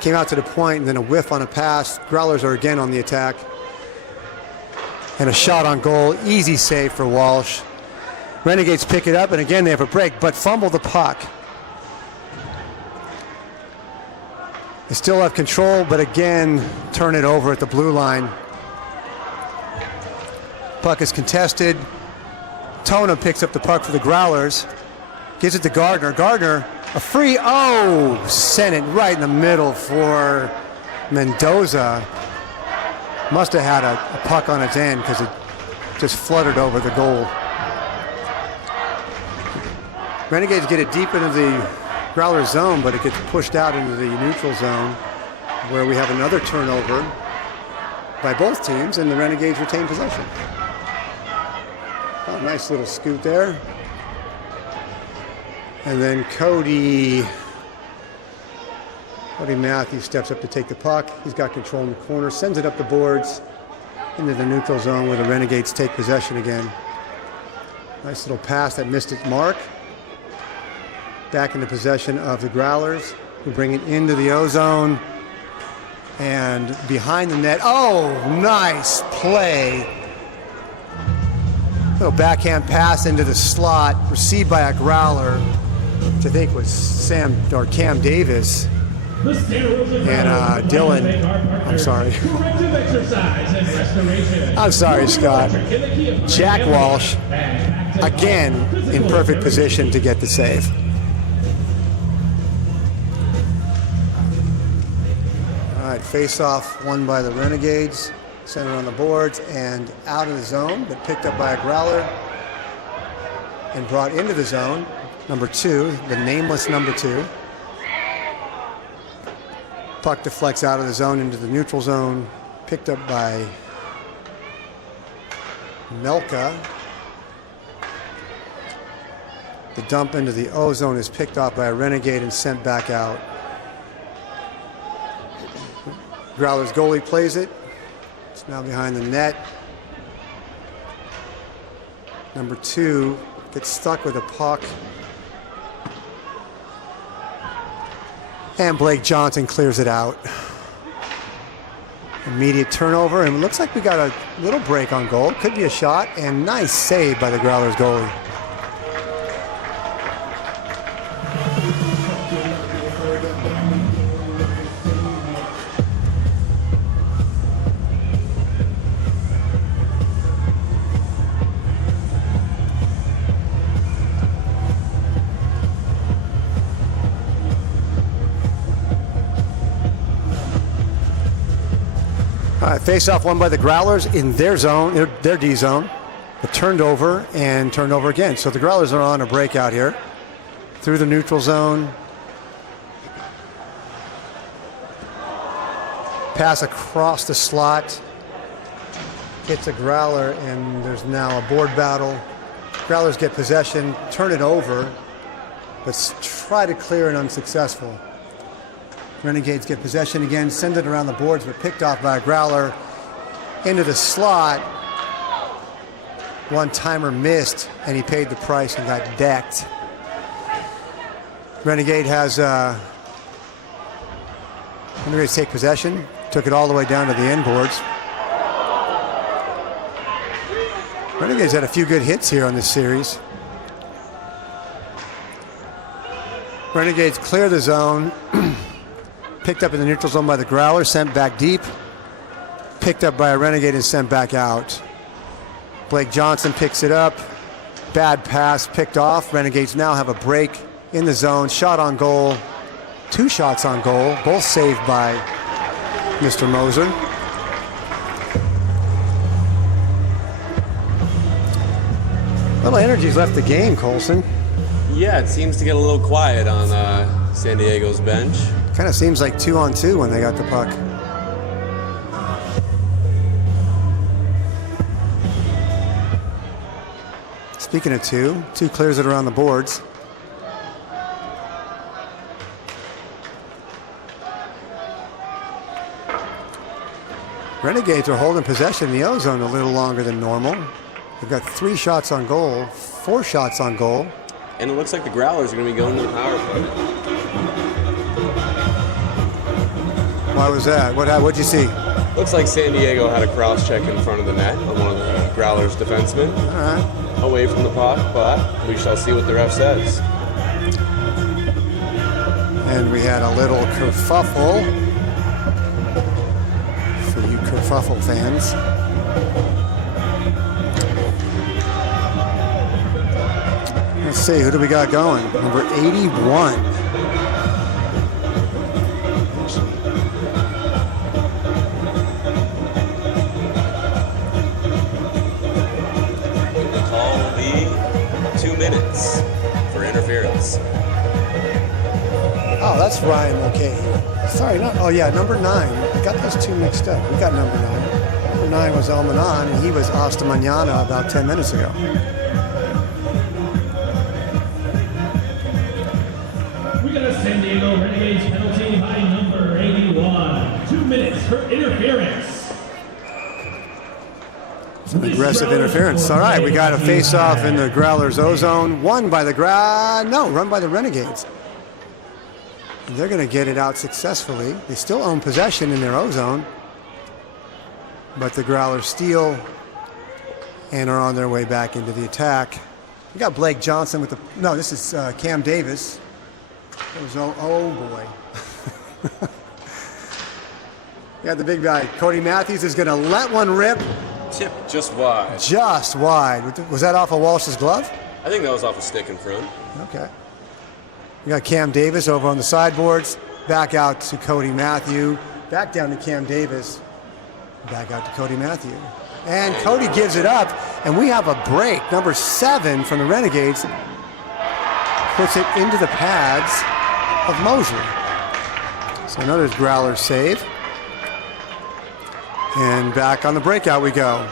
Came out to the point and then a whiff on a pass. Growlers are again on the attack. And a shot on goal. Easy save for Walsh. Renegades pick it up, and again they have a break, but fumble the puck. They still have control, but again turn it over at the blue line. Puck is contested. Tona picks up the puck for the Growlers. Gives it to Gardner. Gardner, a free, oh, sent it right in the middle for Mendoza. Must have had a puck on its end because it just fluttered over the goal. Renegades get it deep into the Growlers zone, but it gets pushed out into the neutral zone where we have another turnover by both teams, and the Renegades retain possession. Oh, nice little scoot there. And then Cody Matthews steps up to take the puck. He's got control in the corner, sends it up the boards into the neutral zone where the Renegades take possession again. Nice little pass that missed its mark. Back into possession of the Growlers, who bring it into the O zone. And behind the net, oh, nice play Little backhand pass into the slot, received by a Growler, which I think was Cam Davis. And Dylan, I'm sorry. I'm sorry, Scott. Jack Walsh, again, in perfect position to get the save. All right, face-off won by the Renegades. Center on the boards and out of the zone, but picked up by a Growler and brought into the zone. Number 2, the nameless number 2. Puck deflects out of the zone into the neutral zone, picked up by Melka. The dump into the O zone is picked off by a Renegade and sent back out. Growler's goalie plays it. It's now behind the net. Number 2 gets stuck with a puck. And Blake Johnson clears it out. Immediate turnover, and it looks like we got a little break on goal. Could be a shot, and nice save by the Growlers goalie. Face-off won by the Growlers in their zone, their D zone. But turned over and turned over again. So the Growlers are on a breakout here. Through the neutral zone. Pass across the slot. Hits a Growler, and there's now a board battle. Growlers get possession, turn it over, but try to clear and unsuccessful. Renegades get possession again, send it around the boards, but picked off by a Growler into the slot. One-timer missed, and he paid the price and got decked. Renegade has Renegades take possession, took it all the way down to the end boards. Renegades had a few good hits here on this series. Renegades clear the zone. Picked up in the neutral zone by the Growler, sent back deep. Picked up by a Renegade and sent back out. Blake Johnson picks it up. Bad pass, picked off. Renegades now have a break in the zone. Shot on goal. 2 shots on goal, both saved by Mr. Moser. Little energy's left the game, Colson. Yeah, it seems to get a little quiet on San Diego's bench. Kind of seems like 2-on-2 when they got the puck. Speaking of 2 clears it around the boards. Renegades are holding possession in the O zone a little longer than normal. They've got 3 shots on goal, 4 shots on goal. And it looks like the Growlers are going to be going to the power play. Why was that? What'd you see? Looks like San Diego had a cross-check in front of the net on one of the Growlers' defensemen. All right. Away from the puck, but we shall see what the ref says. And we had a little kerfuffle for you kerfuffle fans. Let's see, who do we got going? Number 81. The call will be 2 minutes for interference. Oh, that's Ryan Mulcahy. Sorry, not. Oh, yeah, number 9. I got those 2 mixed up. We got number 9. Number 9 was El Manon, and he was Asta Mañana about 10 minutes ago. We got a San Diego Renegades penalty by number 81. 2 minutes for interference. Some aggressive interference. All right, we got a face-off in the Growlers O-zone. Run by the Renegades. And they're going to get it out successfully. They still own possession in their O-zone. But the Growlers steal and are on their way back into the attack. We got Blake Johnson with the, no, this is Cam Davis. It was, oh boy. Yeah, the big guy. Cody Matthews is going to let one rip. Tip just wide. Just wide. Was that off of Walsh's glove? I think that was off a stick in front. Okay. We got Cam Davis over on the sideboards. Back out to Cody Matthew. Back down to Cam Davis. Back out to Cody Matthew. And Cody gives it up, and we have a break. Number 7 from the Renegades puts it into the pads of Mosley. So another Growler save. And back on the breakout we go.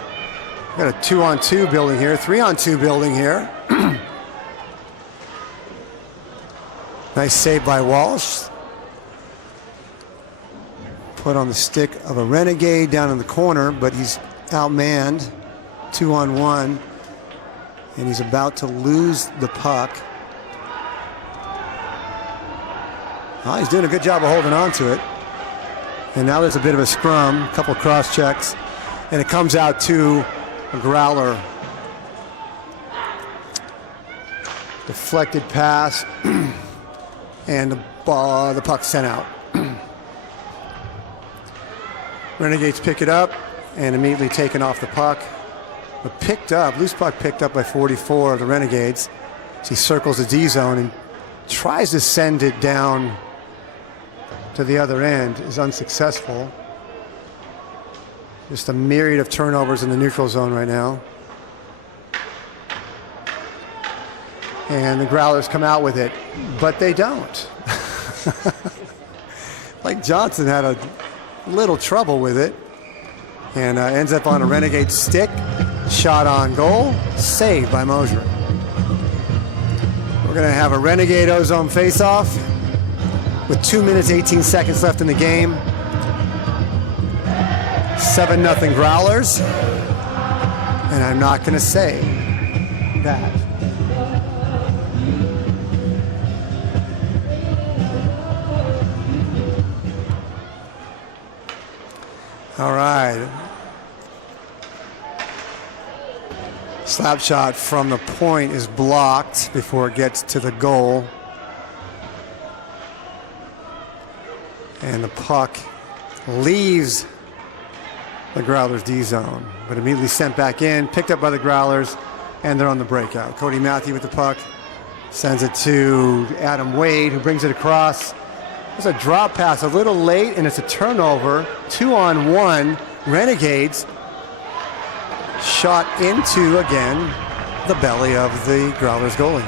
We've got a 2-on-2 building here, 3-on-2 building here. Nice save by Walsh. Put on the stick of a Renegade down in the corner, but he's outmanned, 2-on-1, and he's about to lose the puck. Oh, he's doing a good job of holding on to it. And now there's a bit of a scrum, a couple cross checks, and it comes out to a Growler. Deflected pass, and the puck sent out. Renegades pick it up and immediately taken off the puck. But picked up, loose puck picked up by 44 of the Renegades. So he circles the D zone and tries to send it down to the other end, is unsuccessful. Just a myriad of turnovers in the neutral zone right now. And the Growlers come out with it, but they don't. Like Johnson had a little trouble with it, and ends up on a Renegade stick. Shot on goal, saved by Mosier. We're going to have a Renegade Ozone face-off with 2 minutes, 18 seconds left in the game. 7-0 Growlers. And I'm not going to say that. All right. Slap shot from the point is blocked before it gets to the goal. And the puck leaves the Growlers D zone, but immediately sent back in, picked up by the Growlers, and they're on the breakout. Cody Matthew with the puck, sends it to Adam Wade, who brings it across. There's a drop pass a little late, and it's a turnover. 2-on-1, Renegades. Shot into, again, the belly of the Growlers goalie.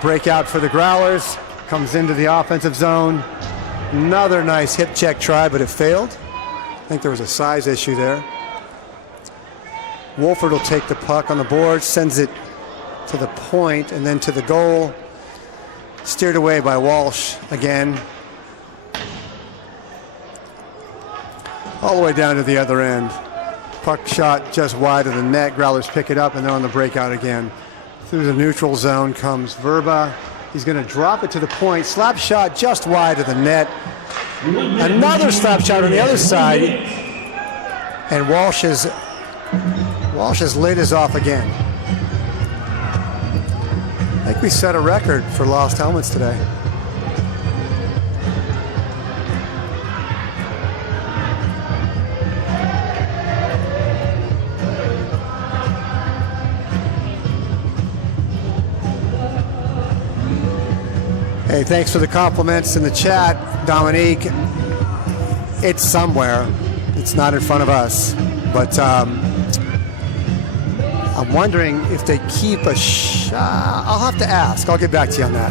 Breakout for the Growlers, comes into the offensive zone. Another nice hip check try, but it failed. I think there was a size issue there. Wolford will take the puck on the board, sends it to the point and then to the goal. Steered away by Walsh again. All the way down to the other end. Puck shot just wide of the net. Growlers pick it up and they're on the breakout again. Through the neutral zone comes Verba. He's going to drop it to the point. Slap shot just wide of the net. Another slap shot on the other side. And Walsh's lid is off again. I think we set a record for lost helmets today. Hey, thanks for the compliments in the chat, Dominique. It's somewhere. It's not in front of us. But I'm wondering if they keep a shot. I'll have to ask. I'll get back to you on that.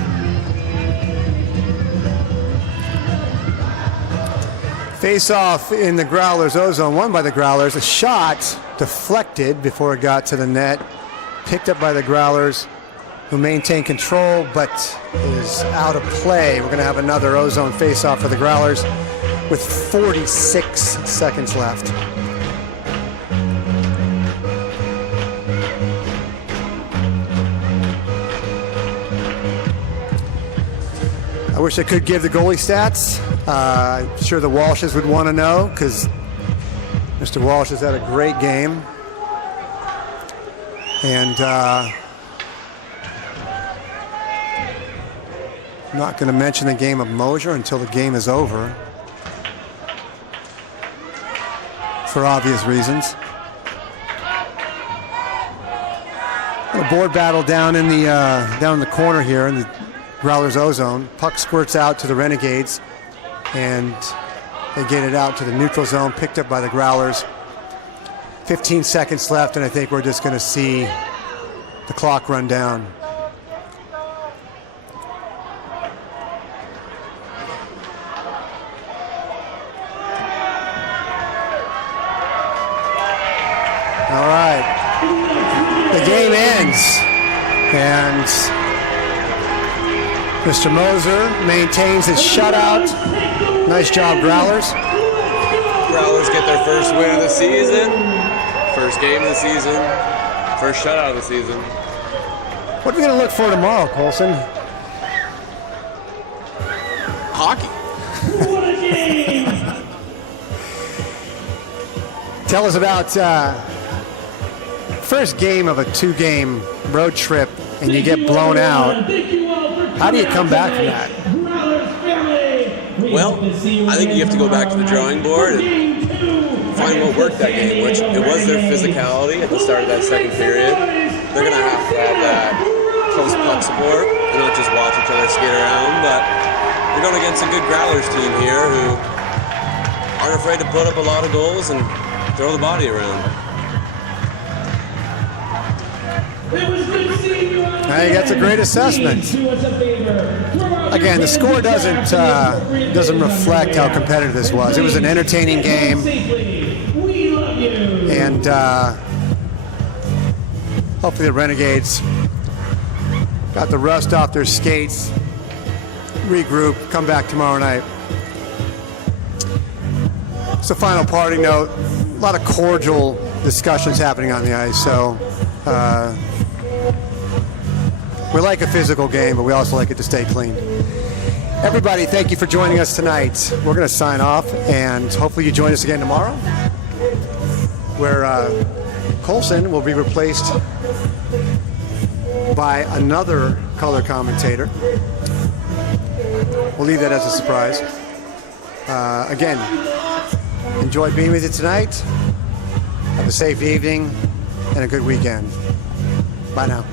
Face-off in the Growlers Ozone, won by the Growlers. A shot deflected before it got to the net. Picked up by the Growlers, who maintain control but is out of play. We're going to have another Ozone face-off for the Growlers with 46 seconds left. I wish I could give the goalie stats. I'm sure the Walshes would want to know because Mr. Walsh has had a great game. And I'm not going to mention the game of Mosier until the game is over, for obvious reasons. A board battle down in the corner here in the Growlers O-zone. Puck squirts out to the Renegades, and they get it out to the neutral zone, picked up by the Growlers. 15 seconds left, and I think we're just going to see the clock run down. All right. The game ends, and Mr. Moser maintains his shutout. Nice job, Growlers. Growlers get their first win of the season, first game of the season, first shutout of the season. What are we going to look for tomorrow, Colson? Hockey. What a game! Tell us about first game of a 2-game road trip, and you get blown out. How do you come back from that? Well, I think you have to go back to the drawing board and find what worked that game, which it was their physicality at the start of that second period. They're going to have that close puck support and not just watch each other skate around, but they're going against a good Growlers team here who aren't afraid to put up a lot of goals and throw the body around. Hey, that's a great assessment. Again, the score doesn't reflect how competitive this was. It was an entertaining game, and hopefully the Renegades got the rust off their skates, regroup, come back tomorrow night. It's a final parting note. A lot of cordial discussions happening on the ice, so we like a physical game, but we also like it to stay clean. Everybody, thank you for joining us tonight. We're going to sign off, and hopefully you join us again tomorrow, where Colson will be replaced by another color commentator. We'll leave that as a surprise. Again, enjoyed being with you tonight. Have a safe evening and a good weekend. Bye now.